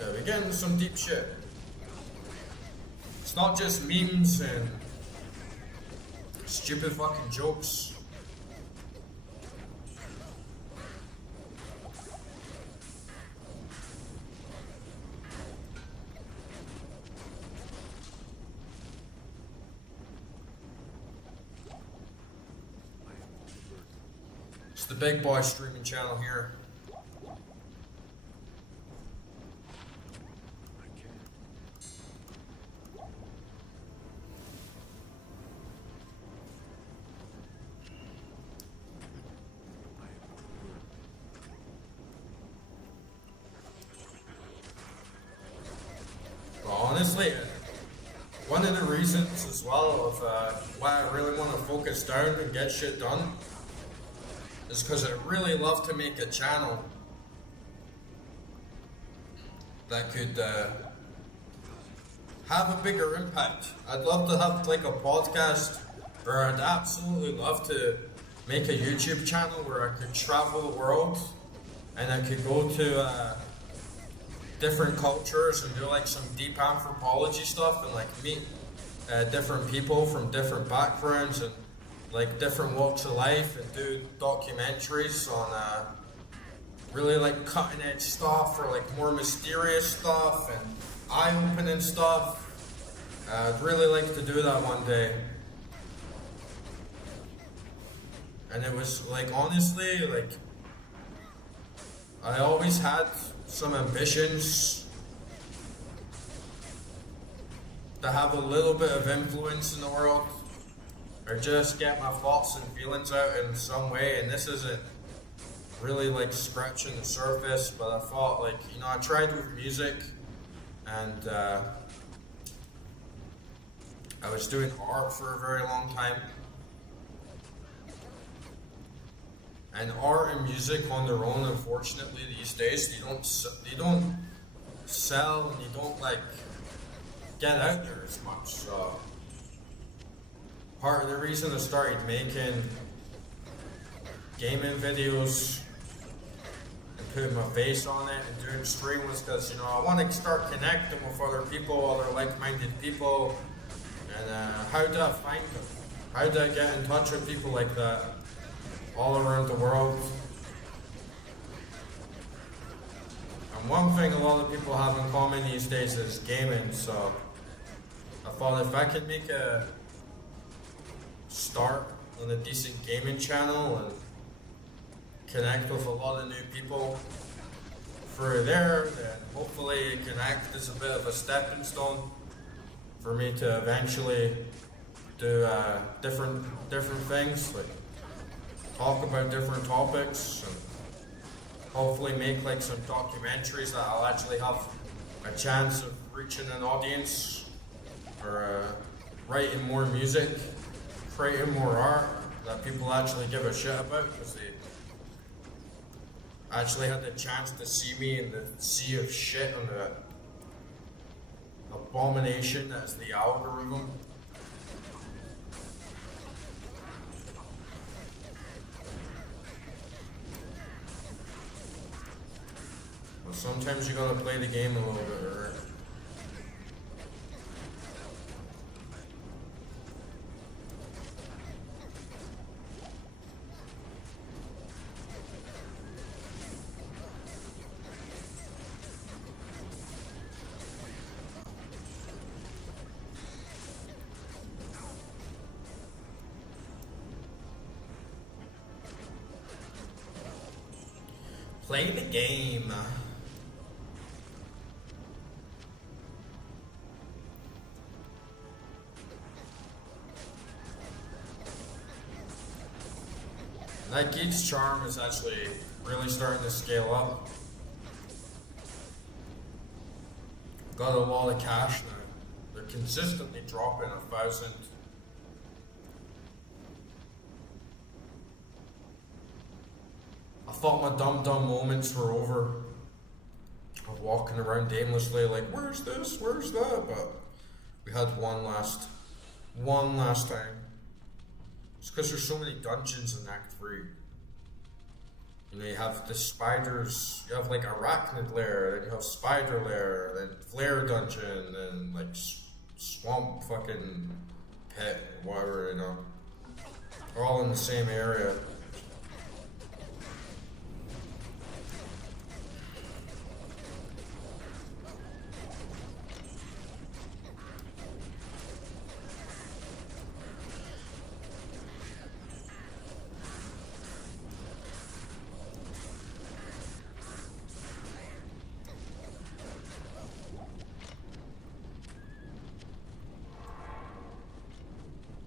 yeah, we get into some deep shit. It's not just memes and stupid fucking jokes. It's the big boy streaming channel here. honestly, one of the reasons as well of why I really want to focus down and get shit done is because I really love to make a channel that could have a bigger impact. I'd love to have like a podcast, or I'd absolutely love to make a YouTube channel where I could travel the world and I could go to different cultures and do like some deep anthropology stuff and like meet different people from different backgrounds and like different walks of life and do documentaries on really like cutting edge stuff or like more mysterious stuff and eye-opening stuff. I'd really like to do that one day. And it was like, honestly, like I always had some ambitions to have a little bit of influence in the world or just get my thoughts and feelings out in some way, and this isn't really like scratching the surface, but I thought like, you know, I tried with music and I was doing art for a very long time. And art and music on their own, unfortunately, these days, they don't sell and you don't like get out there as much. So part of the reason I started making gaming videos and putting my face on it and doing stream was because, you know, I want to start connecting with other people, other like-minded people, and how do I find them? How do I get in touch with people like that all around the world? And one thing a lot of people have in common these days is gaming, so I thought if I could make a start on a decent gaming channel and connect with a lot of new people through there, then hopefully it can act as a bit of a stepping stone for me to eventually do different things, like talk about different topics and hopefully make like some documentaries that I'll actually have a chance of reaching an audience, or writing more music, creating more art that people actually give a shit about because they actually had the chance to see me in the sea of shit on the abomination that is the algorithm. Well, sometimes you gotta play the game a little bit, right? Play the game. That geek's charm is actually really starting to scale up. Got a lot of cash now. They're consistently dropping 1,000. I thought my dumb moments were over of walking around aimlessly like, where's this, where's that? But we had one last time. It's because there's so many dungeons in Act 3. You know, you have the spiders, you have like Arachnid Lair, then you have Spider Lair, then Flare Dungeon, then like Swamp fucking Pit, whatever, you know. They're all in the same area.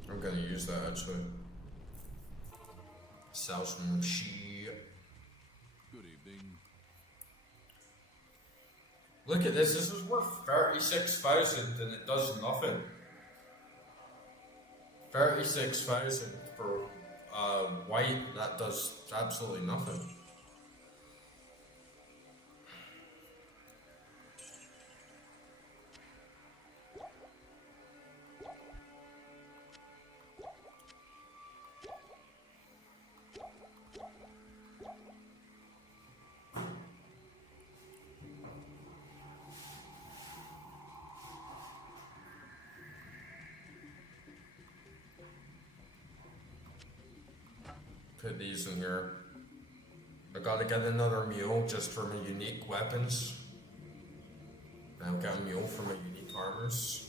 I'm gonna use that actually. Sell some shit. Good evening. Look look at this. This is worth 36,000 and it does nothing. 36,000 for white. That does absolutely nothing. Put these in here. I gotta get another mule just for my unique weapons. I'll get a mule for my unique armors.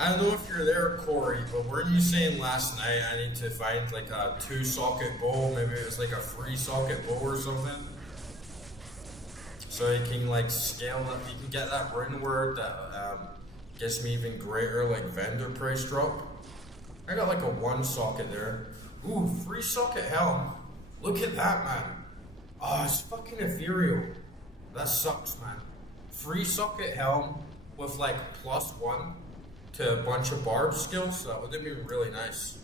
I don't know if you're there, Corey, but weren't you saying last night I need to find like a 2-socket bow? Maybe it was like a 3-socket bow or something. So you can like scale it. You can get that rune word that gets me even greater like vendor price drop. I got like a 1-socket there. Ooh, 3-socket helm. Look at that, man. Oh, it's fucking ethereal. That sucks, man. 3-socket helm with like +1 to a bunch of barb skills. That would have been really nice.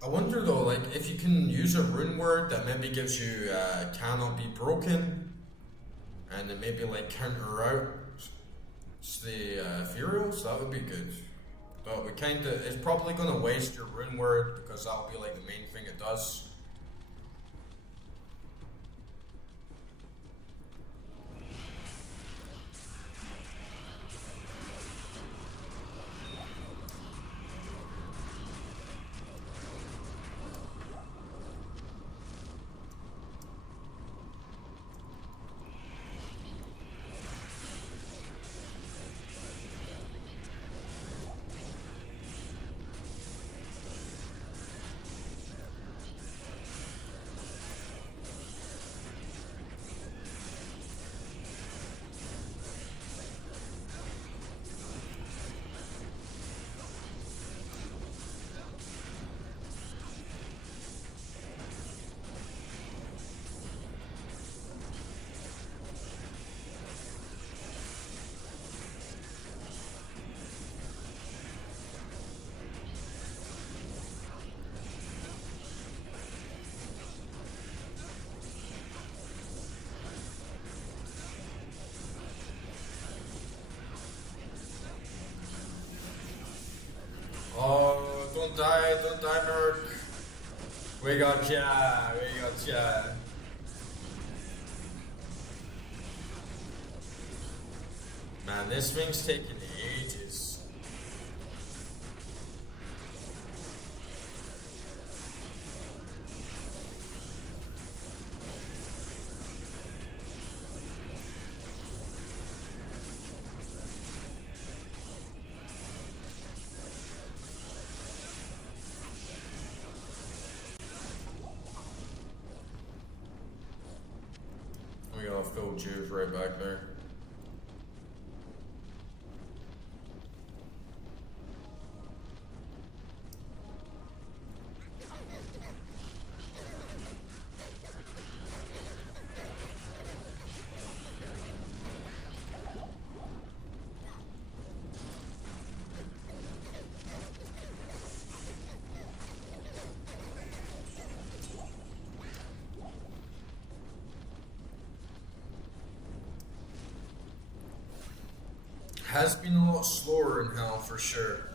I wonder though, like if you can use a rune word that maybe gives you cannot be broken, and then maybe like counter out the ethereals, that would be good. But we it's probably gonna waste your rune word because that'll be like the main thing it does. Don't die, Merc. We got ya, we got ya. Man, this thing's taking ages. We got a full juice right back there. has been a lot slower in hell for sure.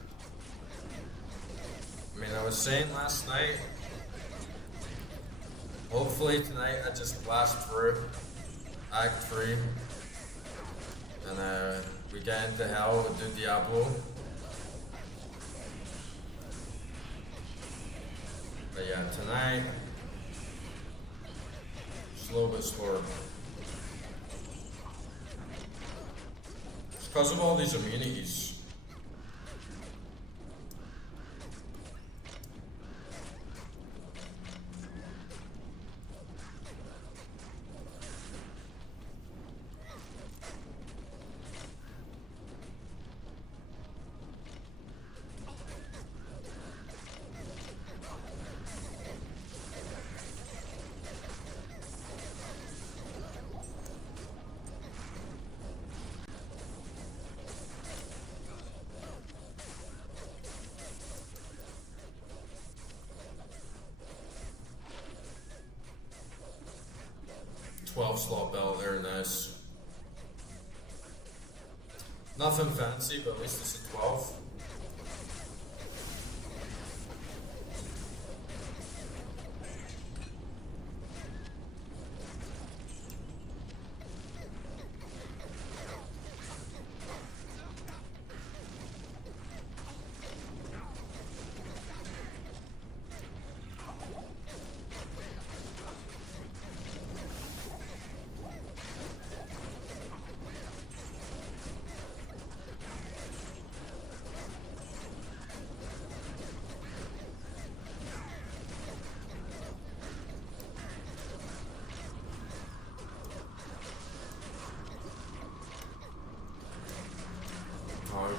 I mean, I was saying last night, hopefully tonight I just blast through Act 3 and we get into hell and do Diablo. But yeah, tonight, just a little bit slower. It's because of all these immunities. Slot belt, very nice. Nothing fancy, but at least it's a 12.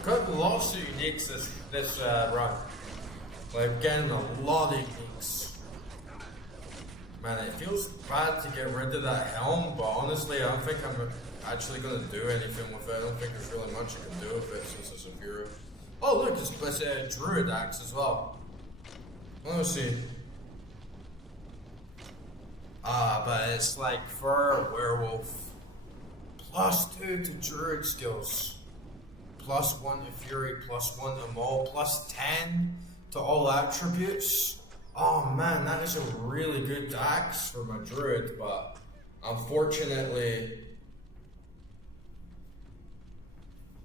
Got lots of uniques this run. Like getting a lot of uniques. Man, it feels bad to get rid of that helm, but honestly, I don't think I'm actually gonna do anything with it. I don't think there's really much I can do with it since it's a hero. Oh look, it's a druid axe as well. Let's see. But it's like for werewolf. +2 to druid skills. +1 to fury, +1 to maul, +10 to all attributes. Oh man, that is a really good axe for my druid, but unfortunately...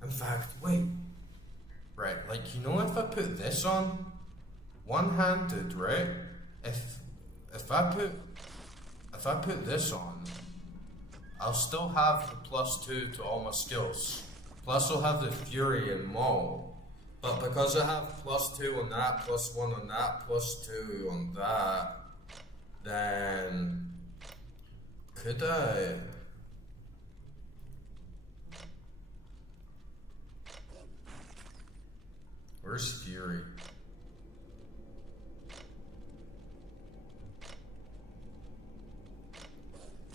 In fact, wait. Right, like, you know, if I put this on, one-handed, right? If I put this on, I'll still have the +2 to all my skills. Plus I'll have the Fury and Maul. But because I have +2 on that, +1 on that, +2 on that, then could I? Where's Fury?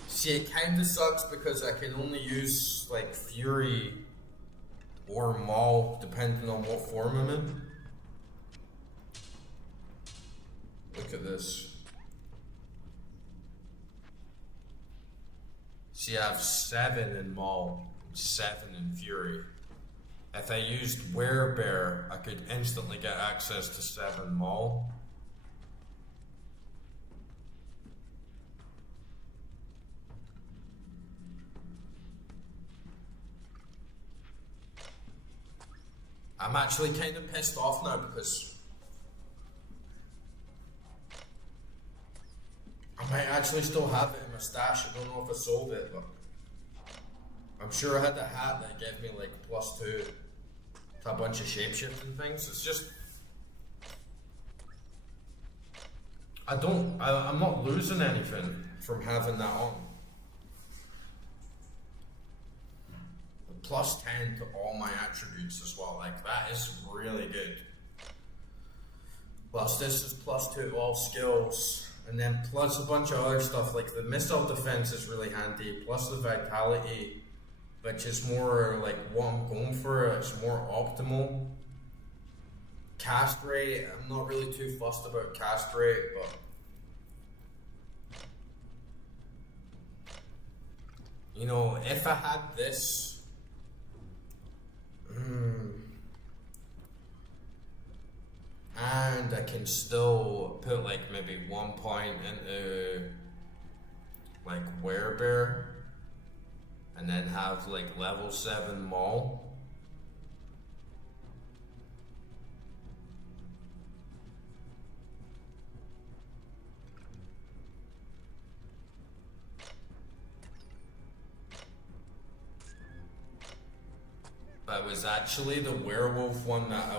See, it kinda sucks because I can only use like Fury or Maul, depending on what form I'm in. Look at this. See, I have 7 in Maul, 7 in Fury. If I used Werebear, I could instantly get access to 7 Maul. I'm actually kind of pissed off now because I might actually still have it in my stash. I don't know if I sold it, but I'm sure I had the hat that gave me like +2 to a bunch of shapeshifting things. It's just I'm not losing anything from having that on. +10 to all my attributes as well, like that is really good. Plus this is +2 to all skills, and then plus a bunch of other stuff like the missile defense is really handy, plus the vitality, which is more like what I'm going for, it's more optimal. Cast rate, I'm not really too fussed about cast rate, but you know, if I had this, and I can still put like maybe 1 point into like werebear, and then have like level 7 maul. But it was actually the werewolf one that I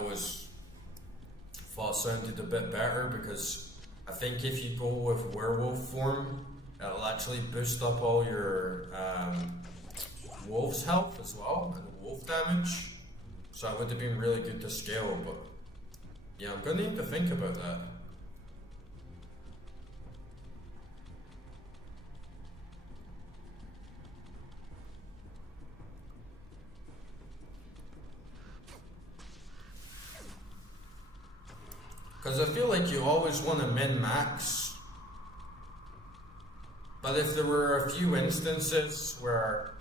thought sounded a bit better, because I think if you go with werewolf form, it'll actually boost up all your wolf's health as well, and wolf damage. So it would have been really good to scale, but yeah, I'm gonna need to think about that. Because I feel like you always want to min-max. But if there were a few instances where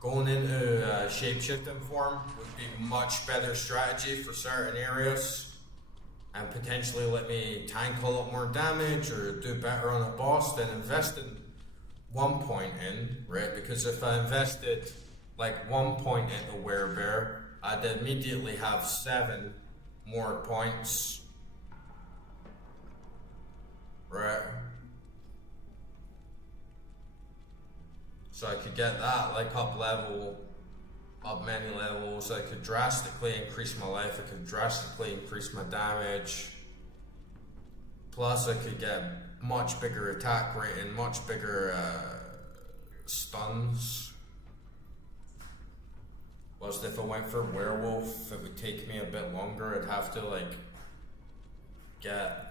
going into shapeshifting form would be much better strategy for certain areas, and potentially let me tank a lot more damage or do better on a boss, then invest in 1 point in, right? Because if I invested like 1 point into werebear, I'd immediately have 7 more points. Right. So I could get that like up many levels. I could drastically increase my life. I could drastically increase my damage. Plus I could get much bigger attack rate and much bigger stuns. Whilst if I went for werewolf, it would take me a bit longer. I'd have to like get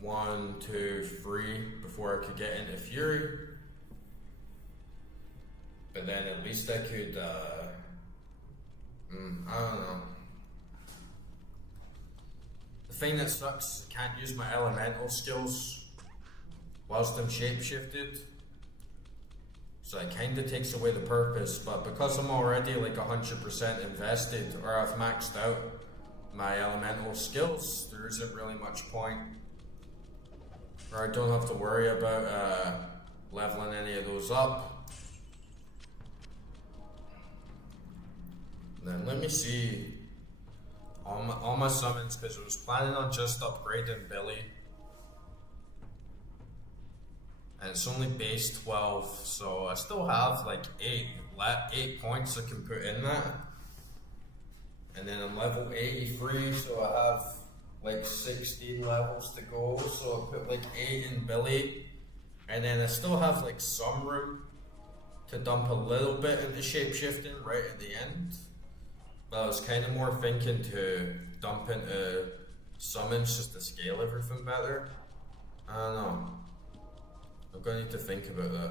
1, 2, 3 before I could get into Fury. But then at least I could, I don't know. The thing that sucks is I can't use my elemental skills whilst I'm shapeshifted. So it kinda takes away the purpose, but because I'm already like 100% invested, or I've maxed out my elemental skills, there isn't really much point. Or I don't have to worry about leveling any of those up. Then let me see all my summons, because I was planning on just upgrading Billy. And it's only base 12, so I still have like 8 points I can put in that. And then I'm level 83, so I have like 16 levels to go, so I put like 8 in Billy, and then I still have like some room to dump a little bit into shapeshifting right at the end. But I was kind of more thinking to dump into summons just to scale everything better. I don't know. I'm gonna need to think about that.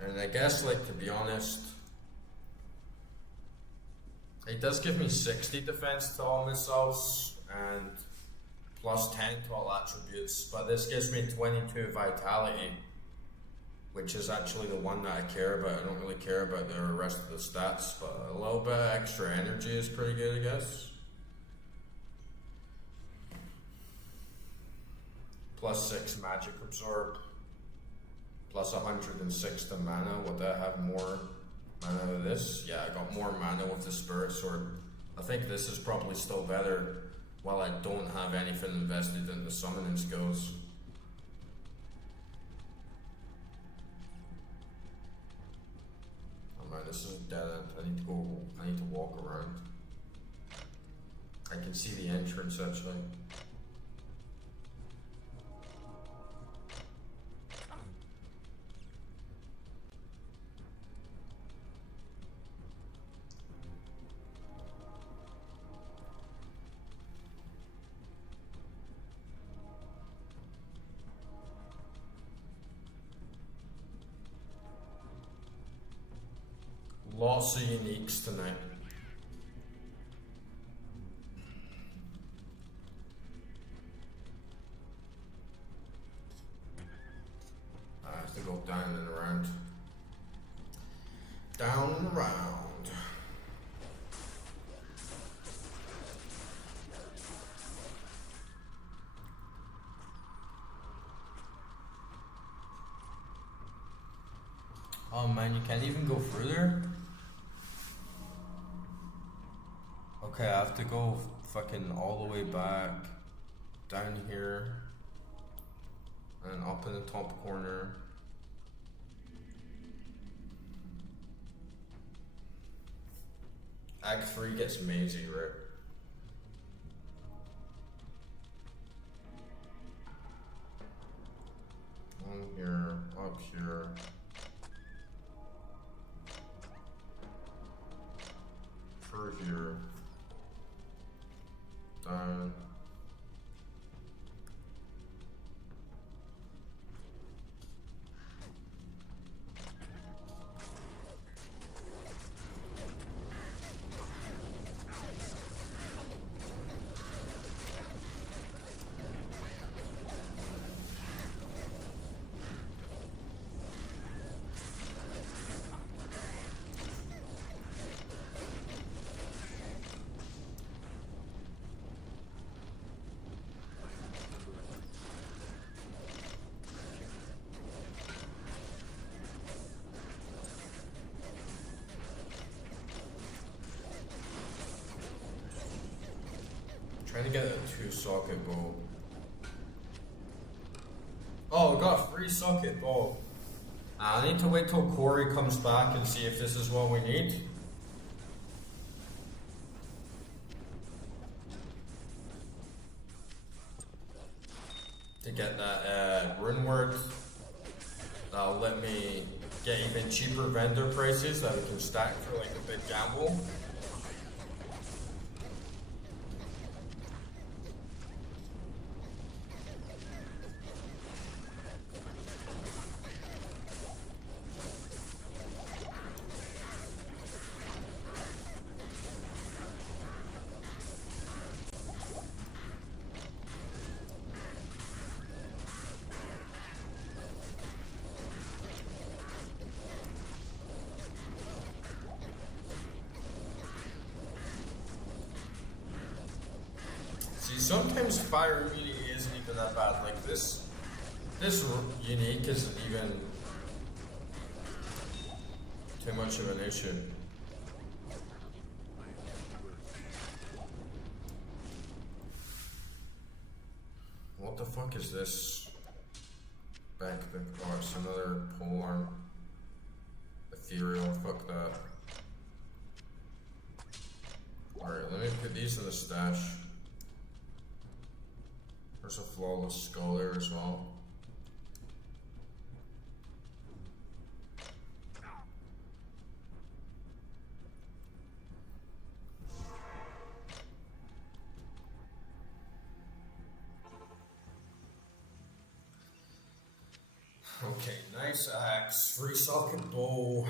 And I guess, like, to be honest, it does give me 60 defense to all missiles and plus 10 to all attributes, but this gives me 22 vitality, which is actually the one that I care about. I don't really care about the rest of the stats, but a little bit of extra energy is pretty good, I guess. Plus 6 magic absorb. Plus 106 to mana. Would I have more mana with this? Yeah, I got more mana with the Spirit Sword. I think this is probably still better while I don't have anything invested in the summoning skills. Oh man, this is a dead end. I need to walk around. I can see the entrance actually. Lots of uniques tonight. I have to go down and around. Down and around. Oh man, you can't even go further? Okay, I have to go fucking all the way back down here and up in the top corner. Act 3 gets mazy, right? On here, up here. Through here. Down. Trying to get a 2-socket bow. Oh, we got a 3-socket bow. I need to wait till Corey comes back and see if this is what we need. To get that rune word. That'll let me get even cheaper vendor prices that we can stack for like a big gamble. Sometimes fire immunity isn't even that bad. Like this unique isn't even too much of an issue. What the fuck is this? Back the oh, it's another pole arm. Ethereal, fuck that. Alright, let me put these in the stash. There's a flawless skull there as well. Okay, nice axe, 3-socket bow.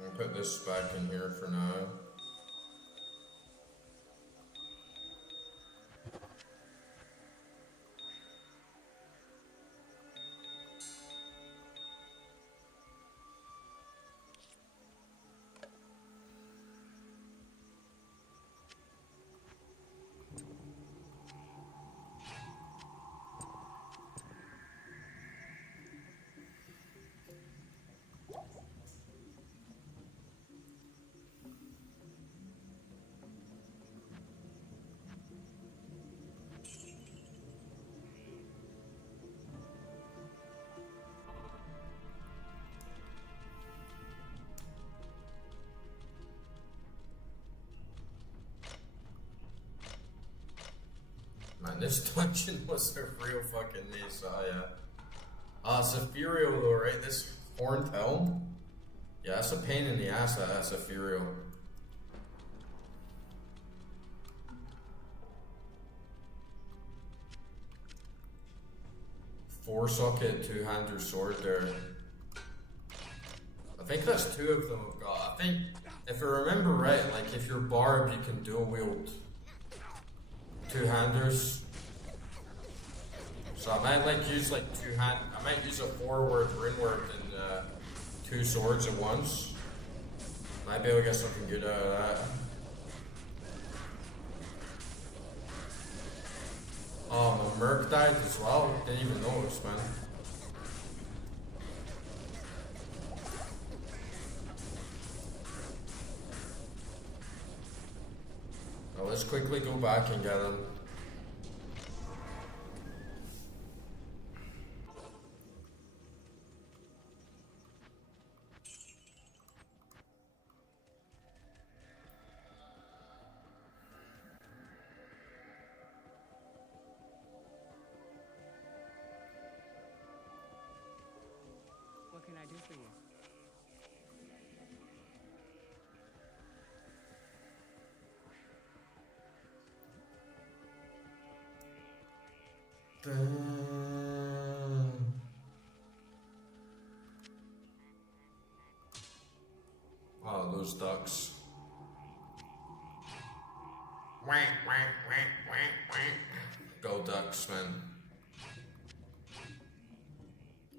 I'm gonna put this back in here for now. Man, this dungeon was a real fucking maze, yeah. Sephirio though, right? This horned helm? Yeah, that's a pain in the ass, that Sephirio. Four-socket, two-hander sword there. I think that's 2 of them I've got. I think, if I remember right, like if you're Barb, you can dual wield 2-handers. So I might like use like I might use a forward, inward, and two swords at once. Might be able to get something good out of that. Oh, my Merc died as well. Didn't even notice, man. Now let's quickly go back and get him. What can I do for you? Oh, those ducks. Go ducks, man.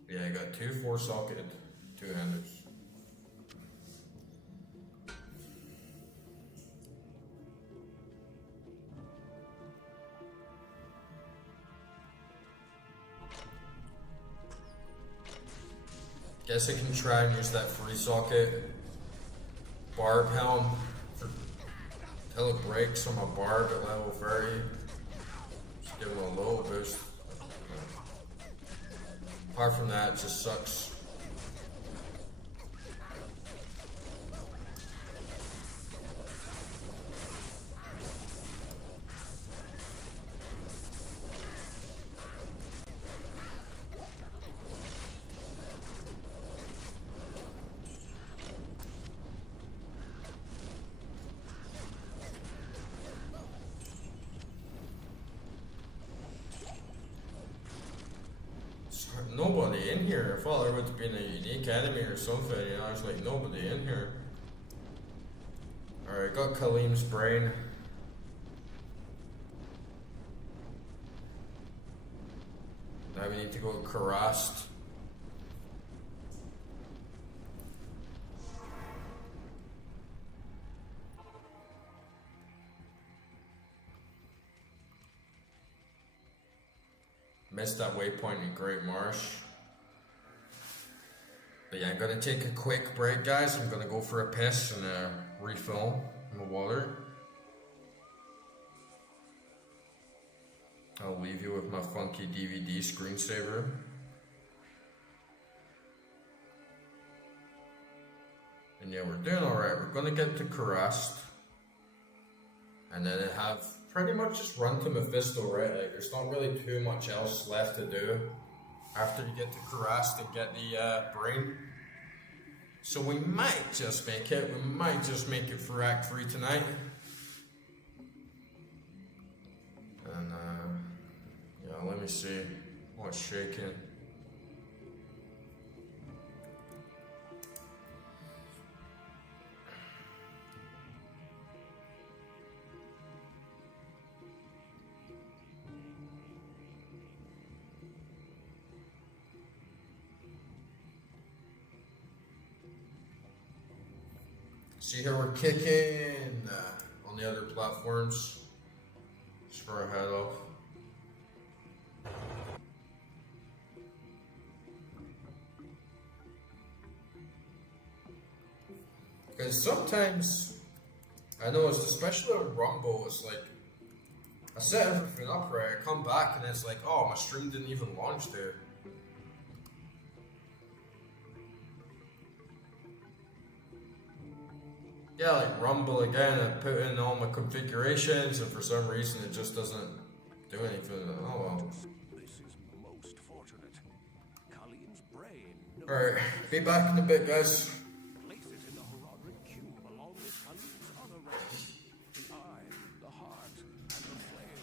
Yeah, I got two 4-socketed two-handers. Guess I can try and use that 3-socket barb helm till it breaks on my barb at level 30. Just give him a little boost. Apart from that, it just sucks. Nobody in here. I thought there would have been a unique enemy or something, you know, there's like nobody in here. Alright, got Kalim's brain. Now we need to go to Karast. Missed that waypoint in Great Marsh. But yeah, I'm gonna take a quick break, guys. I'm gonna go for a piss and refill my water. I'll leave you with my funky DVD screensaver. And yeah, we're doing alright. We're gonna get to Karast. And then I have pretty much just run to Mephisto, right? Like, there's not really too much else left to do after you get to Karast and get the brain. So we might just make it. We might just make it for Act 3 tonight. And yeah, let me see what's shaking. See how we're kicking on the other platforms. Just for our head off. Because sometimes, I know, it's especially on Rumble, it's like, I set everything up right, I come back and it's like, oh, my stream didn't even launch there. Yeah, like Rumble again, I put in all my configurations and for some reason it just doesn't do anything. Oh well. This is most fortunate. Kalim's brain. Alright, be back in a bit, guys. Place it in the Horadric cube along with Kalim's other relics. The eye, the heart, and the flail.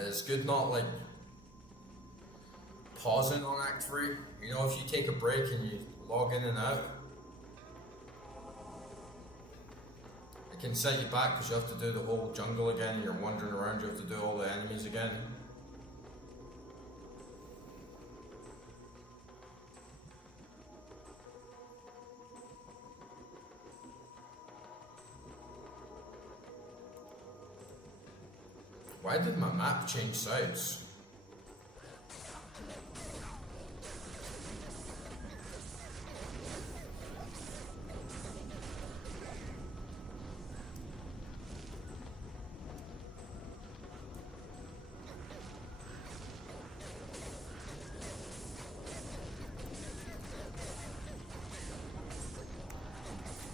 And it's good not like pausing on Act 3. You know, if you take a break and you log in and out, it can set you back because you have to do the whole jungle again and you're wandering around, you have to do all the enemies again. Why did my map change sides?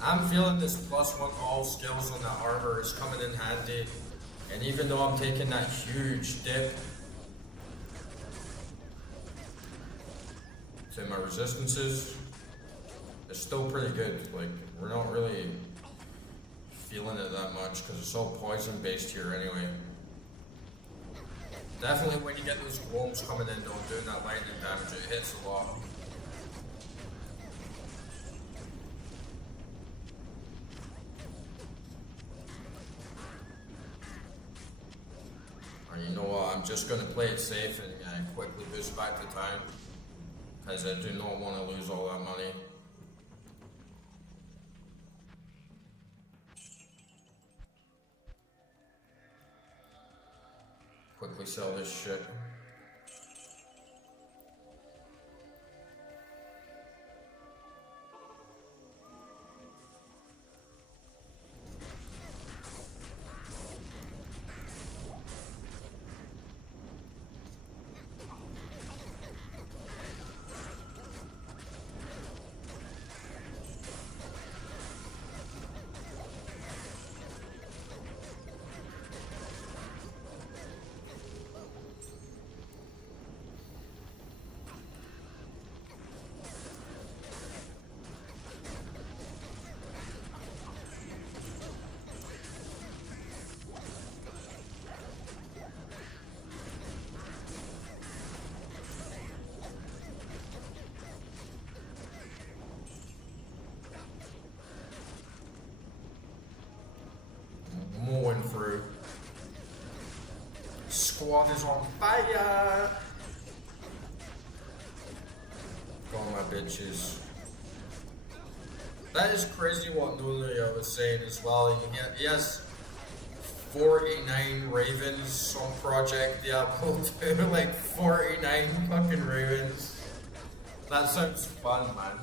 I'm feeling this +1 all skills on that armor is coming in handy. And even though I'm taking that huge dip to my resistances, it's still pretty good. Like, we're not really feeling it that much because it's all poison based here anyway. Definitely when you get those golems coming in, don't do that lightning damage, it hits a lot. You know what, I'm just going to play it safe and quickly boost back the time because I do not want to lose all that money. Quickly sell this shit. Mowing through. Squad is on fire! All my bitches. That is crazy what Nulia was saying as well. He has 49 ravens on Project Diablo 2. Like 49 fucking ravens. That sounds fun, man.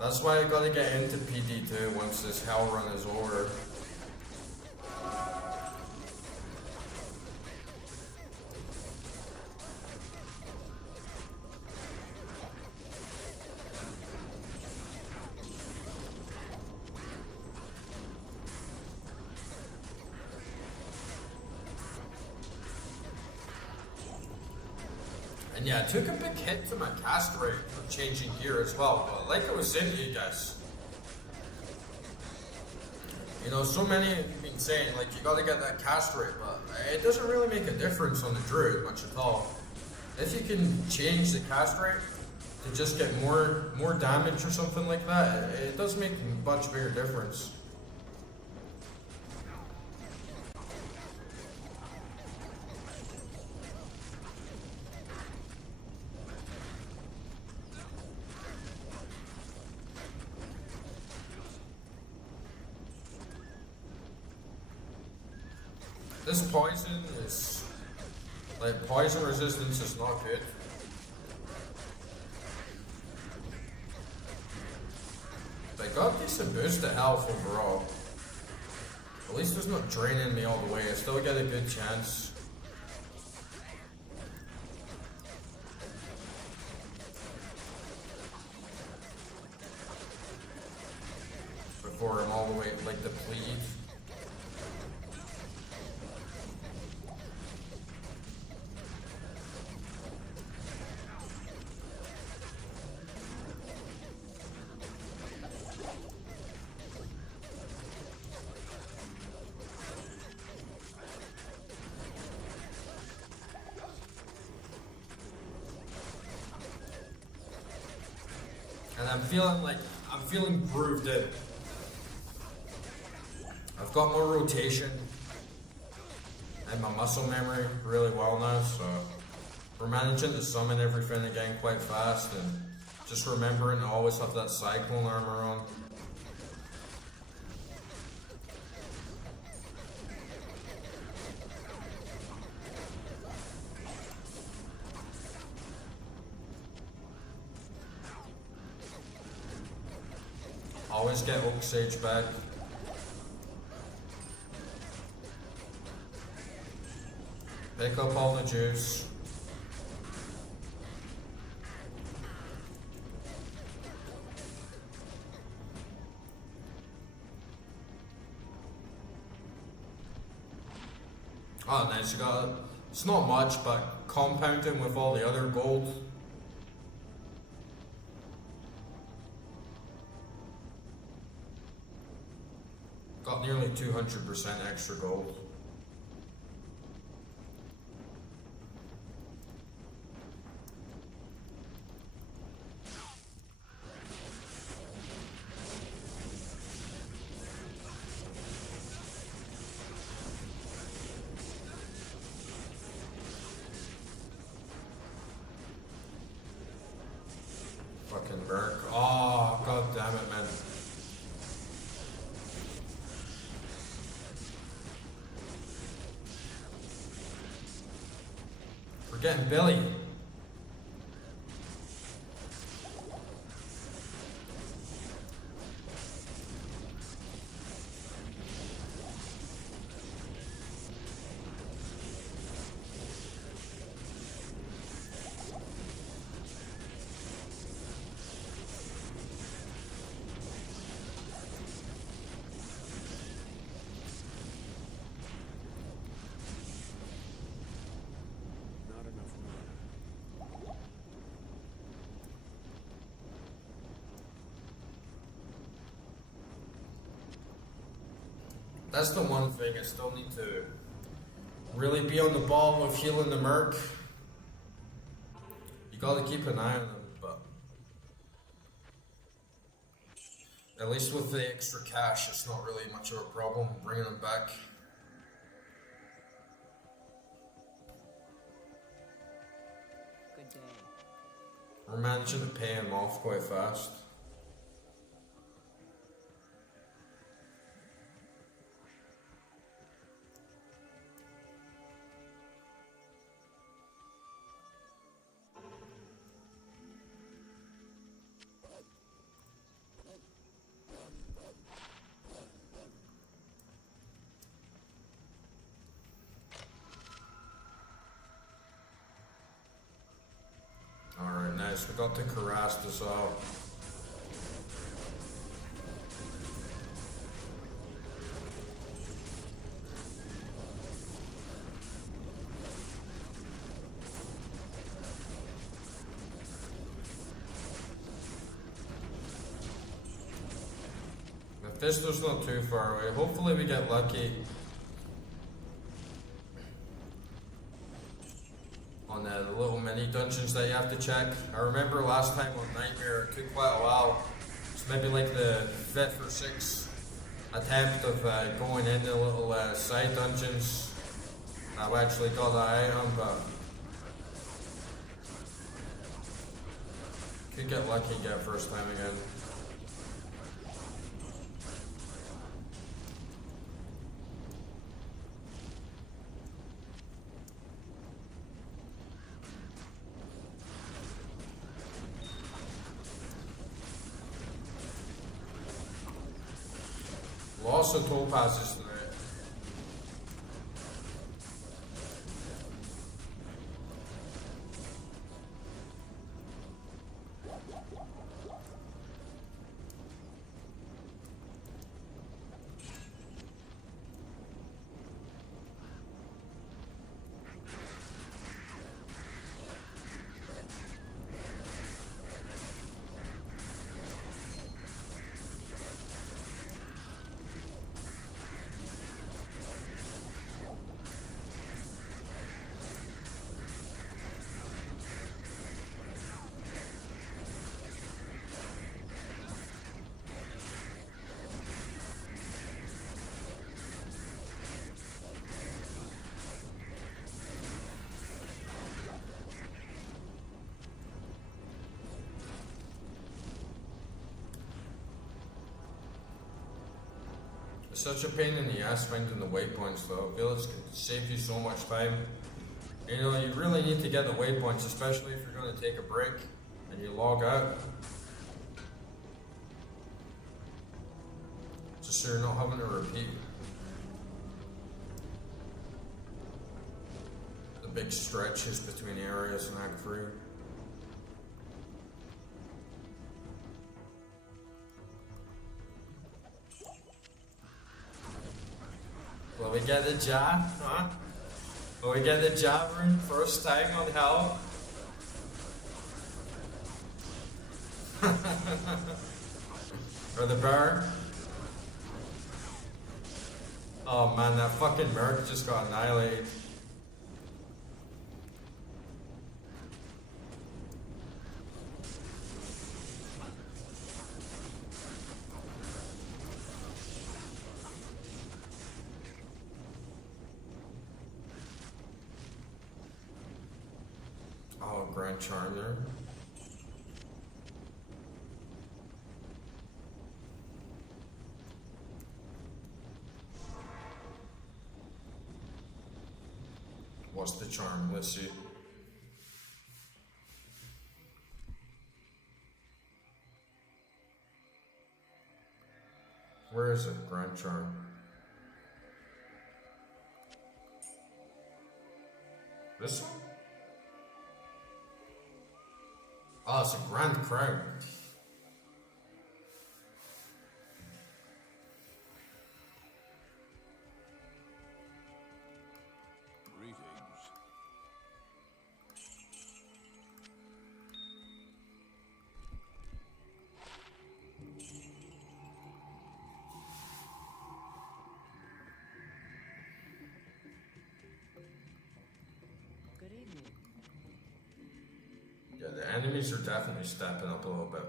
That's why I gotta get into PD2 once this hell run is over. And yeah, I took a big hit to my cast rate for changing gear as well, but like I was saying to you guys, you know, so many have been saying, like, you gotta get that cast rate, but it doesn't really make a difference on the druid much at all. If you can change the cast rate to just get more damage or something like that, it does make a much bigger difference. This poison is, like, poison resistance is not good. They got decent boost to health overall. At least it's not draining me all the way, I still get a good chance. Before I'm all the way, like, depleted. I'm feeling grooved in. I've got more rotation and my muscle memory really well now, so we're managing to summon everything again quite fast and just remembering to always have that cyclone armor on. Always get Oak Sage back. Pick up all the juice. Oh, nice. You got it. It's not much, but compounding with all the other gold. Got nearly 200% extra gold. Fucking Merc. Oh, god damn it, man. We're getting Billy. Not enough room. That's the one thing I still need to really be on the ball with healing the Merc. You gotta keep an eye on them, but at least with the extra cash, it's not really much of a problem bringing them back. Good day. We're managing to pay him off quite fast. Alright, nice. We got the Karast as well. Mephisto's not too far away. Hopefully we get lucky on the little mini dungeons that you have to check. I remember last time on Nightmare, it took quite a while. It's maybe like the 5th or 6th attempt of going into little side dungeons. I've actually got that item, but could get lucky, get first time again. Lots of topazes tonight. It's such a pain in the ass finding the waypoints though. I feel it's gonna save you so much time. You know, you really need to get the waypoints, especially if you're going to take a break and you log out. Just so you're not having to repeat the big stretches between areas in Act 3. Will we get the job? Huh? Will we get the job room first time on Hell? Or the bar? Oh man, that fucking Merc just got annihilated. Oh, Grand Charm there. What's the charm? Let's see. Where is it? Grand Charm. This one? Oh, it's a Grand Crown. Greetings. Good evening. Yeah, the enemies are definitely stepping up a little bit.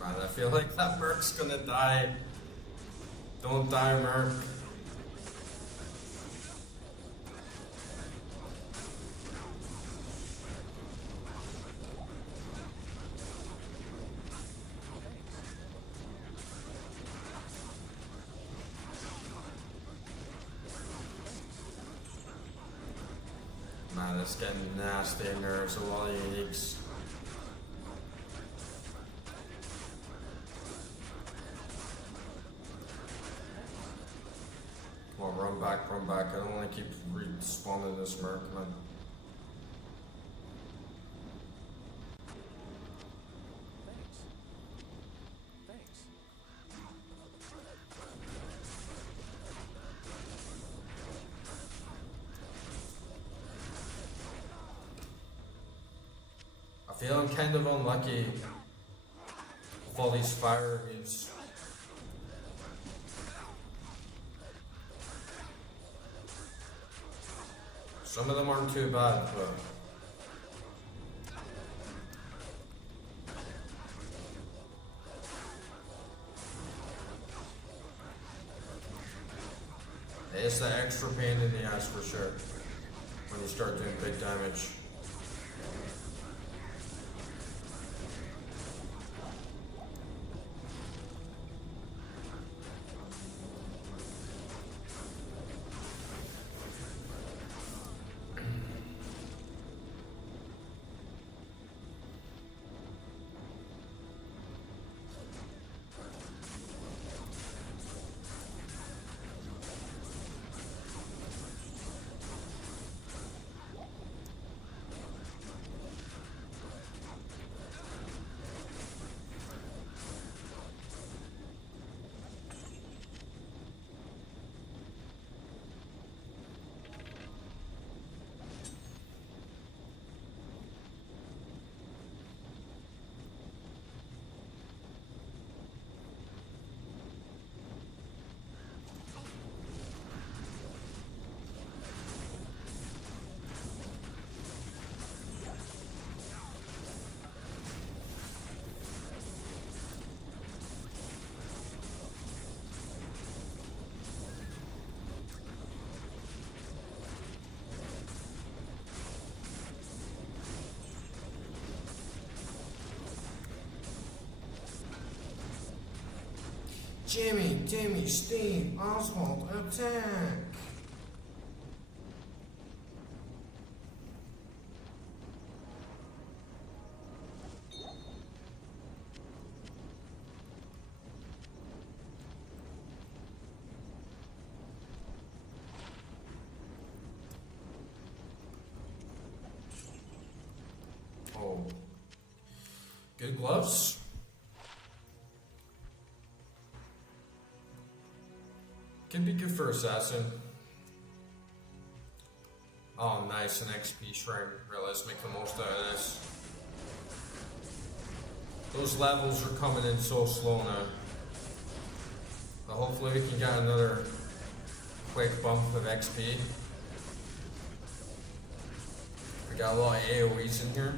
Man, I feel like that Merc's gonna die. Don't die, Merc. Man, it's getting nasty in there. There's a lot of uniques. Come on, run back, run back. I don't want to keep respawning this Merc, man. Thanks. I feel I'm kind of unlucky with all these fire moves. Some of them aren't too bad, but it's the extra pain in the ass for sure when you start doing big damage. Jimmy, Steve, Oswald, attack! Oh. Good gloves. Can be good for assassin. Oh, nice, an XP shrine. Really, let's make the most out of this. Those levels are coming in so slow now. But hopefully we can get another quick bump of XP. We got a lot of AoEs in here.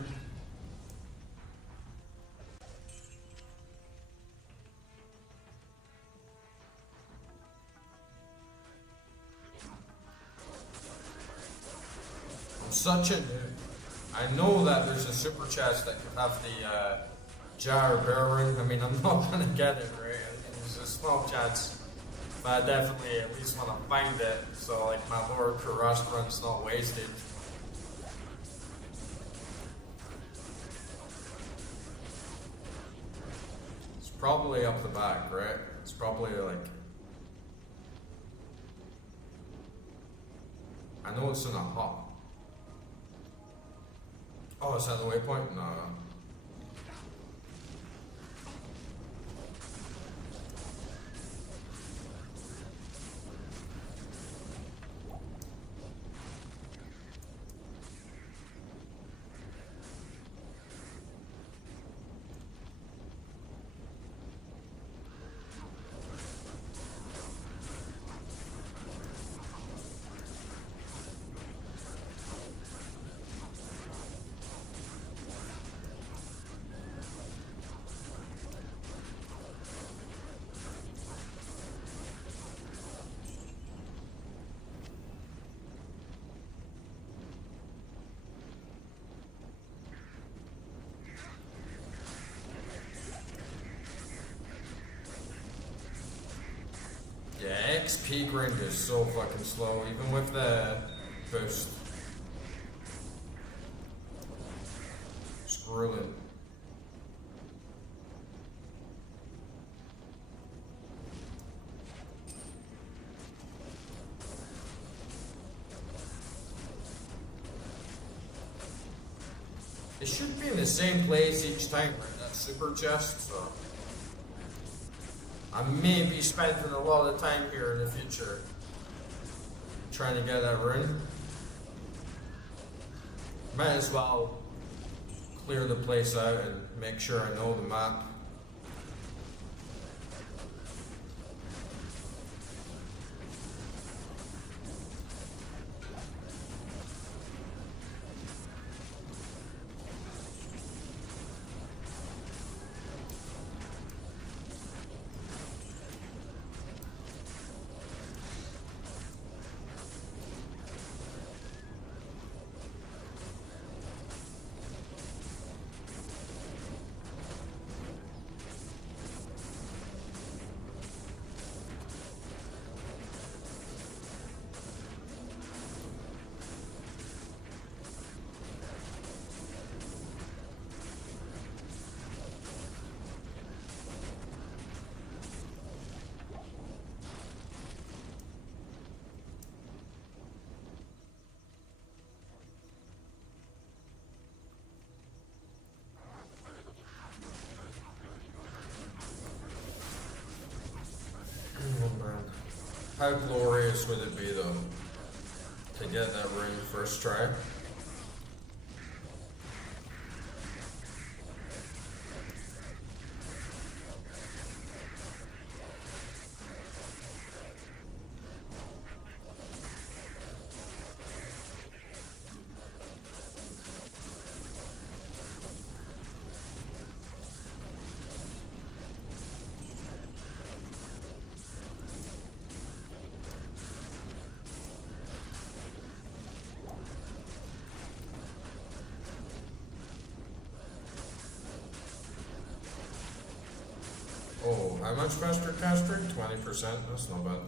Such a noob. I know that there's a super chest that could have the jar bear ring. I mean, I'm not gonna get it, right? There's a small chance, but I definitely at least want to find it, so like my Lord Karash run's not wasted. It's probably up the back, right? It's probably like. I know it's in a hut. Oh, is that the waypoint? No. Yeah, XP grind is so fucking slow, even with the boost. Screw it. It should be in the same place each time, right? That super chest, so. I may be spending a lot of time here in the future trying to get that rune. Might as well clear the place out and make sure I know the map. How glorious would it be though to get that ring first try? How much faster caster? 20%? That's not bad.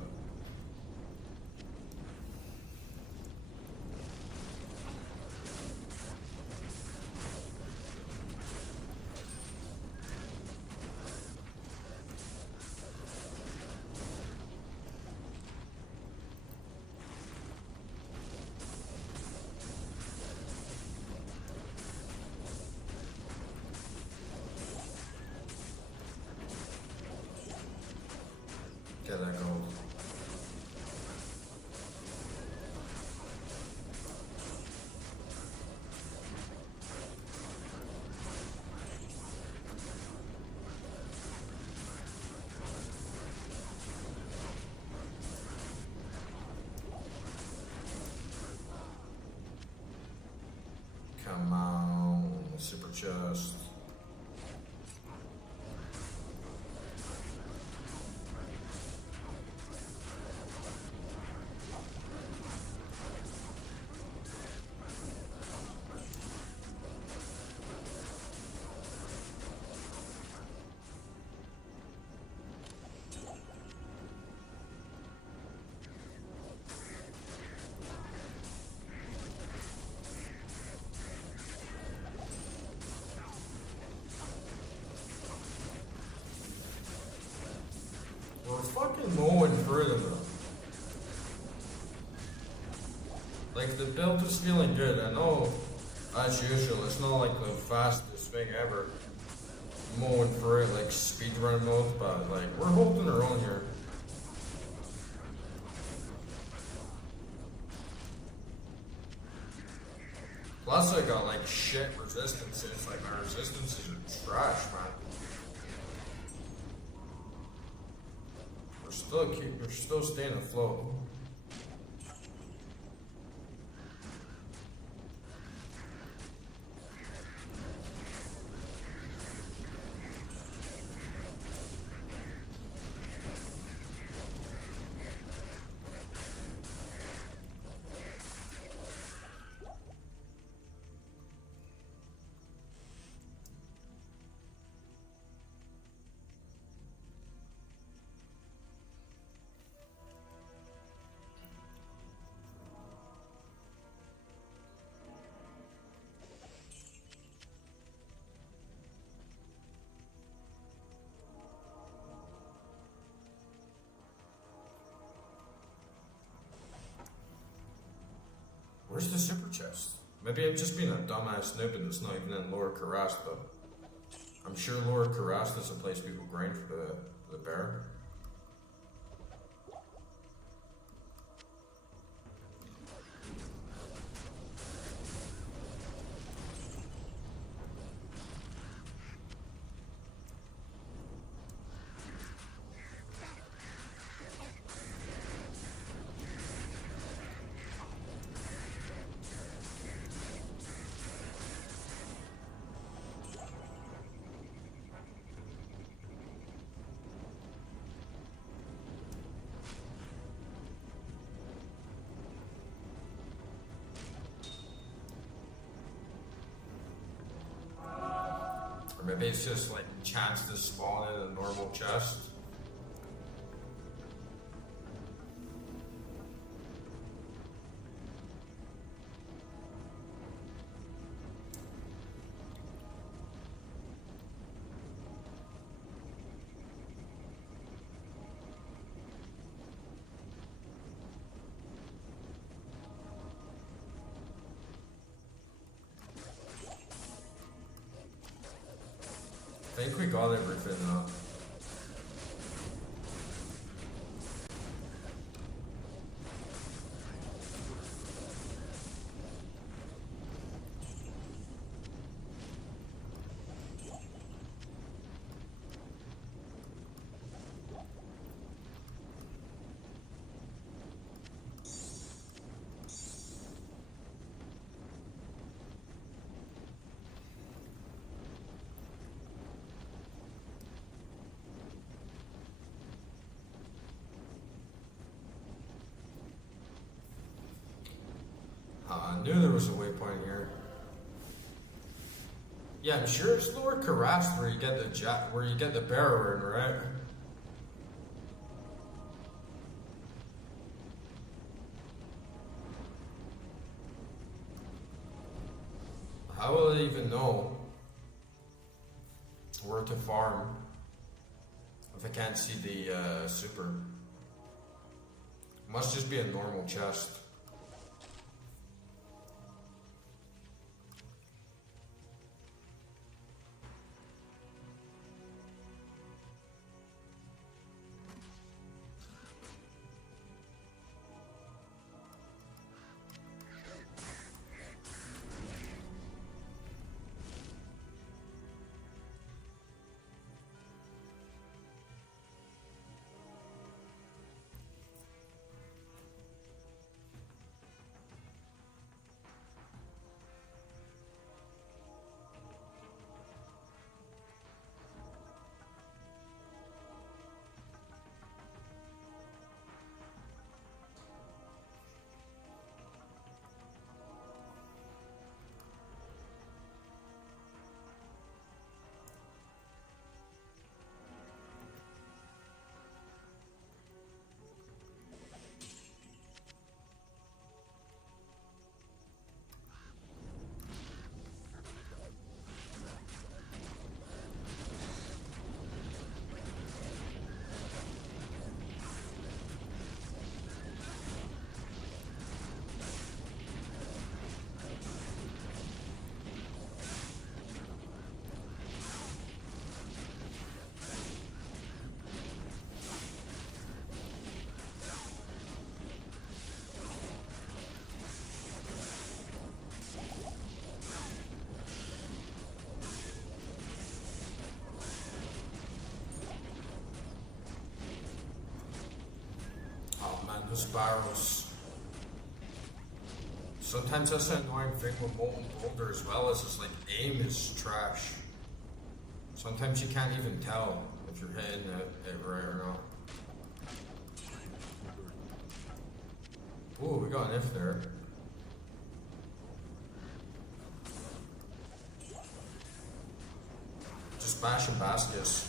Get that gold. Come on, super chest. We're fucking mowing through them though. Like the build is feeling good. I know, as usual, it's not like the fastest thing ever. Mowing through it like speedrun mode, but like we're holding our own here. Plus I got like shit resistances. Like my resistances are trash, man. We're still staying afloat. Where's the super chest? Maybe I'm just being a dumbass noob and it's not even in Lower Karast though. I'm sure Lower Karast is a place people grind for the bear. Or maybe it's just like chance to spawn in a normal chest. I think we got everything now. I knew there was a waypoint here. Yeah, I'm sure it's Lower Karast where you get the where you get the barrow in, right? How will I even know where to farm if I can't see the super? Must just be a normal chest. The sparrows. Sometimes that's an annoying thing with Molten Boulder as well, is it's like aim is trash. Sometimes you can't even tell if you're hitting it right or not. Ooh, we got an if there. Just bashing baskets.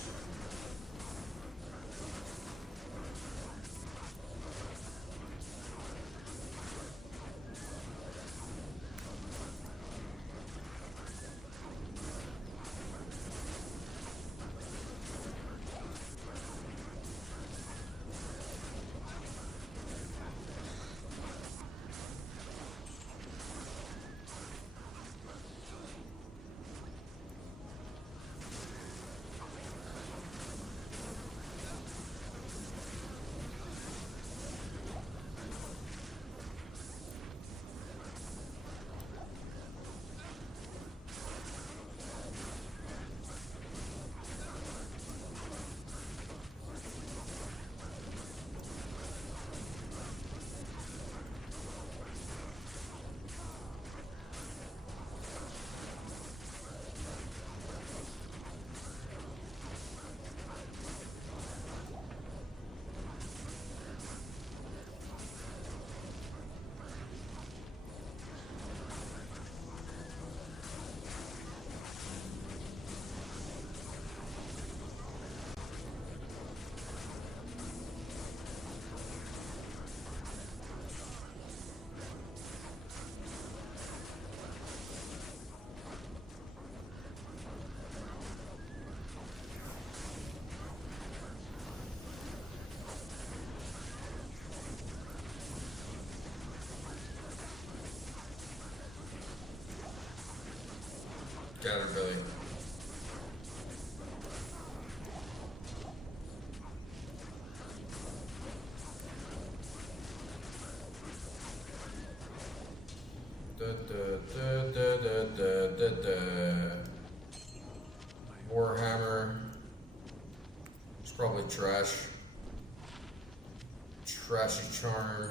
Got her, Billy. Warhammer. It's probably trash. Trashy charm.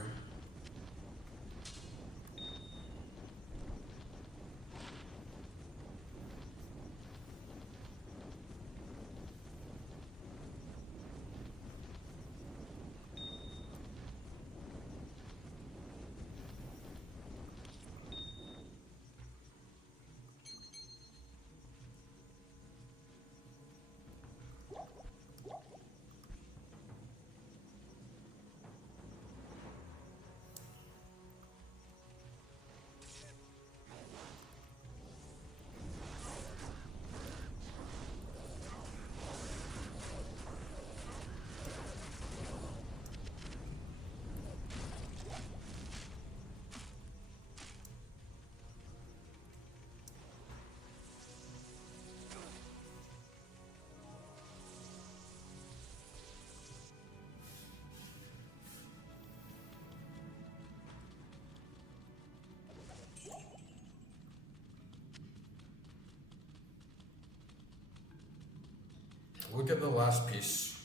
we'll get the last piece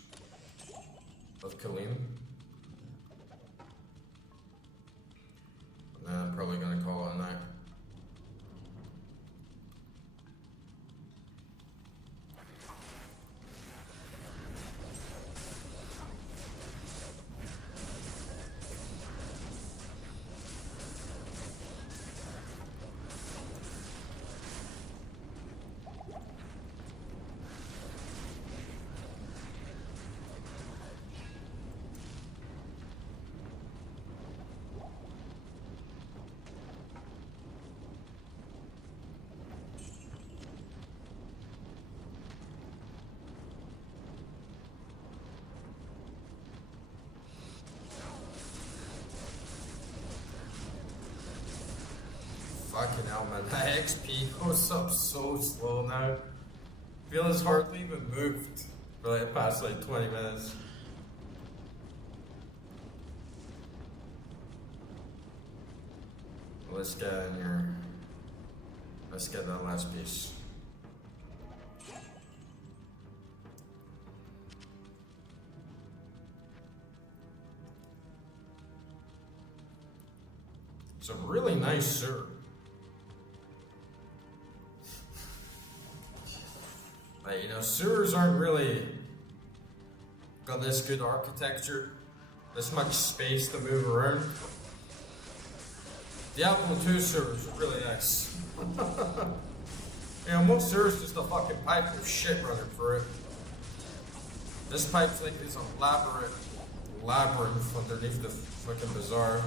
of Kalim. And then I'm probably gonna call it a night. Fucking hell, man. My XP goes up so slow now. I feel it's hardly even moved for like the past like 20 minutes. Let's get in here. Let's get that last piece. It's a really nice sewer. Like, you know, sewers aren't really got this good architecture, this much space to move around. Diablo 2 sewers are really nice. You know, most sewers just a fucking pipe with shit running through it. This pipe's like this elaborate labyrinth underneath the fucking bazaar.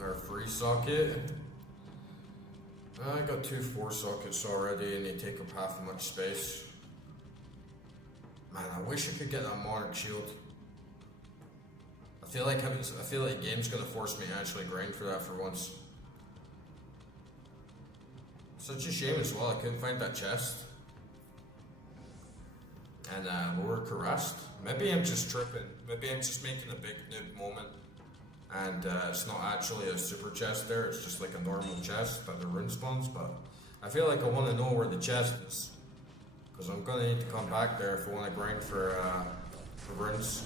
Our free socket. I got 2 4 sockets already and they take up half as much space. Man, I wish I could get that Monarch shield. I feel like the game's gonna force me to actually grind for that for once. Such a shame as well, I couldn't find that chest. And lower caressed. Maybe I'm just tripping. Maybe I'm just making a big noob moment. And it's not actually a super chest there, it's just like a normal chest that the rune spawns, but I feel like I want to know where the chest is. Because I'm going to need to come back there if I want to grind for runes.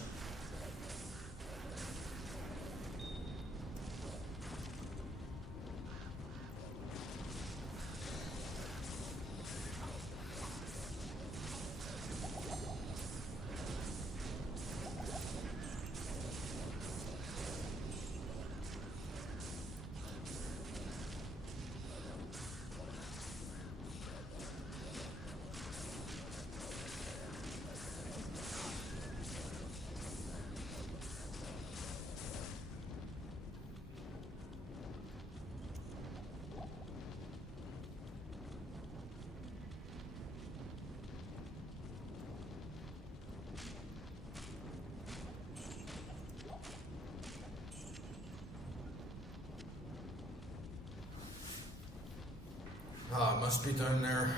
Ah, it must be down there.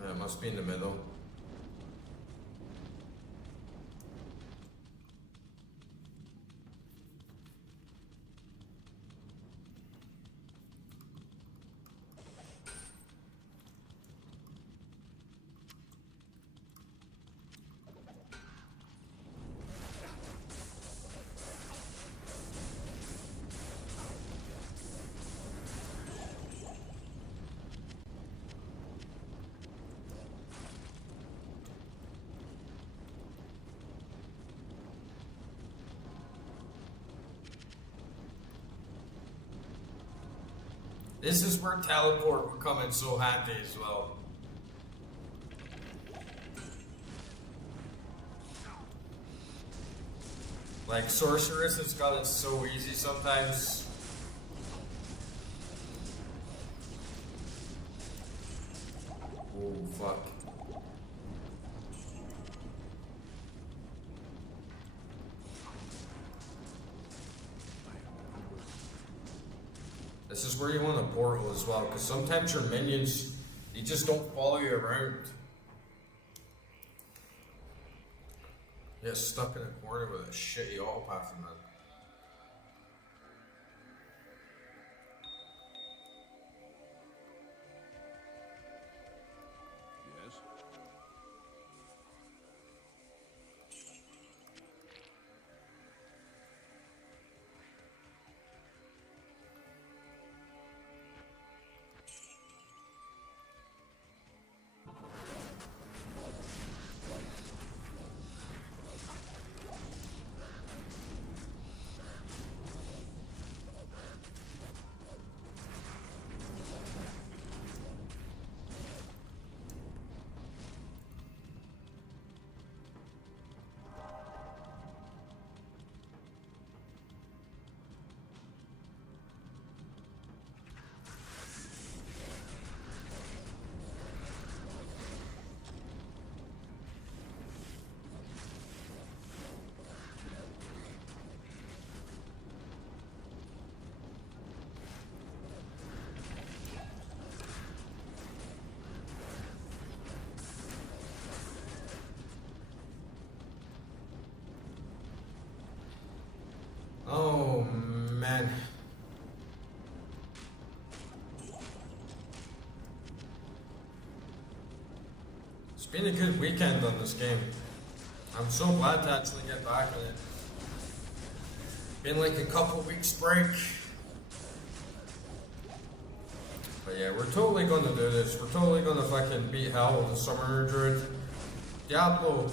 Yeah, it must be in the middle. This is where teleport would come in so handy as well. Like, Sorceress has got it so easy sometimes. This is where you want a portal as well, because sometimes your minions, they just don't follow you around. You get stuck in a corner with a shitty autopath, man. Yes? Oh, man. It's been a good weekend on this game. I'm so glad to actually get back on it. Been like a couple weeks break. But yeah, we're totally gonna do this. We're totally gonna fucking beat hell with the Summoner Druid. Diablo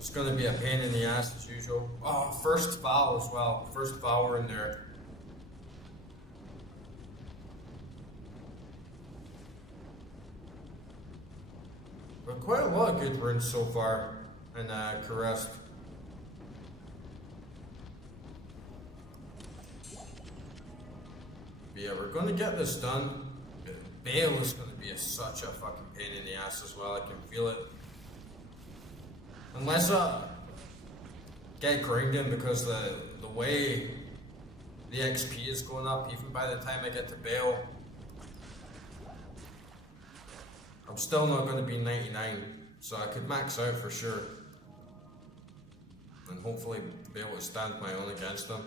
is gonna be a pain in the ass as usual. Oh, first foul as well. First foul in there. But quite a lot of good runes so far in Carest. But yeah, we're gonna get this done. Bale is gonna be such a fucking pain in the ass as well. I can feel it. Unless get grinding, because the way the XP is going up, even by the time I get to Bale, I'm still not going to be 99, so I could max out for sure, and hopefully be able to stand my own against them.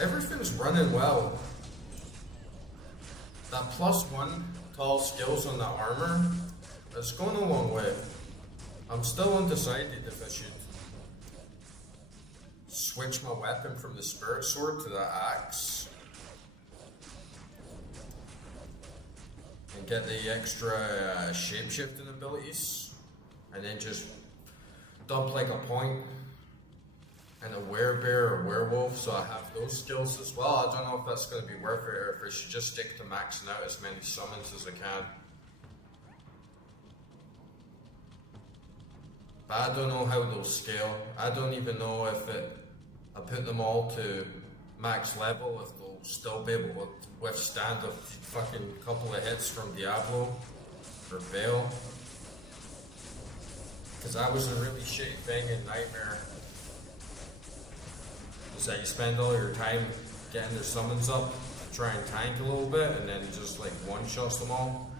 Everything's running well. That +1 to all skills on that armor, it's going a long way. I'm still undecided if I should switch my weapon from the Spirit Sword to the Axe and get the extra shapeshifting abilities, and then just dump like a point and a werebear or werewolf, so I have those skills as well. I don't know if that's going to be worth it, or if I should just stick to maxing out as many summons as I can. But I don't know how they'll scale. I don't even know if I put them all to max level, if they'll still be able to withstand a fucking couple of hits from Diablo or Bale. Because that was a really shitty thing in Nightmare. Is that you spend all your time getting their summons up to try and tank a little bit, and then just like one-shots them all.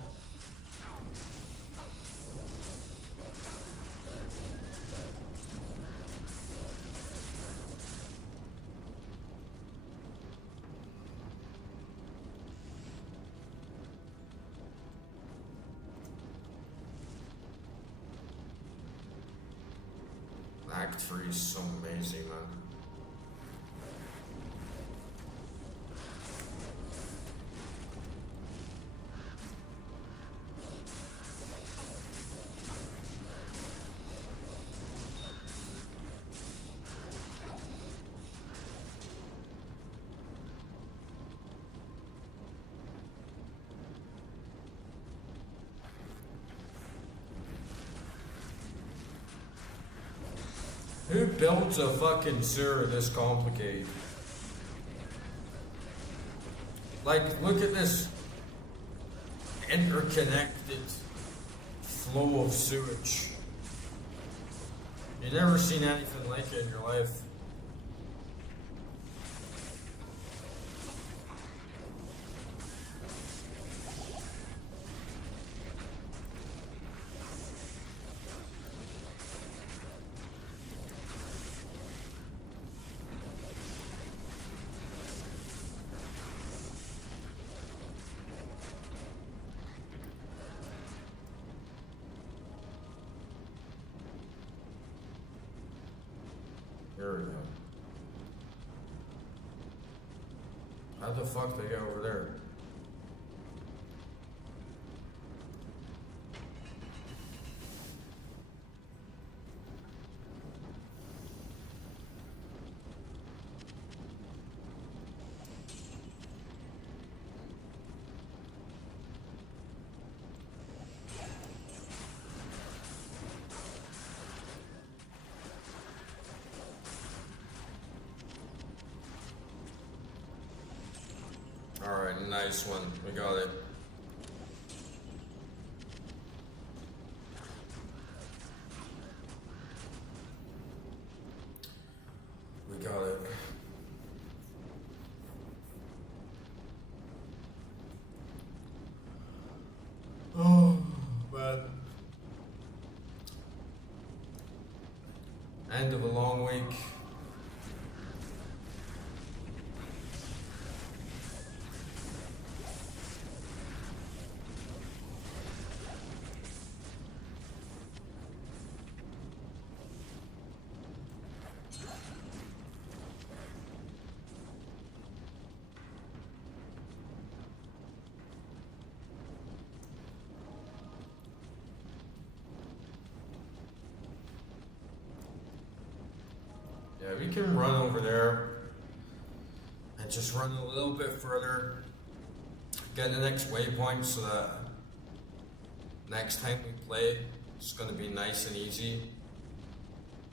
Act 3 is so amazing, man. Who built a fucking sewer this complicated? Like, look at this interconnected flow of sewage. You've never seen anything like it in your life. There we go. How the fuck they get over there? Alright, nice one. We got it. We got it. Oh, man. End of a long week. Yeah, we can run over there and just run a little bit further, get the next waypoint so that next time we play, it's going to be nice and easy.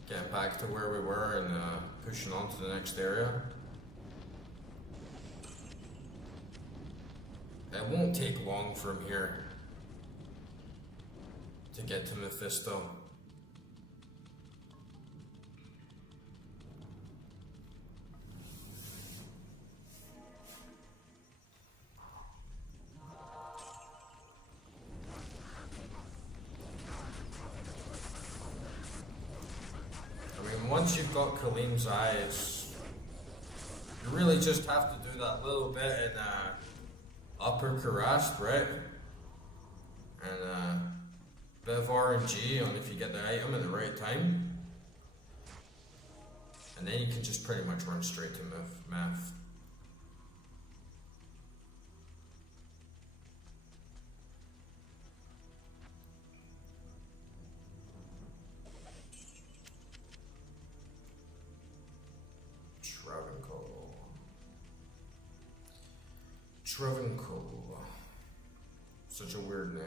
Getting back to where we were and pushing on to the next area. It won't take long from here to get to Mephisto. Once you've got Kaleem's eyes, you really just have to do that little bit in Upper Karast, right? And a bit of RNG on if you get the item at the right time. And then you can just pretty much run straight to Meth. Travancore. Such a weird name.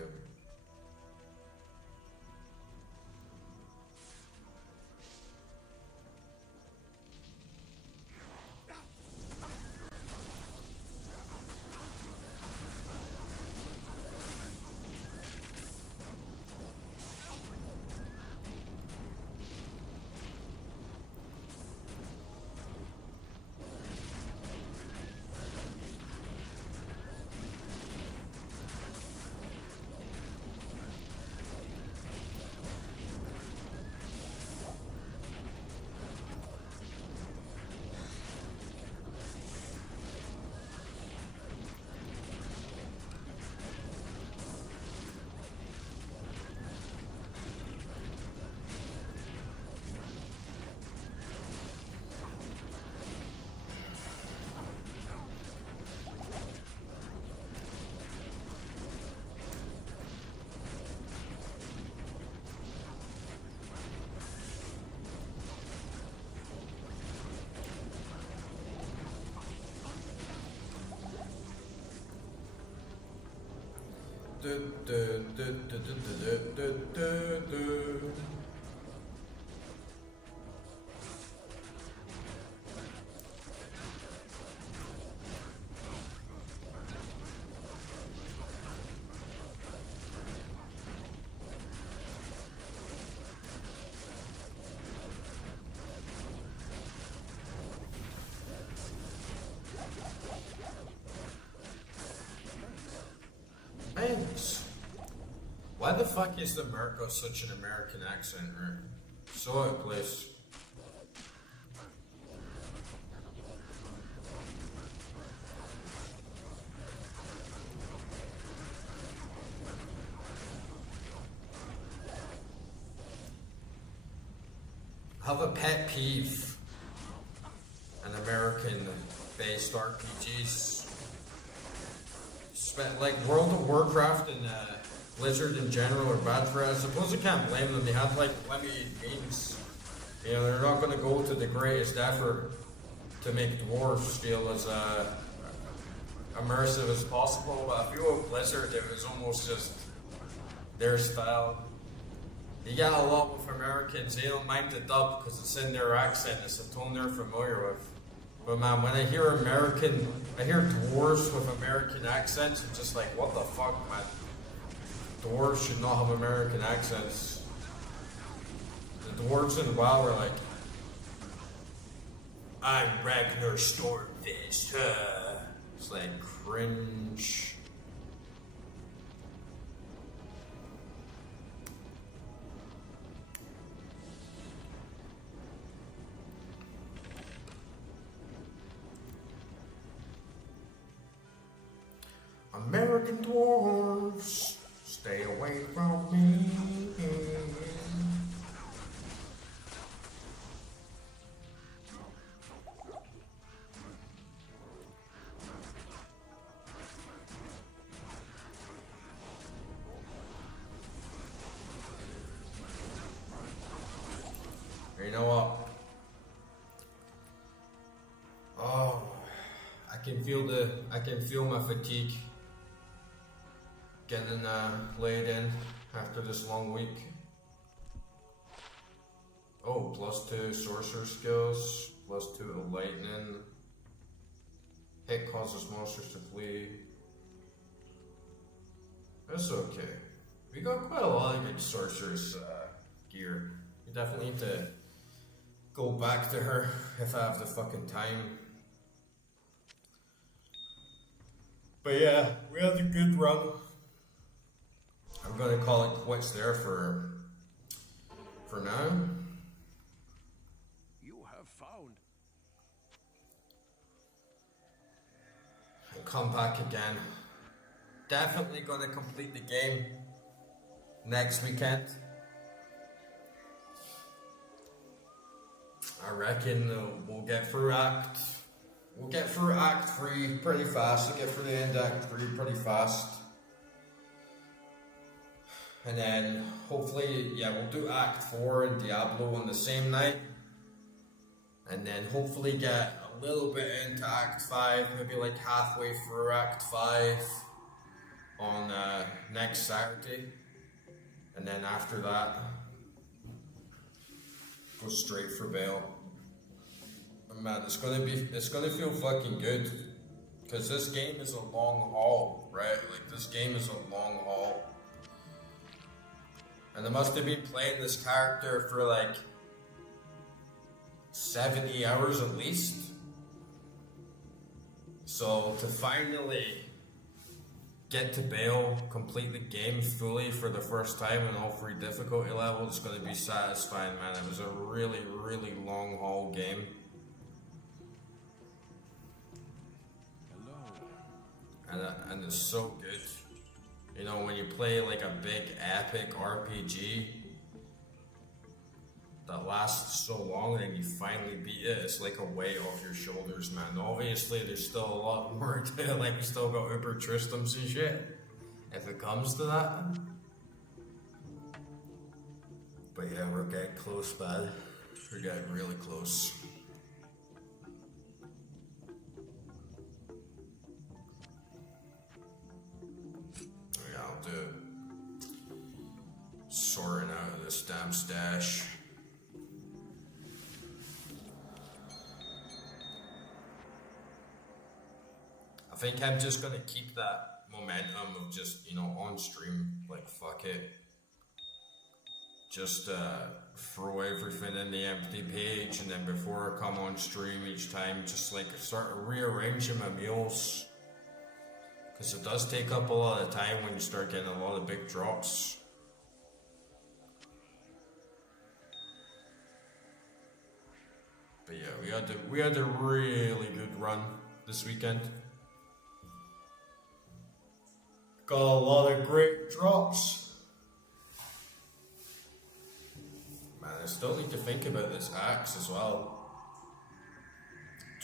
Depends. Why the fuck is the America such an American accent, right? So out of place. I have a pet peeve in American-based RPGs. Like World of Warcraft and Blizzard in general are bad for it. I suppose I can't blame them. They had like limited means. You know, they're not going to go to the greatest effort to make dwarves feel as immersive as possible. But I feel with Blizzard, it was almost just their style. You get a lot with Americans, they don't mind the dub because it's in their accent, it's a tone they're familiar with. But man, when I hear dwarves with American accents, I'm just like, what the fuck, man? Dwarves should not have American accents. The dwarves in WoW are like, I'm Ragnar Stormfist, It's like cringe. American dwarves, stay away from me. You know what? Oh, I can feel my fatigue getting laid in after this long week. Oh, +2 sorcerer skills, +2 to lightning. Hit causes monsters to flee. That's okay. We got quite a lot of good sorcerer's gear. We definitely need to go back to her if I have the fucking time. But yeah, we had a good run. I'm gonna call it quits there for now. You have found. And come back again. Definitely gonna complete the game next weekend. I reckon we'll get through Act 3 pretty fast. We'll get through the end of Act 3 pretty fast. And then hopefully, we'll do Act 4 and Diablo on the same night. And then hopefully get a little bit into Act 5, maybe like halfway through Act 5 on next Saturday. And then after that, go straight for Bale. Man, it's gonna feel fucking good. Because this game is a long haul, right? Like, this game is a long haul. And I must have been playing this character for like 70 hours at least. So to finally get to Bale, complete the game fully for the first time on all 3 difficulty levels, it's going to be satisfying, man. It was a really, really long haul game. Hello. And it's so good. You know, when you play like a big epic RPG that lasts so long and then you finally beat it, it's like a weight off your shoulders, man. Obviously, there's still a lot more to it, like we still got Uber Tristums and shit, if it comes to that. But yeah, we're getting close, man. We're getting really close. I'll do it. Sorting out this damn stash. I think I'm just gonna keep that momentum of just, you know, on stream, like fuck it. Just throw everything in the empty page, and then before I come on stream each time, just like start rearranging my meals. Because it does take up a lot of time when you start getting a lot of big drops. But yeah, we had a really good run this weekend. Got a lot of great drops. Man, I still need to think about this axe as well.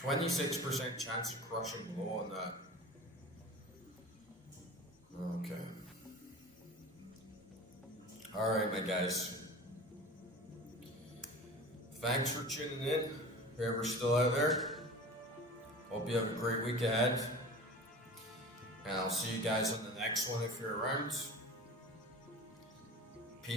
26% chance of crushing blow on that. Okay. Alright, my guys. Thanks for tuning in, whoever's still out there. Hope you have a great week ahead. And I'll see you guys on the next one if you're around.